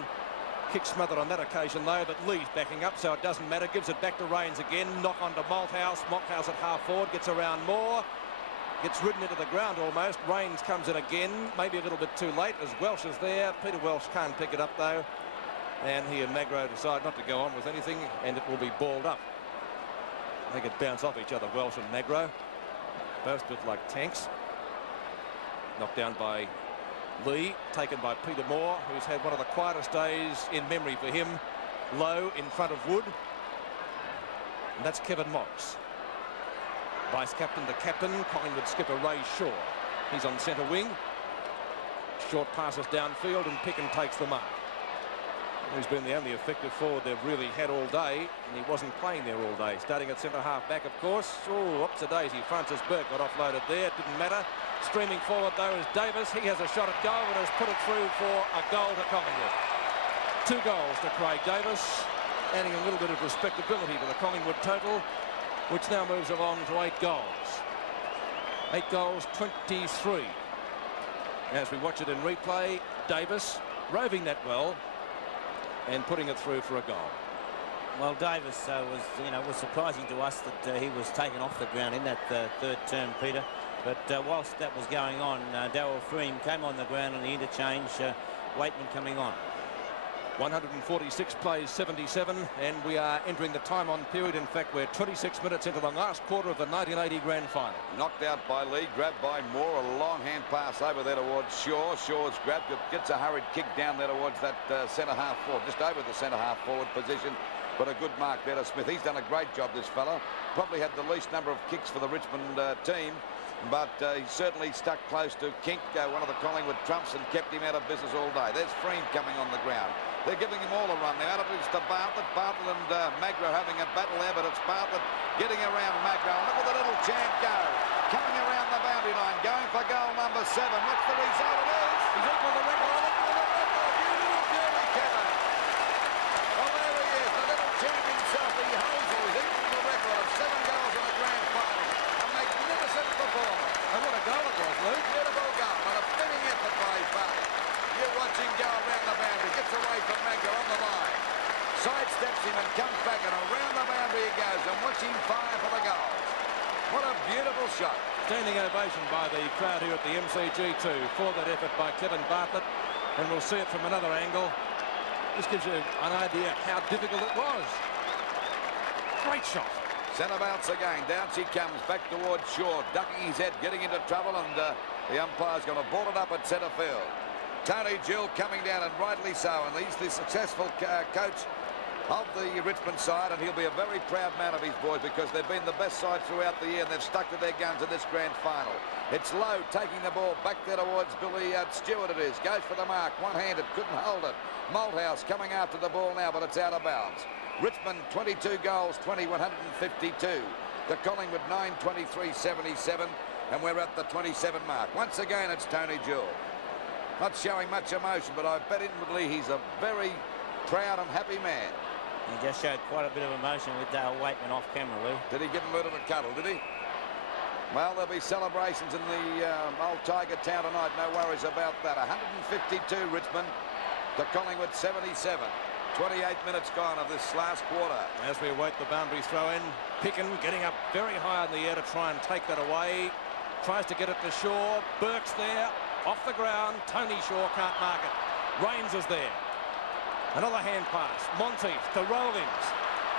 Kick smothered on that occasion though, but Lee's backing up, so it doesn't matter. Gives it back to Rains again. Knock on to Malthouse. Malthouse at half forward, gets around Moore. Gets ridden into the ground almost. Rains comes in again, maybe a little bit too late as Welsh is there. Peter Welsh can't pick it up though. And he and Magro decide not to go on with anything, and it will be balled up. They could bounce off each other, Welsh and Magro. Both bit like tanks. Knocked down by Lee, taken by Peter Moore, who's had one of the quietest days in memory for him. Low in front of Wood. And that's Kevin Mox. Vice captain to captain, Collingwood skipper Ray Shaw. He's on centre wing. Short passes downfield and Picken takes the mark. He's been the only effective forward they've really had all day, and he wasn't playing there all day. Starting at centre half back, of course. Upsy-daisy. Francis Burke got offloaded there. It didn't matter. Streaming forward, though, is Davis. He has a shot at goal and has put it through for a goal to Collingwood. 2 goals to Craig Davis, adding a little bit of respectability to the Collingwood total, which now moves along to 8 goals. 8 goals, 23. As we watch it in replay, Davis roving that well and putting it through for a goal. Well, Davis was surprising to us that he was taken off the ground in that third term, Peter. But whilst that was going on, Darryl Freem came on the ground on the interchange, Waitman coming on. 146 plays 77, and we are entering the time on period. In fact, we're 26 minutes into the last quarter of the 1980 grand final. Knocked out by Lee, grabbed by Moore, a long hand pass over there towards Shaw. Shaw's grabbed it, gets a hurried kick down there towards that centre half forward, just over the centre half forward position. But a good mark there to Smith. He's done a great job, this fella. Probably had the least number of kicks for the Richmond team, but he certainly stuck close to Kink, one of the Collingwood trumps, and kept him out of business all day. There's Freem coming on the ground. They're giving him all a run. The attitude's to Bartlett. Bartlett and Magro having a battle there, but it's Bartlett getting around Magro. Look at the little champ go. Coming around the boundary line, going for goal number 7. What's the result? It is. He's equal the record. You little beauty, Kevin. Well, there he is. The little champ himself, the Hazel, is equal the record of 7 goals in a grand final. A magnificent performance. And what a goal it was, Luke. Beautiful goal. And a fitting effort by Bartlett. You watch him go around the boundary, gets away from Magro on the line, sidesteps him and comes back, and around the boundary he goes, and watch him fire for the goals. What a beautiful shot. Standing ovation by the crowd here at the MCG2 for that effort by Kevin Bartlett, and we'll see it from another angle. This gives you an idea how difficult it was. Great shot. Centre bounce again, down she comes, back towards Shaw, ducking his head, getting into trouble, and the umpire's going to ball it up at centre field. Tony Gill coming down, and rightly so, and he's the successful coach of the Richmond side, and he'll be a very proud man of his boys, because they've been the best side throughout the year, and they've stuck to their guns in this grand final. It's Lowe taking the ball back there towards Billy Stewart. It is, goes for the mark, one-handed, couldn't hold it. Malthouse coming after the ball now, but it's out of bounds. Richmond 22 goals, 20, 152. The Collingwood 9, 23, 77, and we're at the 27 mark. Once again, it's Tony Gill. Not showing much emotion, but I bet inwardly he's a very proud and happy man. He just showed quite a bit of emotion with Dale Waitman off camera, Lou. Did he give him a bit of a cuddle, did he? Well, there'll be celebrations in the old Tiger Town tonight, no worries about that. 152 Richmond to Collingwood 77. 28 minutes gone of this last quarter. As we await the boundary throw in, Picken getting up very high in the air to try and take that away. Tries to get it to Shaw. Burke's there. Off the ground, Tony Shaw can't mark it. Rains is there. Another hand pass. Monteith to Rawlings.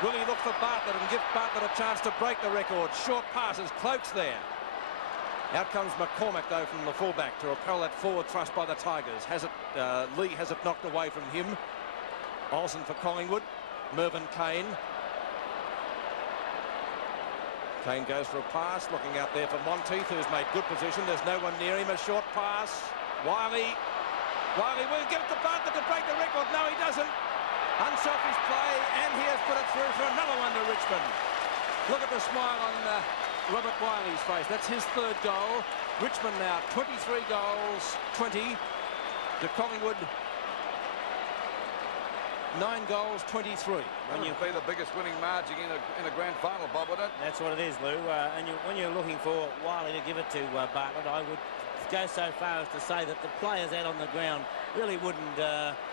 Will he look for Bartlett and give Bartlett a chance to break the record? Short passes, Cloak's there. Out comes McCormack, though, from the fullback to repel that forward thrust by the Tigers. Lee has it knocked away from him. Olsen for Collingwood. Mervyn Kane. Kane goes for a pass, looking out there for Monteith, who's made good position. There's no one near him. A short pass. Wiley will give it to Bartlett to break the record. No, he doesn't. Unselfish play, and he has put it through for another one to Richmond. Look at the smile on Robert Wiley's face. That's his third goal. Richmond now 23 goals, 20 to Collingwood. 9 goals, 23. When you be the biggest winning margin in a grand final, Bob, would it? That's what it is, Lou. And when you're looking for Wiley to give it to Bartlett, I would go so far as to say that the players out on the ground really wouldn't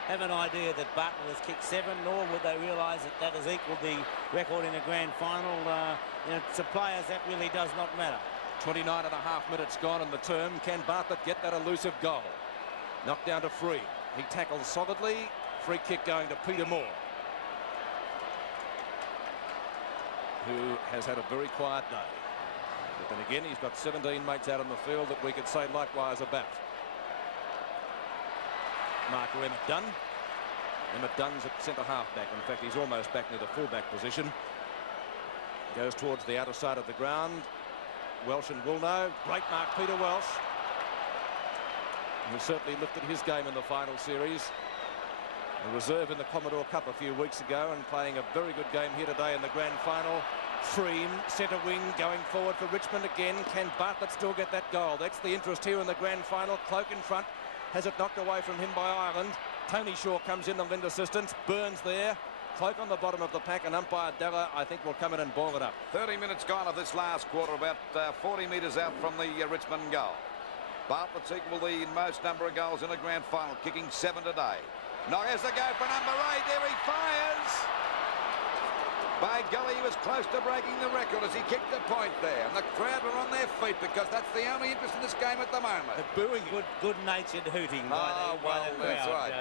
have an idea that Bartlett has kicked 7, nor would they realise that that has equalled the record in a grand final. To players, that really does not matter. 29 and a half minutes gone in the term. Can Bartlett get that elusive goal? Knocked down to Free. He tackles solidly. Free kick going to Peter Moore, who has had a very quiet day. But then again, he's got 17 mates out on the field that we could say likewise about. Marker Emmett Dunn. Emmett Dunn's at centre half back. In fact, he's almost back near the full-back position. Goes towards the outer side of the ground. Welsh and Wilno. Great mark, Peter Welsh, who certainly lifted his game in the final series. A reserve in the Commodore Cup a few weeks ago and playing a very good game here today in the grand final. Freem, centre wing, going forward for Richmond again. Can Bartlett still get that goal? That's the interest here in the grand final. Cloak in front, has it knocked away from him by Ireland. Tony Shaw comes in to lend assistance. Burns there. Cloak on the bottom of the pack, and umpire Della, I think, will come in and ball it up. 30 minutes gone of this last quarter, about 40 metres out from the Richmond goal. Bartlett's equal the most number of goals in a grand final, kicking 7 today. Now here's the go for number 8. There he fires. By golly, he was close to breaking the record as he kicked the point there. And the crowd were on their feet because that's the only interest in this game at the moment. Booing good-natured hooting by the crowd. That's right.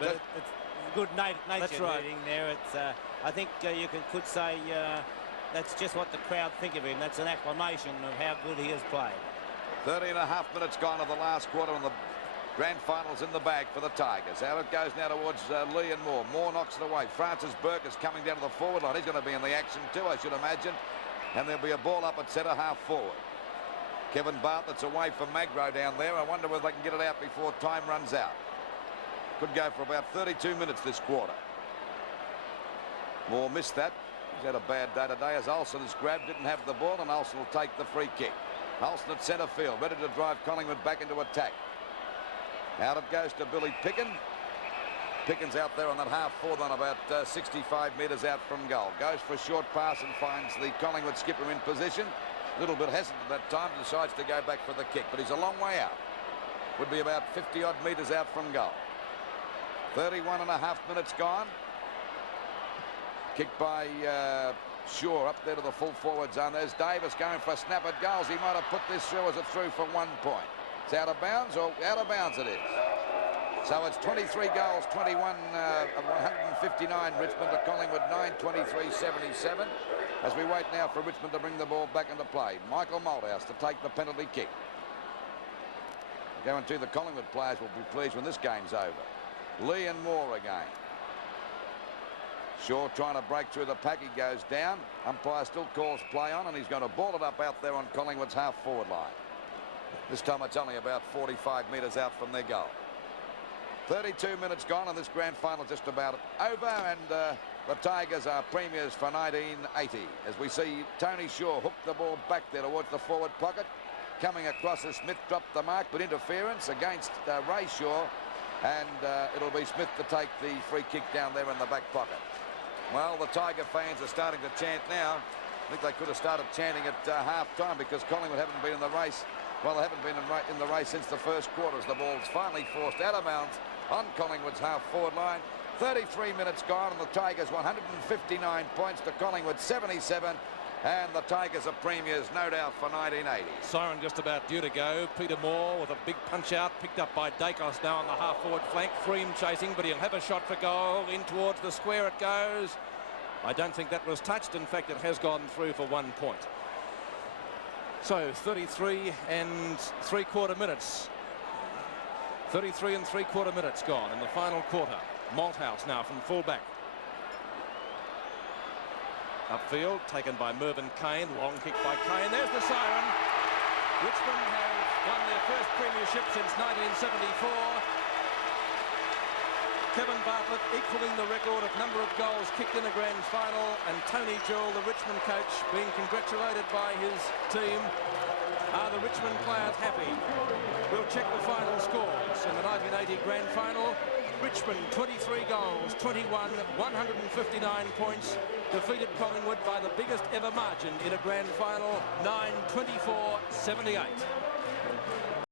But it's good-natured hooting there. It's, I think you could say that's just what the crowd think of him. That's an acclamation of how good he has played. 30 and a half minutes gone of the last quarter, and the grand finals in the bag for the Tigers. Out it goes now towards Lee and Moore. Moore knocks it away. Francis Burke is coming down to the forward line. He's going to be in the action too, I should imagine. And there'll be a ball up at centre half forward. Kevin Bartlett's away from Magro down there. I wonder whether they can get it out before time runs out. Could go for about 32 minutes this quarter. Moore missed that. He's had a bad day today as Olsen has grabbed, didn't have the ball, and Olsen will take the free kick. Olsen at centre field, ready to drive Collingwood back into attack. Out it goes to Billy Picken. Picken's out there on that half forward on about 65 metres out from goal. Goes for a short pass and finds the Collingwood skipper in position. A little bit hesitant at that time, decides to go back for the kick, but he's a long way out. Would be about 50-odd metres out from goal. 31 and a half minutes gone. Kicked by Shaw up there to the full forward zone. There's Davis going for a snap at goals. He might have put this through as a through for 1 point. It's out of bounds, or out of bounds it is. So it's 23 goals, 21 of 159 Richmond to Collingwood, 9-23-77. As we wait now for Richmond to bring the ball back into play. Michael Malthouse to take the penalty kick. I guarantee the Collingwood players will be pleased when this game's over. Lee and Moore again. Shaw trying to break through the pack. He goes down. Umpire still calls play on, and he's going to ball it up out there on Collingwood's half forward line. This time it's only about 45 metres out from their goal. 32 minutes gone, and this grand final just about over, and the Tigers are premiers for 1980. As we see Tony Shaw hook the ball back there towards the forward pocket. Coming across as Smith dropped the mark, but interference against Ray Shaw, and it'll be Smith to take the free kick down there in the back pocket. Well, the Tiger fans are starting to chant now. I think they could have started chanting at half-time because Collingwood haven't been in the race. Well, they haven't been in the race since the first quarter as the ball's finally forced out of bounds on Collingwood's half-forward line. 33 minutes gone, and the Tigers 159 points to Collingwood 77. And the Tigers are premiers, no doubt, for 1980. Siren just about due to go. Peter Moore with a big punch-out, picked up by Dacos now on the half-forward flank. Freem chasing, but he'll have a shot for goal. In towards the square it goes. I don't think that was touched. In fact, it has gone through for 1 point. So 33 and 3/4 minutes. 33 and 3/4 minutes gone in the final quarter. Malthouse now from fullback. Upfield taken by Mervyn Kane. Long kick by Kane. There's the siren. Richmond have won their first premiership since 1974. Kevin Bartlett equalling the record of number of goals kicked in a grand final, and Tony Jewell, the Richmond coach, being congratulated by his team. Are the Richmond players happy? We'll check the final scores in the 1980 grand final. Richmond 23 goals, 21, 159 points, defeated Collingwood by the biggest ever margin in a grand final, 9-24-78.